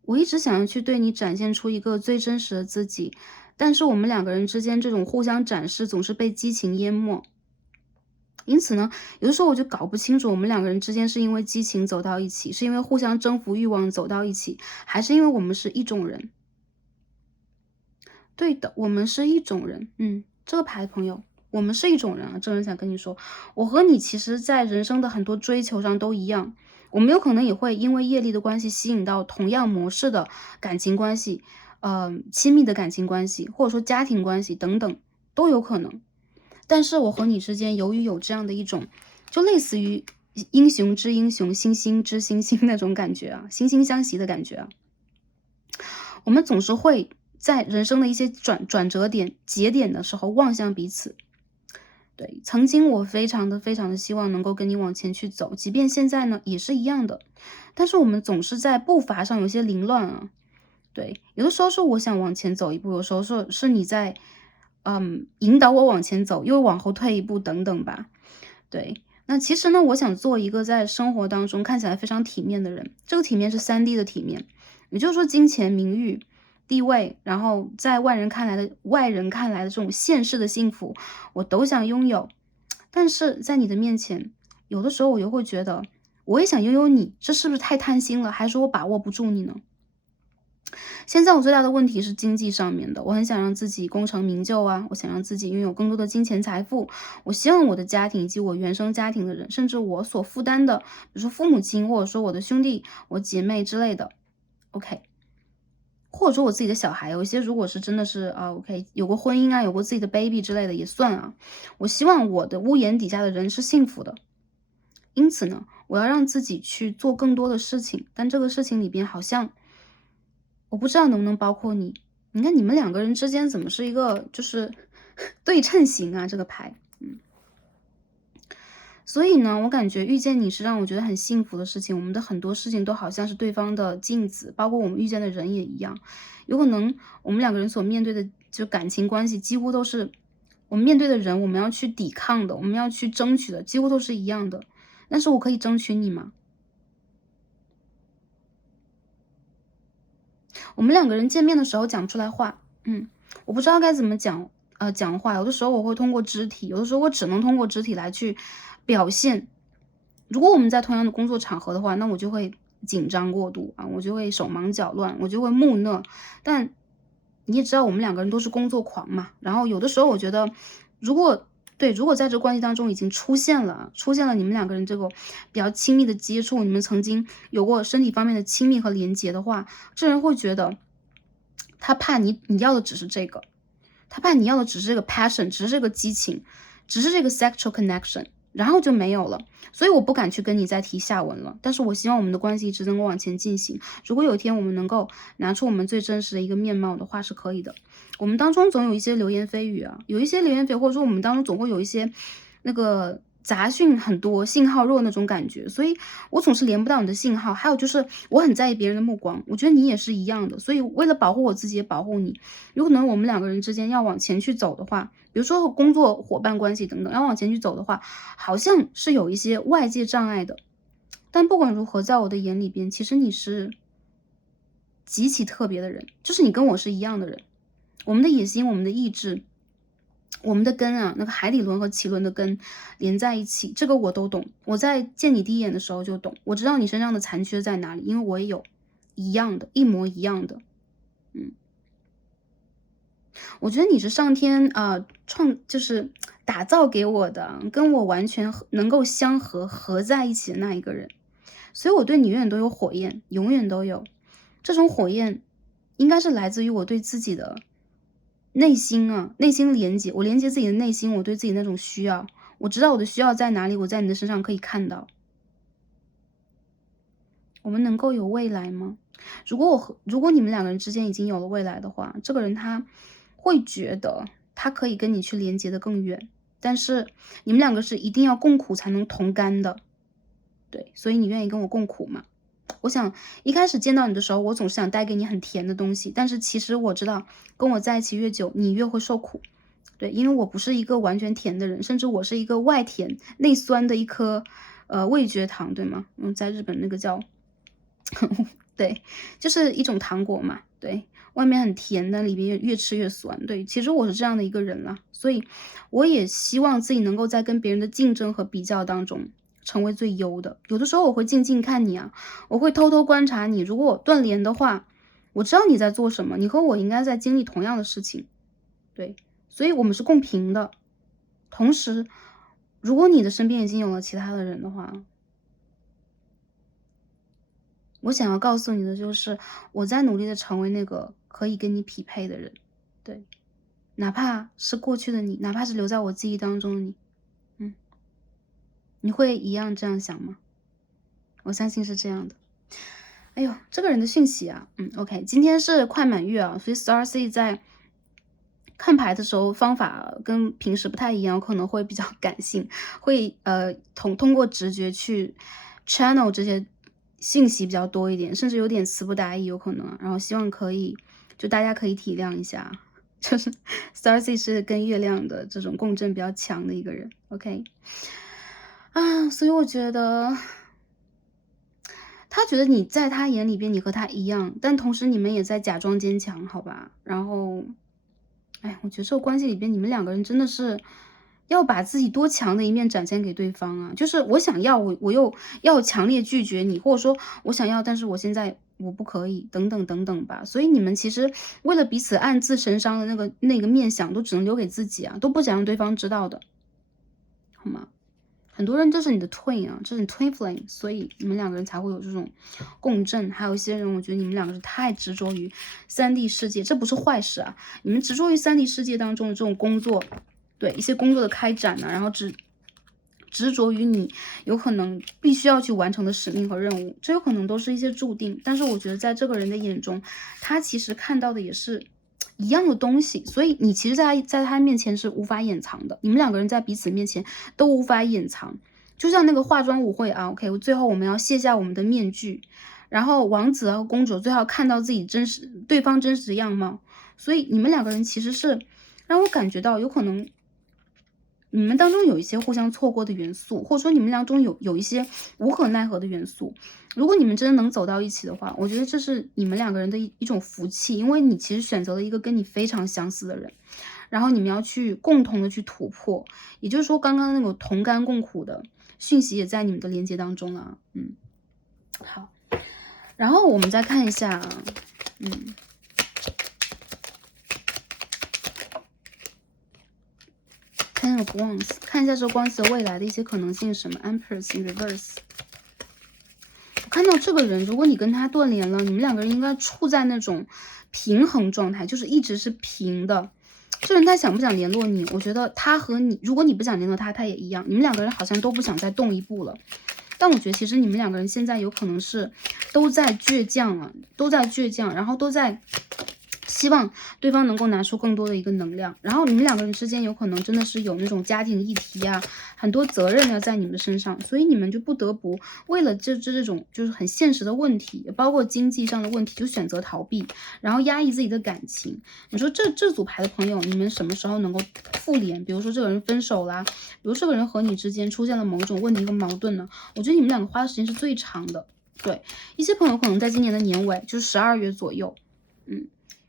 我一直想要去对你展现出一个最真实的自己，但是我们两个人之间这种互相展示总是被激情淹没。因此呢，有的时候我就搞不清楚我们两个人之间是因为激情走到一起，是因为互相征服欲望走到一起，还是因为我们是一种人。对的，我们是一种人。这个牌朋友，我们是一种人啊。这人想跟你说，我和你其实在人生的很多追求上都一样，我们有可能也会因为业力的关系吸引到同样模式的感情关系，亲密的感情关系，或者说家庭关系等等，都有可能。但是我和你之间，由于有这样的一种，就类似于英雄之英雄，惺惺之惺惺那种感觉啊，惺惺相惜的感觉啊，我们总是会在人生的一些转折点、节点的时候望向彼此。对，曾经我非常的希望能够跟你往前去走，即便现在呢也是一样的，但是我们总是在步伐上有些凌乱啊。对，有的时候是我想往前走一步，有时候是你在引导我往前走，又往后退一步等等吧。对，那其实呢，我想做一个在生活当中看起来非常体面的人，这个体面是3D 的体面，也就是说金钱、名誉、地位，然后在外人看来的这种现世的幸福，我都想拥有。但是在你的面前，有的时候我又会觉得，我也想拥有你，这是不是太贪心了？还是我把握不住你呢？现在我最大的问题是经济上面的，我很想让自己功成名就啊，我想让自己拥有更多的金钱财富，我希望我的家庭以及我原生家庭的人，甚至我所负担的，比如说父母亲，或者说我的兄弟、我姐妹之类的 ，OK，或者说我自己的小孩，有一些如果是真的是OK，有过婚姻啊，有过自己的 baby 之类的也算啊，我希望我的屋檐底下的人是幸福的。因此呢，我要让自己去做更多的事情，但这个事情里边好像我不知道能不能包括你。你看你们两个人之间怎么是一个就是对称型啊，这个牌。所以呢，我感觉遇见你是让我觉得很幸福的事情，我们的很多事情都好像是对方的镜子，包括我们遇见的人也一样。有可能我们两个人所面对的就感情关系几乎都是我们面对的人，我们要去抵抗的，我们要去争取的，几乎都是一样的。但是我可以争取你吗？我们两个人见面的时候讲不出来话，我不知道该怎么讲话。有的时候我会通过肢体，有的时候我只能通过肢体来去表现。如果我们在同样的工作场合的话，那我就会紧张过度啊，我就会手忙脚乱，我就会木讷。但你也知道，我们两个人都是工作狂嘛。然后有的时候我觉得，如果在这关系当中已经出现了你们两个人这个比较亲密的接触，你们曾经有过身体方面的亲密和连接的话，这人会觉得他怕你要的只是这个，他怕你要的只是这个 passion，只是这个激情，只是这个 sexual connection，然后就没有了。所以我不敢去跟你再提下文了，但是我希望我们的关系一直能够往前进行。如果有一天我们能够拿出我们最真实的一个面貌的话，是可以的。我们当中总有一些流言蜚语啊，有一些流言蜚语，或者说我们当中总会有一些那个杂讯很多，信号弱那种感觉，所以我总是连不到你的信号。还有就是我很在意别人的目光，我觉得你也是一样的，所以为了保护我自己也保护你，有可能我们两个人之间要往前去走的话，比如说工作伙伴关系等等，要往前去走的话，好像是有一些外界障碍的。但不管如何，在我的眼里边，其实你是极其特别的人，就是你跟我是一样的人，我们的野心，我们的意志，我们的根啊，那个海底轮和脐轮的根连在一起，这个我都懂。我在见你第一眼的时候就懂，我知道你身上的残缺在哪里，因为我也有一样的，一模一样的。我觉得你是上天就是打造给我的，跟我完全能够相合在一起的那一个人。所以我对你永远都有火焰，永远都有。这种火焰应该是来自于我对自己的内心啊，内心连接，我连接自己的内心，我对自己那种需要，我知道我的需要在哪里，我在你的身上可以看到。我们能够有未来吗？如果你们两个人之间已经有了未来的话，这个人他会觉得他可以跟你去连接的更远，但是你们两个是一定要共苦才能同甘的，对，所以你愿意跟我共苦嘛？我想一开始见到你的时候，我总是想带给你很甜的东西，但是其实我知道跟我在一起越久，你越会受苦。对，因为我不是一个完全甜的人，甚至我是一个外甜内酸的一颗味觉糖，对吗？在日本那个叫对，就是一种糖果嘛，对，外面很甜的，里面越吃越酸。对，其实我是这样的一个人啦，所以我也希望自己能够在跟别人的竞争和比较当中成为最优的。有的时候我会静静看你啊，我会偷偷观察你。如果我断联的话，我知道你在做什么，你和我应该在经历同样的事情，对，所以我们是共频的。同时，如果你的身边已经有了其他的人的话，我想要告诉你的就是，我在努力的成为那个可以跟你匹配的人，对，哪怕是过去的你，哪怕是留在我记忆当中的你，你会一样这样想吗？我相信是这样的。哎呦，这个人的讯息啊，OK，今天是快满月啊，所以 Starseed 在看牌的时候方法跟平时不太一样，可能会比较感性，会通过直觉去 channel 这些信息比较多一点，甚至有点词不达意有可能。然后希望大家可以体谅一下，就是 Starseed 是跟月亮的这种共振比较强的一个人 ，OK 啊，所以我觉得。他觉得你在他眼里边，你和他一样，但同时你们也在假装坚强，好吧？然后，哎，我觉得这个关系里边，你们两个人真的是要把自己多强的一面展现给对方啊！就是我想要，我又要强烈拒绝你，或者说我想要，但是我现在我不可以，等等等等吧。所以你们其实为了彼此暗自神伤的那个面相，都只能留给自己啊，都不想让对方知道的，好吗？很多人这是你的 twin 啊，这是你 twin flame， 所以你们两个人才会有这种共振。还有一些人，我觉得你们两个是太执着于3D 世界，这不是坏事啊。你们执着于3D 世界当中的这种工作，对一些工作的开展呢，然后执着于你有可能必须要去完成的使命和任务，这有可能都是一些注定。但是我觉得在这个人的眼中，他其实看到的也是一样的东西，所以你其实在他面前是无法掩藏的，你们两个人在彼此面前都无法掩藏。就像那个化妆舞会啊 ，OK， 最后我们要卸下我们的面具，然后王子和公主最后看到自己对方真实的样貌，所以你们两个人其实是让我感觉到有可能你们当中有一些互相错过的元素，或者说你们当中有一些无可奈何的元素。如果你们真的能走到一起的话，我觉得这是你们两个人的一种福气，因为你其实选择了一个跟你非常相似的人，然后你们要去共同的去突破，也就是说刚刚那种同甘共苦的讯息也在你们的连接当中啊。好，然后我们再看一下Ten of Wands， 看一下这个关系的未来的一些可能性是什么 Empress in Reverse。 我看到这个人，如果你跟他断联了，你们两个人应该处在那种平衡状态，就是一直是平的。这人他想不想联络你，我觉得他和你，如果你不想联络他，他也一样，你们两个人好像都不想再动一步了。但我觉得其实你们两个人现在有可能是都在倔强啊，都在倔强，然后都在希望对方能够拿出更多的一个能量，然后你们两个人之间有可能真的是有那种家庭议题啊，很多责任要在你们身上，所以你们就不得不为了这种就是很现实的问题，包括经济上的问题，就选择逃避，然后压抑自己的感情。你说这组牌的朋友，你们什么时候能够复联？比如说这个人分手啦，比如这个人和你之间出现了某种问题和矛盾呢？我觉得你们两个花的时间是最长的。对，一些朋友可能在今年的年尾，就是12月左右，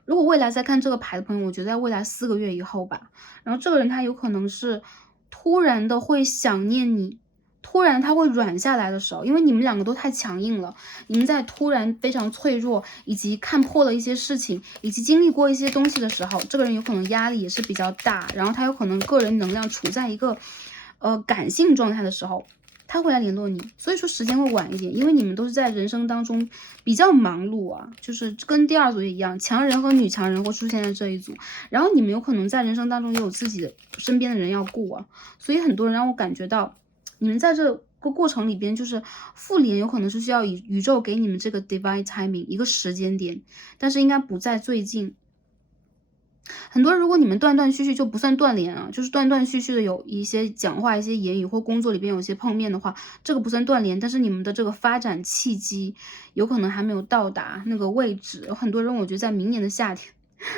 如果未来在看这个牌的朋友，我觉得在未来4个月以后吧，然后这个人他有可能是突然的会想念你，突然他会软下来的时候，因为你们两个都太强硬了，你们在突然非常脆弱，以及看破了一些事情，以及经历过一些东西的时候，这个人有可能压力也是比较大，然后他有可能个人能量处在一个感性状态的时候，他会来联络你，所以说时间会晚一点，因为你们都是在人生当中比较忙碌啊，就是跟第二组也一样，强人和女强人会出现在这一组，然后你们有可能在人生当中也有自己的身边的人要顾啊，所以很多人让我感觉到，你们在这个过程里边，就是复联有可能是需要宇宙给你们这个 divine timing 一个时间点，但是应该不在最近。很多人如果你们断断续续就不算断联啊，就是断断续续的有一些讲话、一些言语或工作里边有一些碰面的话，这个不算断联，但是你们的这个发展契机有可能还没有到达那个位置。有很多人我觉得在明年的夏天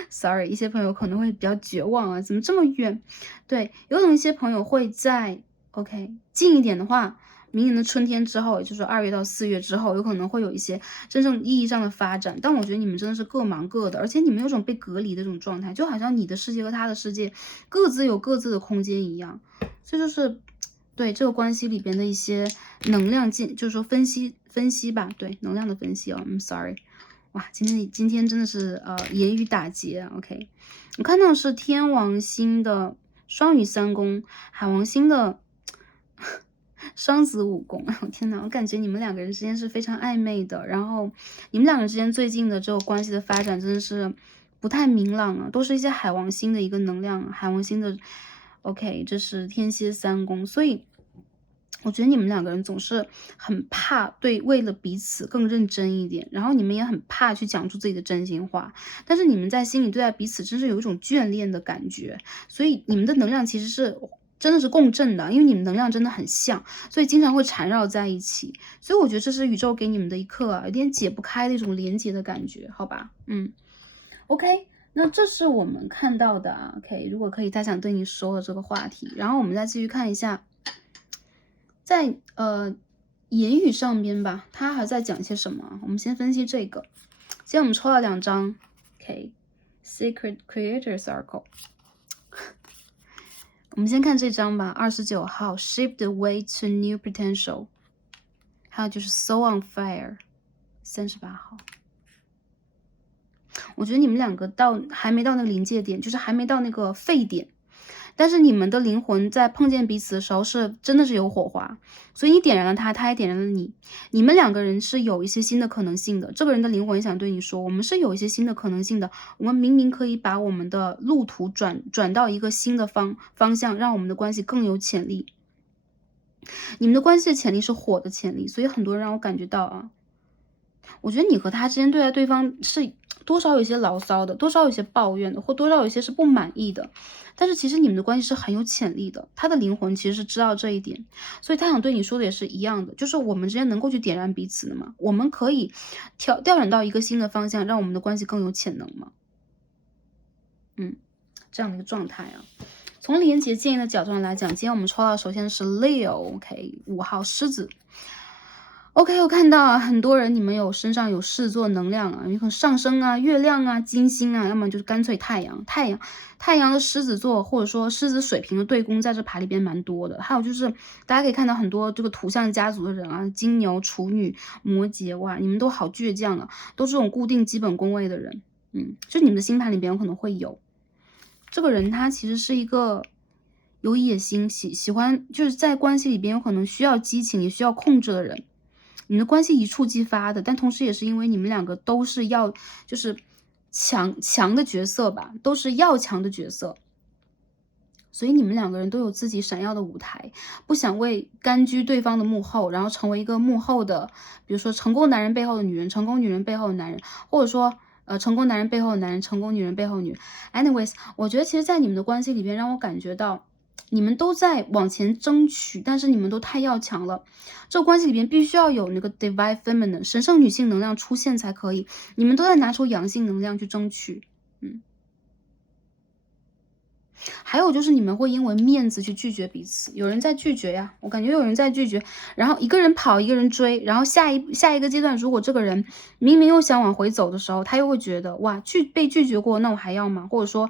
，sorry， 一些朋友可能会比较绝望啊，怎么这么远？对，有可能一些朋友会在 OK 近一点的话。明年的春天之后，也就是2月到4月之后，有可能会有一些真正意义上的发展。但我觉得你们真的是各忙各的，而且你们有种被隔离的这种状态，就好像你的世界和他的世界各自有各自的空间一样。所以就是对这个关系里边的一些能量就是说分析吧，对能量的分析哦。sorry， 哇，今天真的是言语打结。OK， 我看到是天王星的双鱼3宫，海王星的。双子5宫，我天哪，我感觉你们两个人之间是非常暧昧的，然后你们两个人之间最近的这个关系的发展真的是不太明朗啊，都是一些海王星的一个能量，海王星的 OK， 这是天蝎3宫，所以我觉得你们两个人总是很怕为了彼此更认真一点，然后你们也很怕去讲出自己的真心话，但是你们在心里对待彼此真是有一种眷恋的感觉，所以你们的能量其实是真的是共振的，因为你们能量真的很像，所以经常会缠绕在一起。所以我觉得这是宇宙给你们的一刻有点解不开的一种连接的感觉，好吧？OK， 那这是我们看到的OK， 如果可以，他想对你说的这个话题。然后我们再继续看一下，在言语上边吧，他还在讲些什么？我们先分析这个。今天我们抽了2张 OK，Secret Creator Circle。我们先看这张吧，29号 Shift the way to new potential， 还有就是 So on fire， 38号。我觉得你们两个还没到那个临界点，就是还没到那个沸点，但是你们的灵魂在碰见彼此的时候是真的是有火花，所以你点燃了他，他也点燃了你，你们两个人是有一些新的可能性的。这个人的灵魂想对你说，我们是有一些新的可能性的，我们明明可以把我们的路途转到一个新的方向，让我们的关系更有潜力。你们的关系的潜力是火的潜力，所以很多人让我感觉到我觉得你和他之间对待对方是多少有一些牢骚的，多少有些抱怨的，或多少有些是不满意的，但是其实你们的关系是很有潜力的，他的灵魂其实是知道这一点，所以他想对你说的也是一样的，就是我们之间能够去点燃彼此的嘛，我们可以调转到一个新的方向，让我们的关系更有潜能嘛。这样的一个状态从连结建议的角度上来讲，今天我们抽到首先是 Leo OK 5号狮子。OK， 我看到很多人你们身上有狮子座能量你可能上升月亮金星要么就是干脆太阳的狮子座，或者说狮子水瓶的对宫在这牌里边蛮多的。还有就是大家可以看到很多这个土象家族的人金牛、处女、摩羯，哇，你们都好倔强都是这种固定基本宫位的人。就你们的星盘里边有可能会有这个人，他其实是一个有野心，喜欢就是在关系里边有可能需要激情，也需要控制的人。你们的关系一触即发的，但同时也是因为你们两个都是就是强的角色吧，都是要强的角色，所以你们两个人都有自己闪耀的舞台，不想为甘居对方的幕后，然后成为一个幕后的，比如说成功男人背后的女人，成功女人背后的男人，或者说成功男人背后的男人，成功女人背后的女人。anyways， 我觉得其实在你们的关系里边，让我感觉到你们都在往前争取，但是你们都太要强了。这个关系里边必须要有那个 divine feminine 神圣女性能量出现才可以，你们都在拿出阳性能量去争取。还有就是你们会因为面子去拒绝彼此，有人在拒绝呀，我感觉有人在拒绝，然后一个人跑，一个人追，然后下一个阶段，如果这个人明明又想往回走的时候，他又会觉得哇，被拒绝过，那我还要吗？或者说，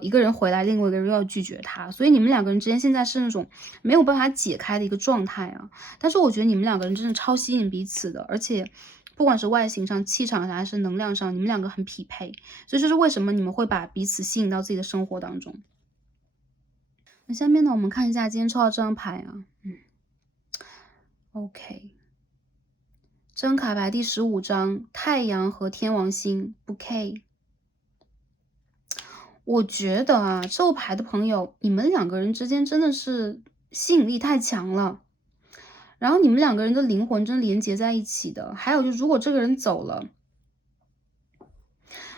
一个人回来，另外一个人又要拒绝他，所以你们两个人之间现在是那种没有办法解开的一个状态啊。但是我觉得你们两个人真的超吸引彼此的，而且不管是外形上、气场上还是能量上，你们两个很匹配，所以这是为什么你们会把彼此吸引到自己的生活当中。那下面呢，我们看一下今天抽到这张牌啊，OK， 这张卡牌第15张，太阳和天王星 Bouquet。我觉得啊，这个牌的朋友，你们两个人之间真的是吸引力太强了，然后你们两个人的灵魂真连接在一起的。还有就是，如果这个人走了，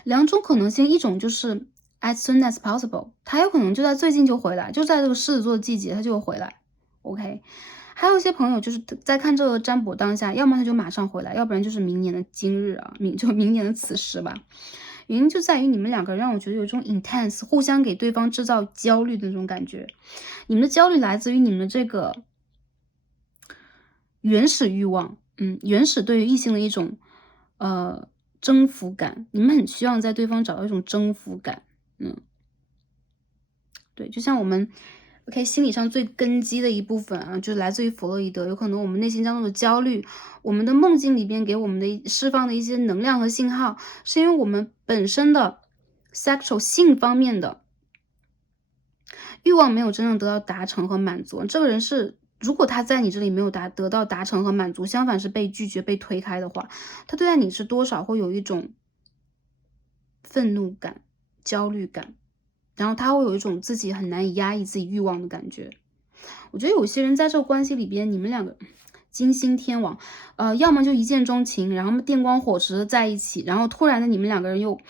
两种可能性，一种就是 as soon as possible， 他有可能就在最近就回来，就在这个狮子座的季节，他就会回来。OK， 还有一些朋友就是在看这个占卜当下，要么他就马上回来，要不然就是明年的今日啊，明年的此时吧。原因就在于你们两个人让我觉得有一种 intense， 互相给对方制造焦虑的那种感觉。你们的焦虑来自于你们的这个原始欲望，原始对于异性的一种征服感，你们很希望在对方找到一种征服感，对，就像我们 OK 心理上最根基的一部分啊，就是来自于弗洛伊德，有可能我们内心当中的焦虑，我们的梦境里边给我们的释放的一些能量和信号，是因为我们本身的 sexual 性方面的欲望没有真正得到达成和满足。这个人是如果他在你这里没有得到达成和满足，相反是被拒绝被推开的话，他对待你是多少会有一种愤怒感、焦虑感，然后他会有一种自己很难以压抑自己欲望的感觉。我觉得有些人在这个关系里边，你们两个金星天王，要么就一见钟情，然后电光火石的在一起，然后突然的你们两个人又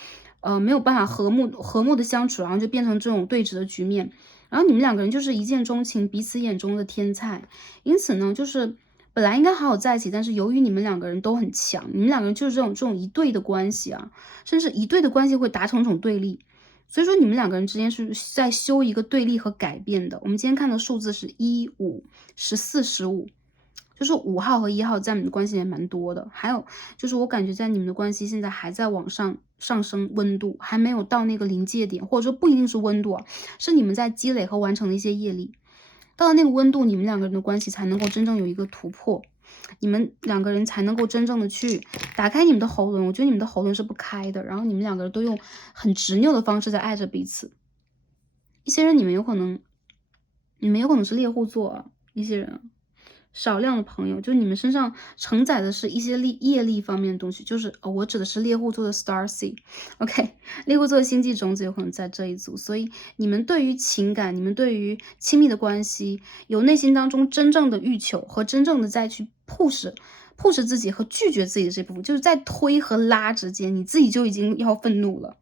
没有办法和睦的相处，然后就变成这种对峙的局面。然后你们两个人就是一见钟情，彼此眼中的天菜。因此呢，就是本来应该好好在一起，但是由于你们两个人都很强，你们两个人就是这种一对的关系啊，甚至一对的关系会达成一种对立。所以说你们两个人之间是在修一个对立和改变的。我们今天看的数字是1、5、14、15，就是5号和1号在你们的关系里面蛮多的。还有就是我感觉在你们的关系现在还在往上升温度，还没有到那个临界点，或者说不一定是温度啊，是你们在积累和完成的一些业力。到了那个温度，你们两个人的关系才能够真正有一个突破，你们两个人才能够真正的去打开你们的喉咙。我觉得你们的喉咙是不开的，然后你们两个人都用很执拗的方式在爱着彼此。一些人你们有可能是猎户座啊，一些人少量的朋友，就你们身上承载的是一些业力方面的东西，就是我指的是猎户座的 Star Seed，OK， 猎户座的星际种子有可能在这一组，所以你们对于情感，你们对于亲密的关系，有内心当中真正的欲求和真正的再去 push 自己和拒绝自己的这部分，就是在推和拉之间，你自己就已经要愤怒了。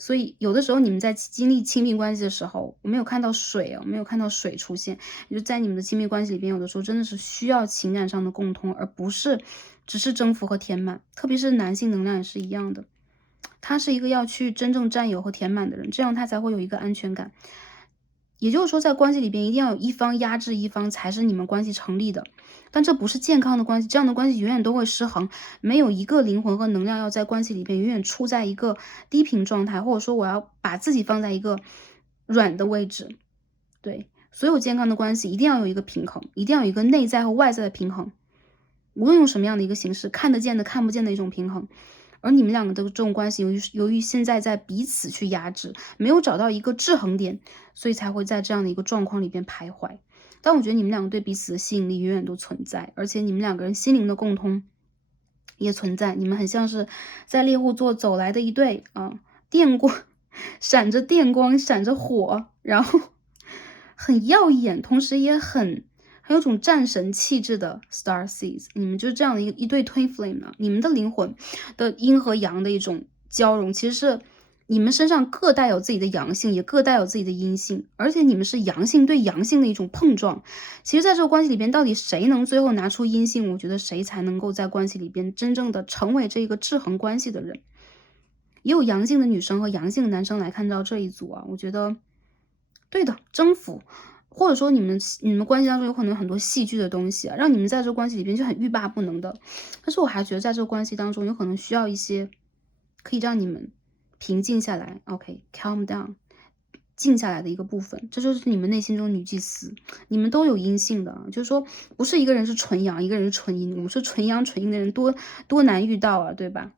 所以有的时候你们在经历亲密关系的时候，我没有看到水啊，没有看到水出现，也就在你们的亲密关系里边，有的时候真的是需要情感上的共通，而不是只是征服和填满。特别是男性能量也是一样的，他是一个要去真正占有和填满的人，这样他才会有一个安全感。也就是说，在关系里边一定要有一方压制一方，才是你们关系成立的。但这不是健康的关系，这样的关系永远都会失衡。没有一个灵魂和能量要在关系里边永远处在一个低频状态，或者说我要把自己放在一个软的位置。对，所有健康的关系一定要有一个平衡，一定要有一个内在和外在的平衡，无论用什么样的一个形式，看得见的、看不见的一种平衡。而你们两个的这种关系，由于现在在彼此去压制，没有找到一个制衡点，所以才会在这样的一个状况里边徘徊。但我觉得你们两个对彼此的吸引力永远都存在，而且你们两个人心灵的共通也存在。你们很像是在猎户座走来的一对啊，电光闪着电光，闪着火，然后很耀眼，同时也很有种战神气质的 Star Seeds， 你们就是这样的一对 Twin Flame 啊，你们的灵魂的阴和阳的一种交融，其实是你们身上各带有自己的阳性，也各带有自己的阴性，而且你们是阳性对阳性的一种碰撞。其实在这个关系里边，到底谁能最后拿出阴性，我觉得谁才能够在关系里边真正的成为这个制衡关系的人。也有阳性的女生和阳性的男生来看到这一组啊，我觉得对的，征服。或者说你们关系当中有可能有很多戏剧的东西啊，让你们在这个关系里边就很欲罢不能的。但是我还觉得在这个关系当中有可能需要一些可以让你们平静下来 ，calm down， 静下来的一个部分。这就是你们内心中女祭司，你们都有阴性的，就是说不是一个人是纯阳，一个人是纯阴，我们是纯阳纯阴的人多难遇到啊，对吧？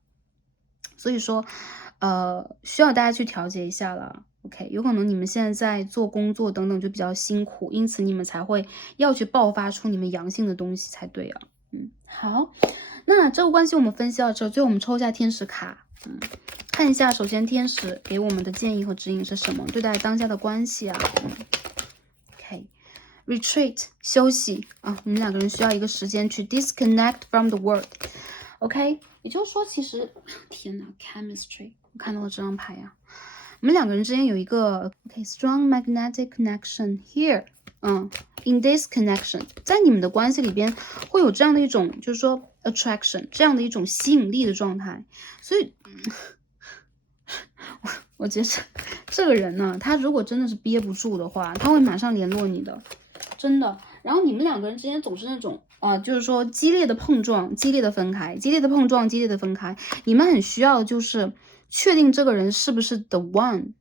所以说需要大家去调节一下了。有可能你们现在在做工作等等就比较辛苦，因此你们才会要去爆发出你们阳性的东西才对啊。好，那这个关系我们分析到这，最后我们抽一下天使卡，看一下首先天使给我们的建议和指引是什么，对待当下的关系啊。retreat 休息啊，你们两个人需要一个时间去 disconnect from the world。也就是说，其实天哪 ，chemistry， 我看到了这张牌啊，我们两个人之间有一个strong magnetic connection here， in this connection， 在你们的关系里边会有这样的一种，就是说 attraction， 这样的一种吸引力的状态，所以，我觉得这个人呢，他如果真的是憋不住的话，他会马上联络你的，真的。然后你们两个人之间总是那种就是说激烈的碰撞，激烈的分开，激烈的碰撞，激烈的分开。你们很需要就是确定这个人是不是 the one，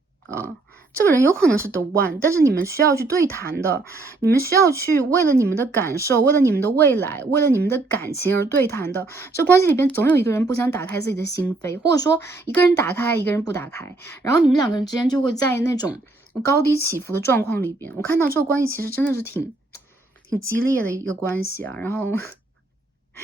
这个人有可能是 the one， 但是你们需要去对谈的，你们需要去为了你们的感受，为了你们的未来，为了你们的感情而对谈的。这关系里边总有一个人不想打开自己的心扉，或者说一个人打开，一个人不打开，然后你们两个人之间就会在那种高低起伏的状况里边。我看到这个关系其实真的是挺激烈的一个关系啊，然后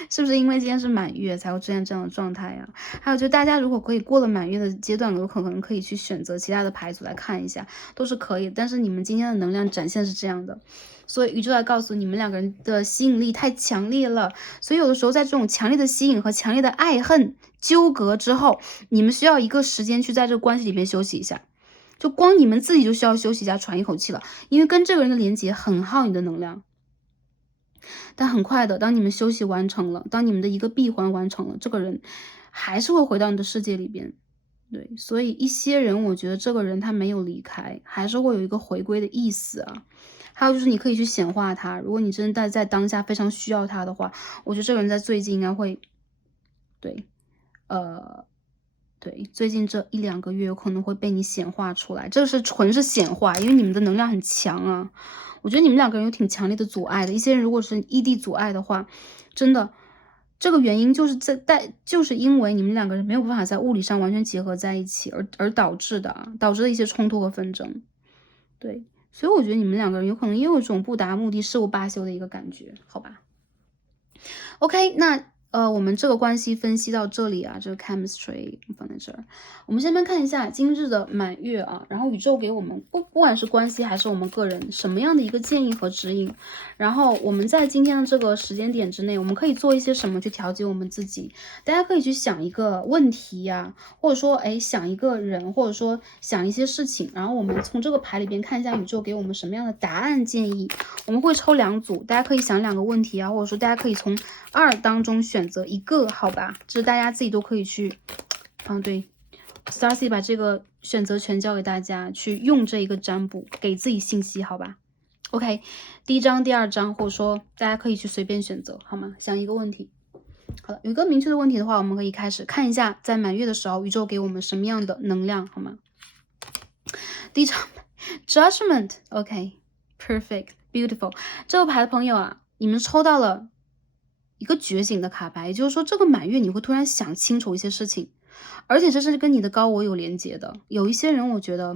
是不是因为今天是满月才会出现这样的状态啊？还有就大家如果可以过了满月的阶段，有可能可以去选择其他的牌组来看一下，都是可以。但是你们今天的能量展现是这样的，所以宇宙来告诉你们两个人的吸引力太强烈了，所以有的时候在这种强烈的吸引和强烈的爱恨纠葛之后，你们需要一个时间去在这个关系里面休息一下。就光你们自己就需要休息一下，喘一口气了，因为跟这个人的连接很耗你的能量。但很快的，当你们休息完成了，当你们的一个闭环完成了，这个人还是会回到你的世界里边。对，所以一些人我觉得这个人他没有离开，还是会有一个回归的意思啊。还有就是你可以去显化他，如果你真的在当下非常需要他的话，我觉得这个人在最近应该会，对，最近这1-2个月有可能会被你显化出来，这是纯是显化，因为你们的能量很强啊。我觉得你们两个人有挺强烈的阻碍的，一些人如果是异地阻碍的话，真的这个原因就是就是因为你们两个人没有办法在物理上完全结合在一起而导致的一些冲突和纷争。对，所以我觉得你们两个人有可能也有一种不达目的誓不罢休的一个感觉，好吧那我们这个关系分析到这里啊，这个 chemistry 放在这儿。我们先看一下今日的满月啊，然后宇宙给我们不管是关系还是我们个人什么样的一个建议和指引，然后我们在今天的这个时间点之内，我们可以做一些什么去调节我们自己。大家可以去想一个问题呀，或者说想一个人，或者说想一些事情，然后我们从这个牌里边看一下宇宙给我们什么样的答案建议。我们会抽2组，大家可以想2个问题啊，或者说大家可以从2当中选择一个，好吧？这是大家自己都可以去，对 ，Starcy 把这个选择权交给大家，去用这一个占卜给自己信息，好吧？OK， 第1张、第2张，或者说大家可以去随便选择，好吗？想一个问题。好了，有一个明确的问题的话，我们可以开始看一下，在满月的时候，宇宙给我们什么样的能量，好吗？第1张 Judgment，OK，Perfect，Beautiful，这个牌的朋友啊，你们抽到了一个觉醒的卡牌，也就是说这个满月你会突然想清楚一些事情，而且这是跟你的高我有连接的。有一些人我觉得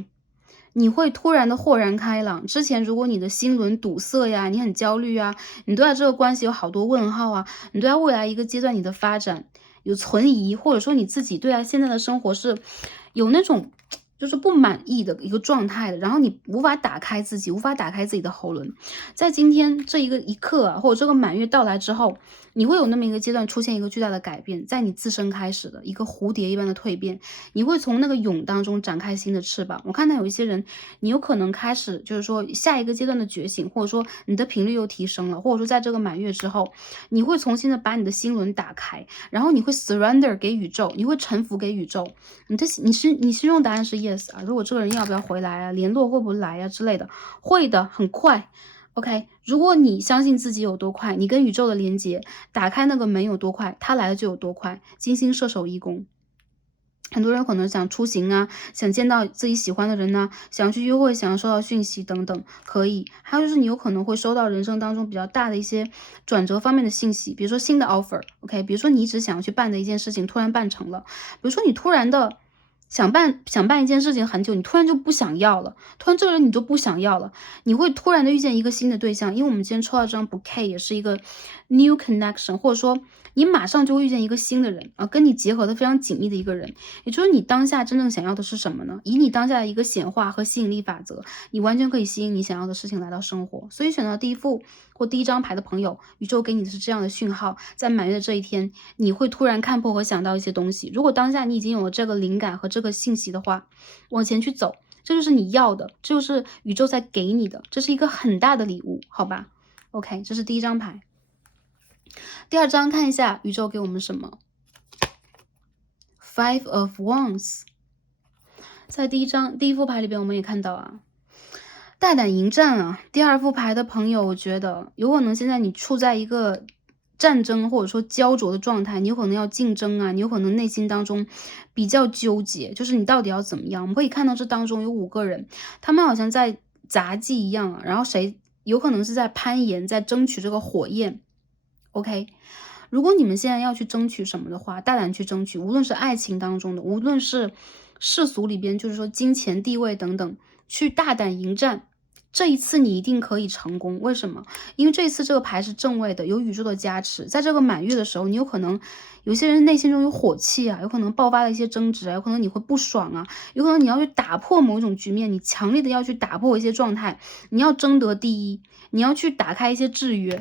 你会突然的豁然开朗，之前如果你的心轮堵塞呀，你很焦虑啊，你对待这个关系有好多问号啊，你对待未来一个阶段你的发展有存疑，或者说你自己对待现在的生活是有那种就是不满意的一个状态的，然后你无法打开自己，无法打开自己的喉轮。在今天这一刻啊，或者这个满月到来之后，你会有那么一个阶段出现一个巨大的改变，在你自身开始的一个蝴蝶一般的蜕变，你会从那个蛹当中展开新的翅膀。我看到有一些人，你有可能开始就是说下一个阶段的觉醒，或者说你的频率又提升了，或者说在这个满月之后，你会重新的把你的心轮打开，然后你会 surrender 给宇宙，你会臣服给宇宙。你心中答案是 yes 啊，如果这个人要不要回来啊，联络会不会来啊之类的，会的，很快。OK，如果你相信自己有多快，你跟宇宙的连接，打开那个门有多快，它来的就有多快。金星射手一宫，很多人可能想出行啊，想见到自己喜欢的人呐、想去约会，想要收到讯息等等，可以。还有就是你有可能会收到人生当中比较大的一些转折方面的信息，比如说新的 offer，OK，比如说你一直想要去办的一件事情突然办成了，比如说你突然的。想办一件事情很久，你突然就不想要了，突然这个人你就不想要了，你会突然的遇见一个新的对象，因为我们今天抽到这张 bouquet 也是一个 new connection， 或者说你马上就会遇见一个新的人啊，跟你结合的非常紧密的一个人，也就是你当下真正想要的是什么呢？以你当下的一个显化和吸引力法则，你完全可以吸引你想要的事情来到生活。所以选到第一副或第一张牌的朋友，宇宙给你的是这样的讯号，在满月的这一天，你会突然看破和想到一些东西。如果当下你已经有了这个灵感和这个信息的话，往前去走，这就是你要的，这就是宇宙在给你的，这是一个很大的礼物，好吧 ？OK， 这是第一张牌。第二张看一下宇宙给我们什么 ？Five of Wands， 在第一副牌里边，我们也看到啊。大胆迎战啊！第二副牌的朋友，我觉得有可能现在你处在一个战争或者说焦灼的状态，你有可能要竞争啊，你有可能内心当中比较纠结，就是你到底要怎么样？我们可以看到这当中有5个人，他们好像在杂技一样啊，然后谁有可能是在攀岩，在争取这个火焰。OK，如果你们现在要去争取什么的话，大胆去争取，无论是爱情当中的，无论是世俗里边，就是说金钱、地位等等，去大胆迎战。这一次你一定可以成功，为什么？因为这一次这个牌是正位的，有宇宙的加持。在这个满月的时候，你有可能有些人内心中有火气啊，有可能爆发了一些争执啊，有可能你会不爽啊，有可能你要去打破某一种局面，你强烈的要去打破一些状态，你要争得第一，你要去打开一些制约。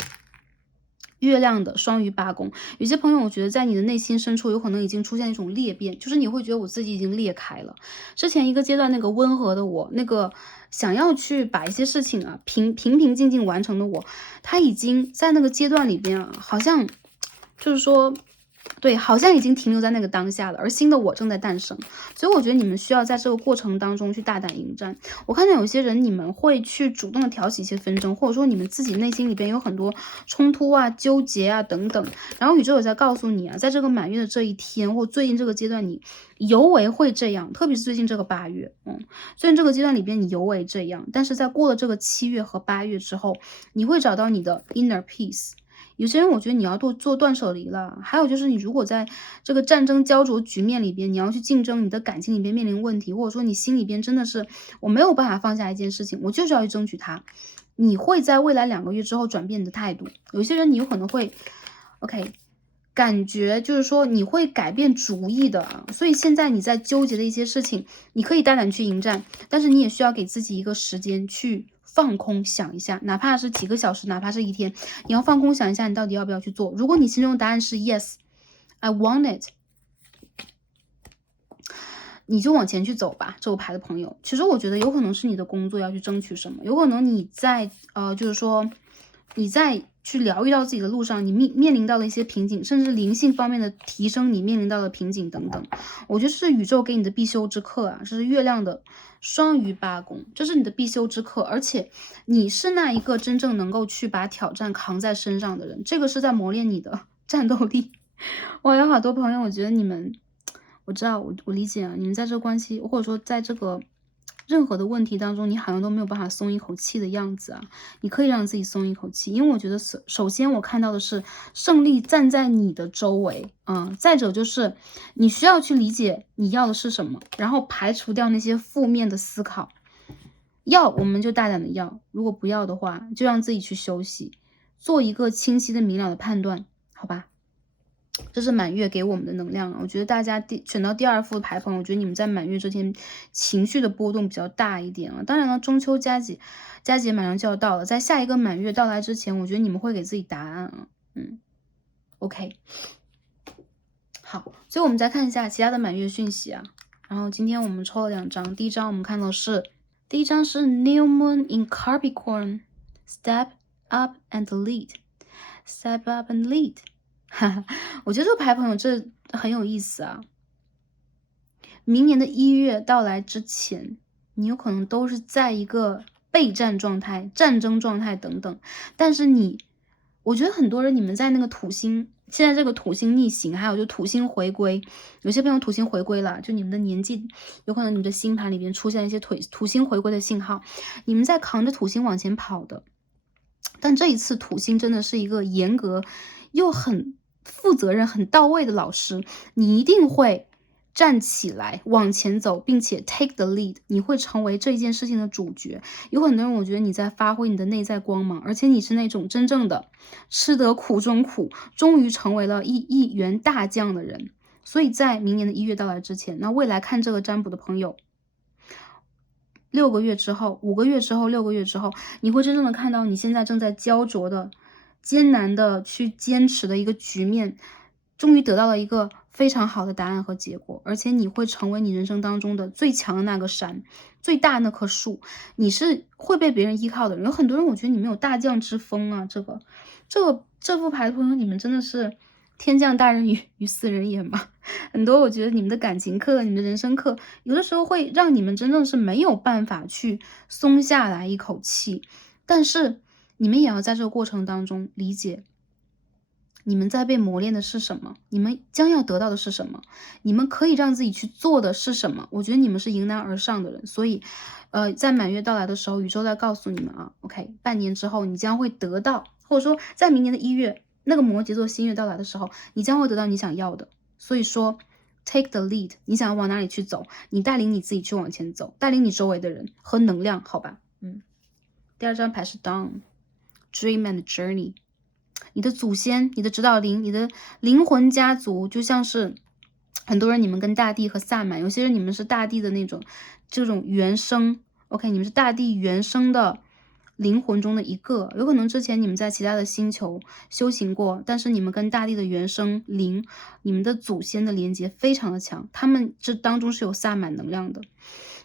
月亮的双鱼八宫，有些朋友我觉得在你的内心深处有可能已经出现一种裂变，就是你会觉得我自己已经裂开了。之前一个阶段那个温和的我，那个想要去把一些事情啊平静静完成的我，他已经在那个阶段里边啊，好像就是说。对，好像已经停留在那个当下了，而新的我正在诞生，所以我觉得你们需要在这个过程当中去大胆迎战。我看到有些人你们会去主动的挑起一些纷争，或者说你们自己内心里边有很多冲突啊、纠结啊等等，然后宇宙也在告诉你啊，在这个满月的这一天或最近这个阶段，你尤为会这样，特别是最近这个8月，虽然这个阶段里边你尤为这样，但是在过了这个7月和8月之后，你会找到你的 inner peace。有些人我觉得你要做断舍离了，还有就是你如果在这个战争焦灼局面里边，你要去竞争，你的感情里边面临问题，或者说你心里边真的是我没有办法放下一件事情，我就是要去争取它，你会在未来2个月之后转变你的态度。有些人你有可能会 OK，感觉就是说你会改变主意的啊，所以现在你在纠结的一些事情，你可以大胆去迎战，但是你也需要给自己一个时间去放空想一下，哪怕是几个小时，哪怕是一天，你要放空想一下，你到底要不要去做。如果你心中的答案是 yes， I want it， 你就往前去走吧。这个牌的朋友，其实我觉得有可能是你的工作要去争取什么，有可能你在就是说你在去疗愈到自己的路上，你面临到了一些瓶颈，甚至灵性方面的提升，你面临到了瓶颈等等。我觉得是宇宙给你的必修之课啊，这是月亮的双鱼八宫，这是你的必修之课，而且你是那一个真正能够去把挑战扛在身上的人，这个是在磨练你的战斗力。我有好多朋友，我觉得你们，我知道，我理解啊，你们在这个关系，或者说在这个任何的问题当中，你好像都没有办法松一口气的样子啊。你可以让自己松一口气，因为我觉得首先我看到的是胜利站在你的周围，再者就是你需要去理解你要的是什么，然后排除掉那些负面的思考。要我们就大胆的要，如果不要的话，就让自己去休息，做一个清晰的明了的判断，好吧？这是满月给我们的能量，我觉得大家选到第2副牌朋友，我觉得你们在满月这天情绪的波动比较大一点啊。当然了，中秋佳节马上就要到了，在下一个满月到来之前，我觉得你们会给自己答案啊。OK， 好，所以我们再看一下其他的满月讯息啊。然后今天我们抽了2张，第一张我们看到是，第一张是 New Moon in Capricorn, Step up and lead, Step up and lead 哈哈，我觉得这个牌朋友这很有意思啊。明年的1月到来之前，你有可能都是在一个备战状态、战争状态等等，但是我觉得很多人你们在那个土星，现在这个土星逆行，还有就土星回归，有些朋友土星回归了，就你们的年纪有可能你们的星盘里边出现一些土星回归的信号，你们在扛着土星往前跑的。但这一次土星真的是一个严格又很负责任、很到位的老师，你一定会站起来往前走，并且 take the lead， 你会成为这件事情的主角。有很多人我觉得你在发挥你的内在光芒，而且你是那种真正的吃得苦中苦，终于成为了一员大将的人。所以在明年的1月到来之前，那未来看这个占卜的朋友，6个月之后、5个月之后、6个月之后，你会真正的看到你现在正在焦灼的、艰难的去坚持的一个局面，终于得到了一个非常好的答案和结果，而且你会成为你人生当中的最强的那个山，最大那棵树，你是会被别人依靠的人。有很多人我觉得你们有大将之风啊，这副牌的朋友，你们真的是天降大任于斯人也嘛。很多我觉得你们的感情课、你们的人生课，有的时候会让你们真正是没有办法去松下来一口气，但是你们也要在这个过程当中理解你们在被磨练的是什么，你们将要得到的是什么，你们可以让自己去做的是什么。我觉得你们是迎难而上的人，所以在满月到来的时候，宇宙在告诉你们啊 OK， 半年之后你将会得到，或者说在明年的1月那个摩羯座新月到来的时候，你将会得到你想要的。所以说 take the lead， 你想要往哪里去走，你带领你自己去往前走，带领你周围的人和能量，好吧。第2张牌是 Dawn Dream and Journey，你的祖先、你的指导灵、你的灵魂家族，就像是很多人你们跟大地和萨满，有些人你们是大地的那种这种原生 OK， 你们是大地原生的灵魂中的一个，有可能之前你们在其他的星球修行过，但是你们跟大地的原生灵、你们的祖先的连接非常的强，他们这当中是有萨满能量的，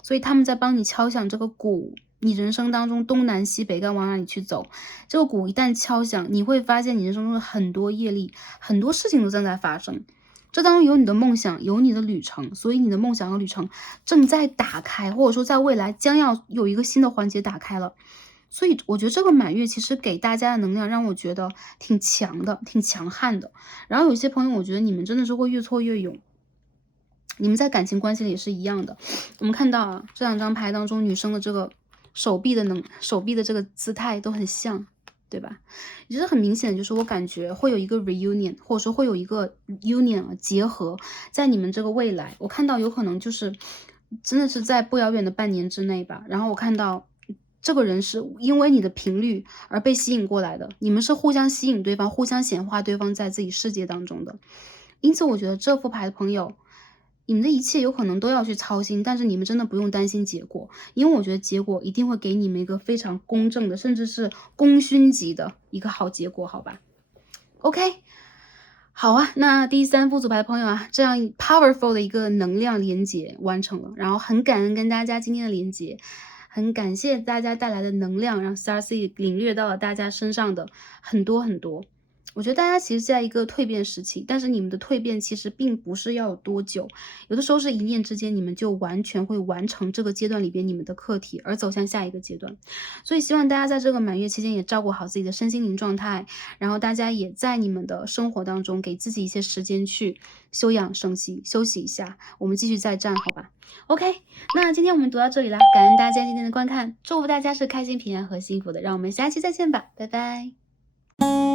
所以他们在帮你敲响这个鼓，你人生当中东南西北该往哪里去走，这个鼓一旦敲响，你会发现你人生中的很多业力，很多事情都正在发生，这当中有你的梦想，有你的旅程，所以你的梦想和旅程正在打开，或者说在未来将要有一个新的环节打开了。所以我觉得这个满月其实给大家的能量让我觉得挺强的，挺强悍的。然后有些朋友我觉得你们真的是会越挫越勇，你们在感情关系里也是一样的。我们看到啊，这2张牌当中女生的这个手臂的这个姿态都很像，对吧？也是很明显的，就是我感觉会有一个 reunion， 或者说会有一个 union 啊结合，在你们这个未来，我看到有可能就是真的是在不遥远的半年之内吧。然后我看到这个人是因为你的频率而被吸引过来的，你们是互相吸引对方，互相显化对方在自己世界当中的。因此我觉得这副牌的朋友，你们的一切有可能都要去操心，但是你们真的不用担心结果，因为我觉得结果一定会给你们一个非常公正的，甚至是功勋级的一个好结果，好吧 OK， 好啊，那第3副组牌的朋友啊，这样 powerful 的一个能量连接完成了，然后很感恩跟大家今天的连接，很感谢大家带来的能量，让 Starseed 领略到了大家身上的很多很多。我觉得大家其实在一个蜕变时期，但是你们的蜕变其实并不是要有多久，有的时候是一念之间，你们就完全会完成这个阶段里边你们的课题，而走向下一个阶段。所以希望大家在这个满月期间也照顾好自己的身心灵状态，然后大家也在你们的生活当中给自己一些时间去休养生息，休息一下，我们继续再战，好吧 OK， 那今天我们读到这里啦，感恩大家今天的观看，祝福大家是开心平安和幸福的，让我们下期再见吧，拜拜。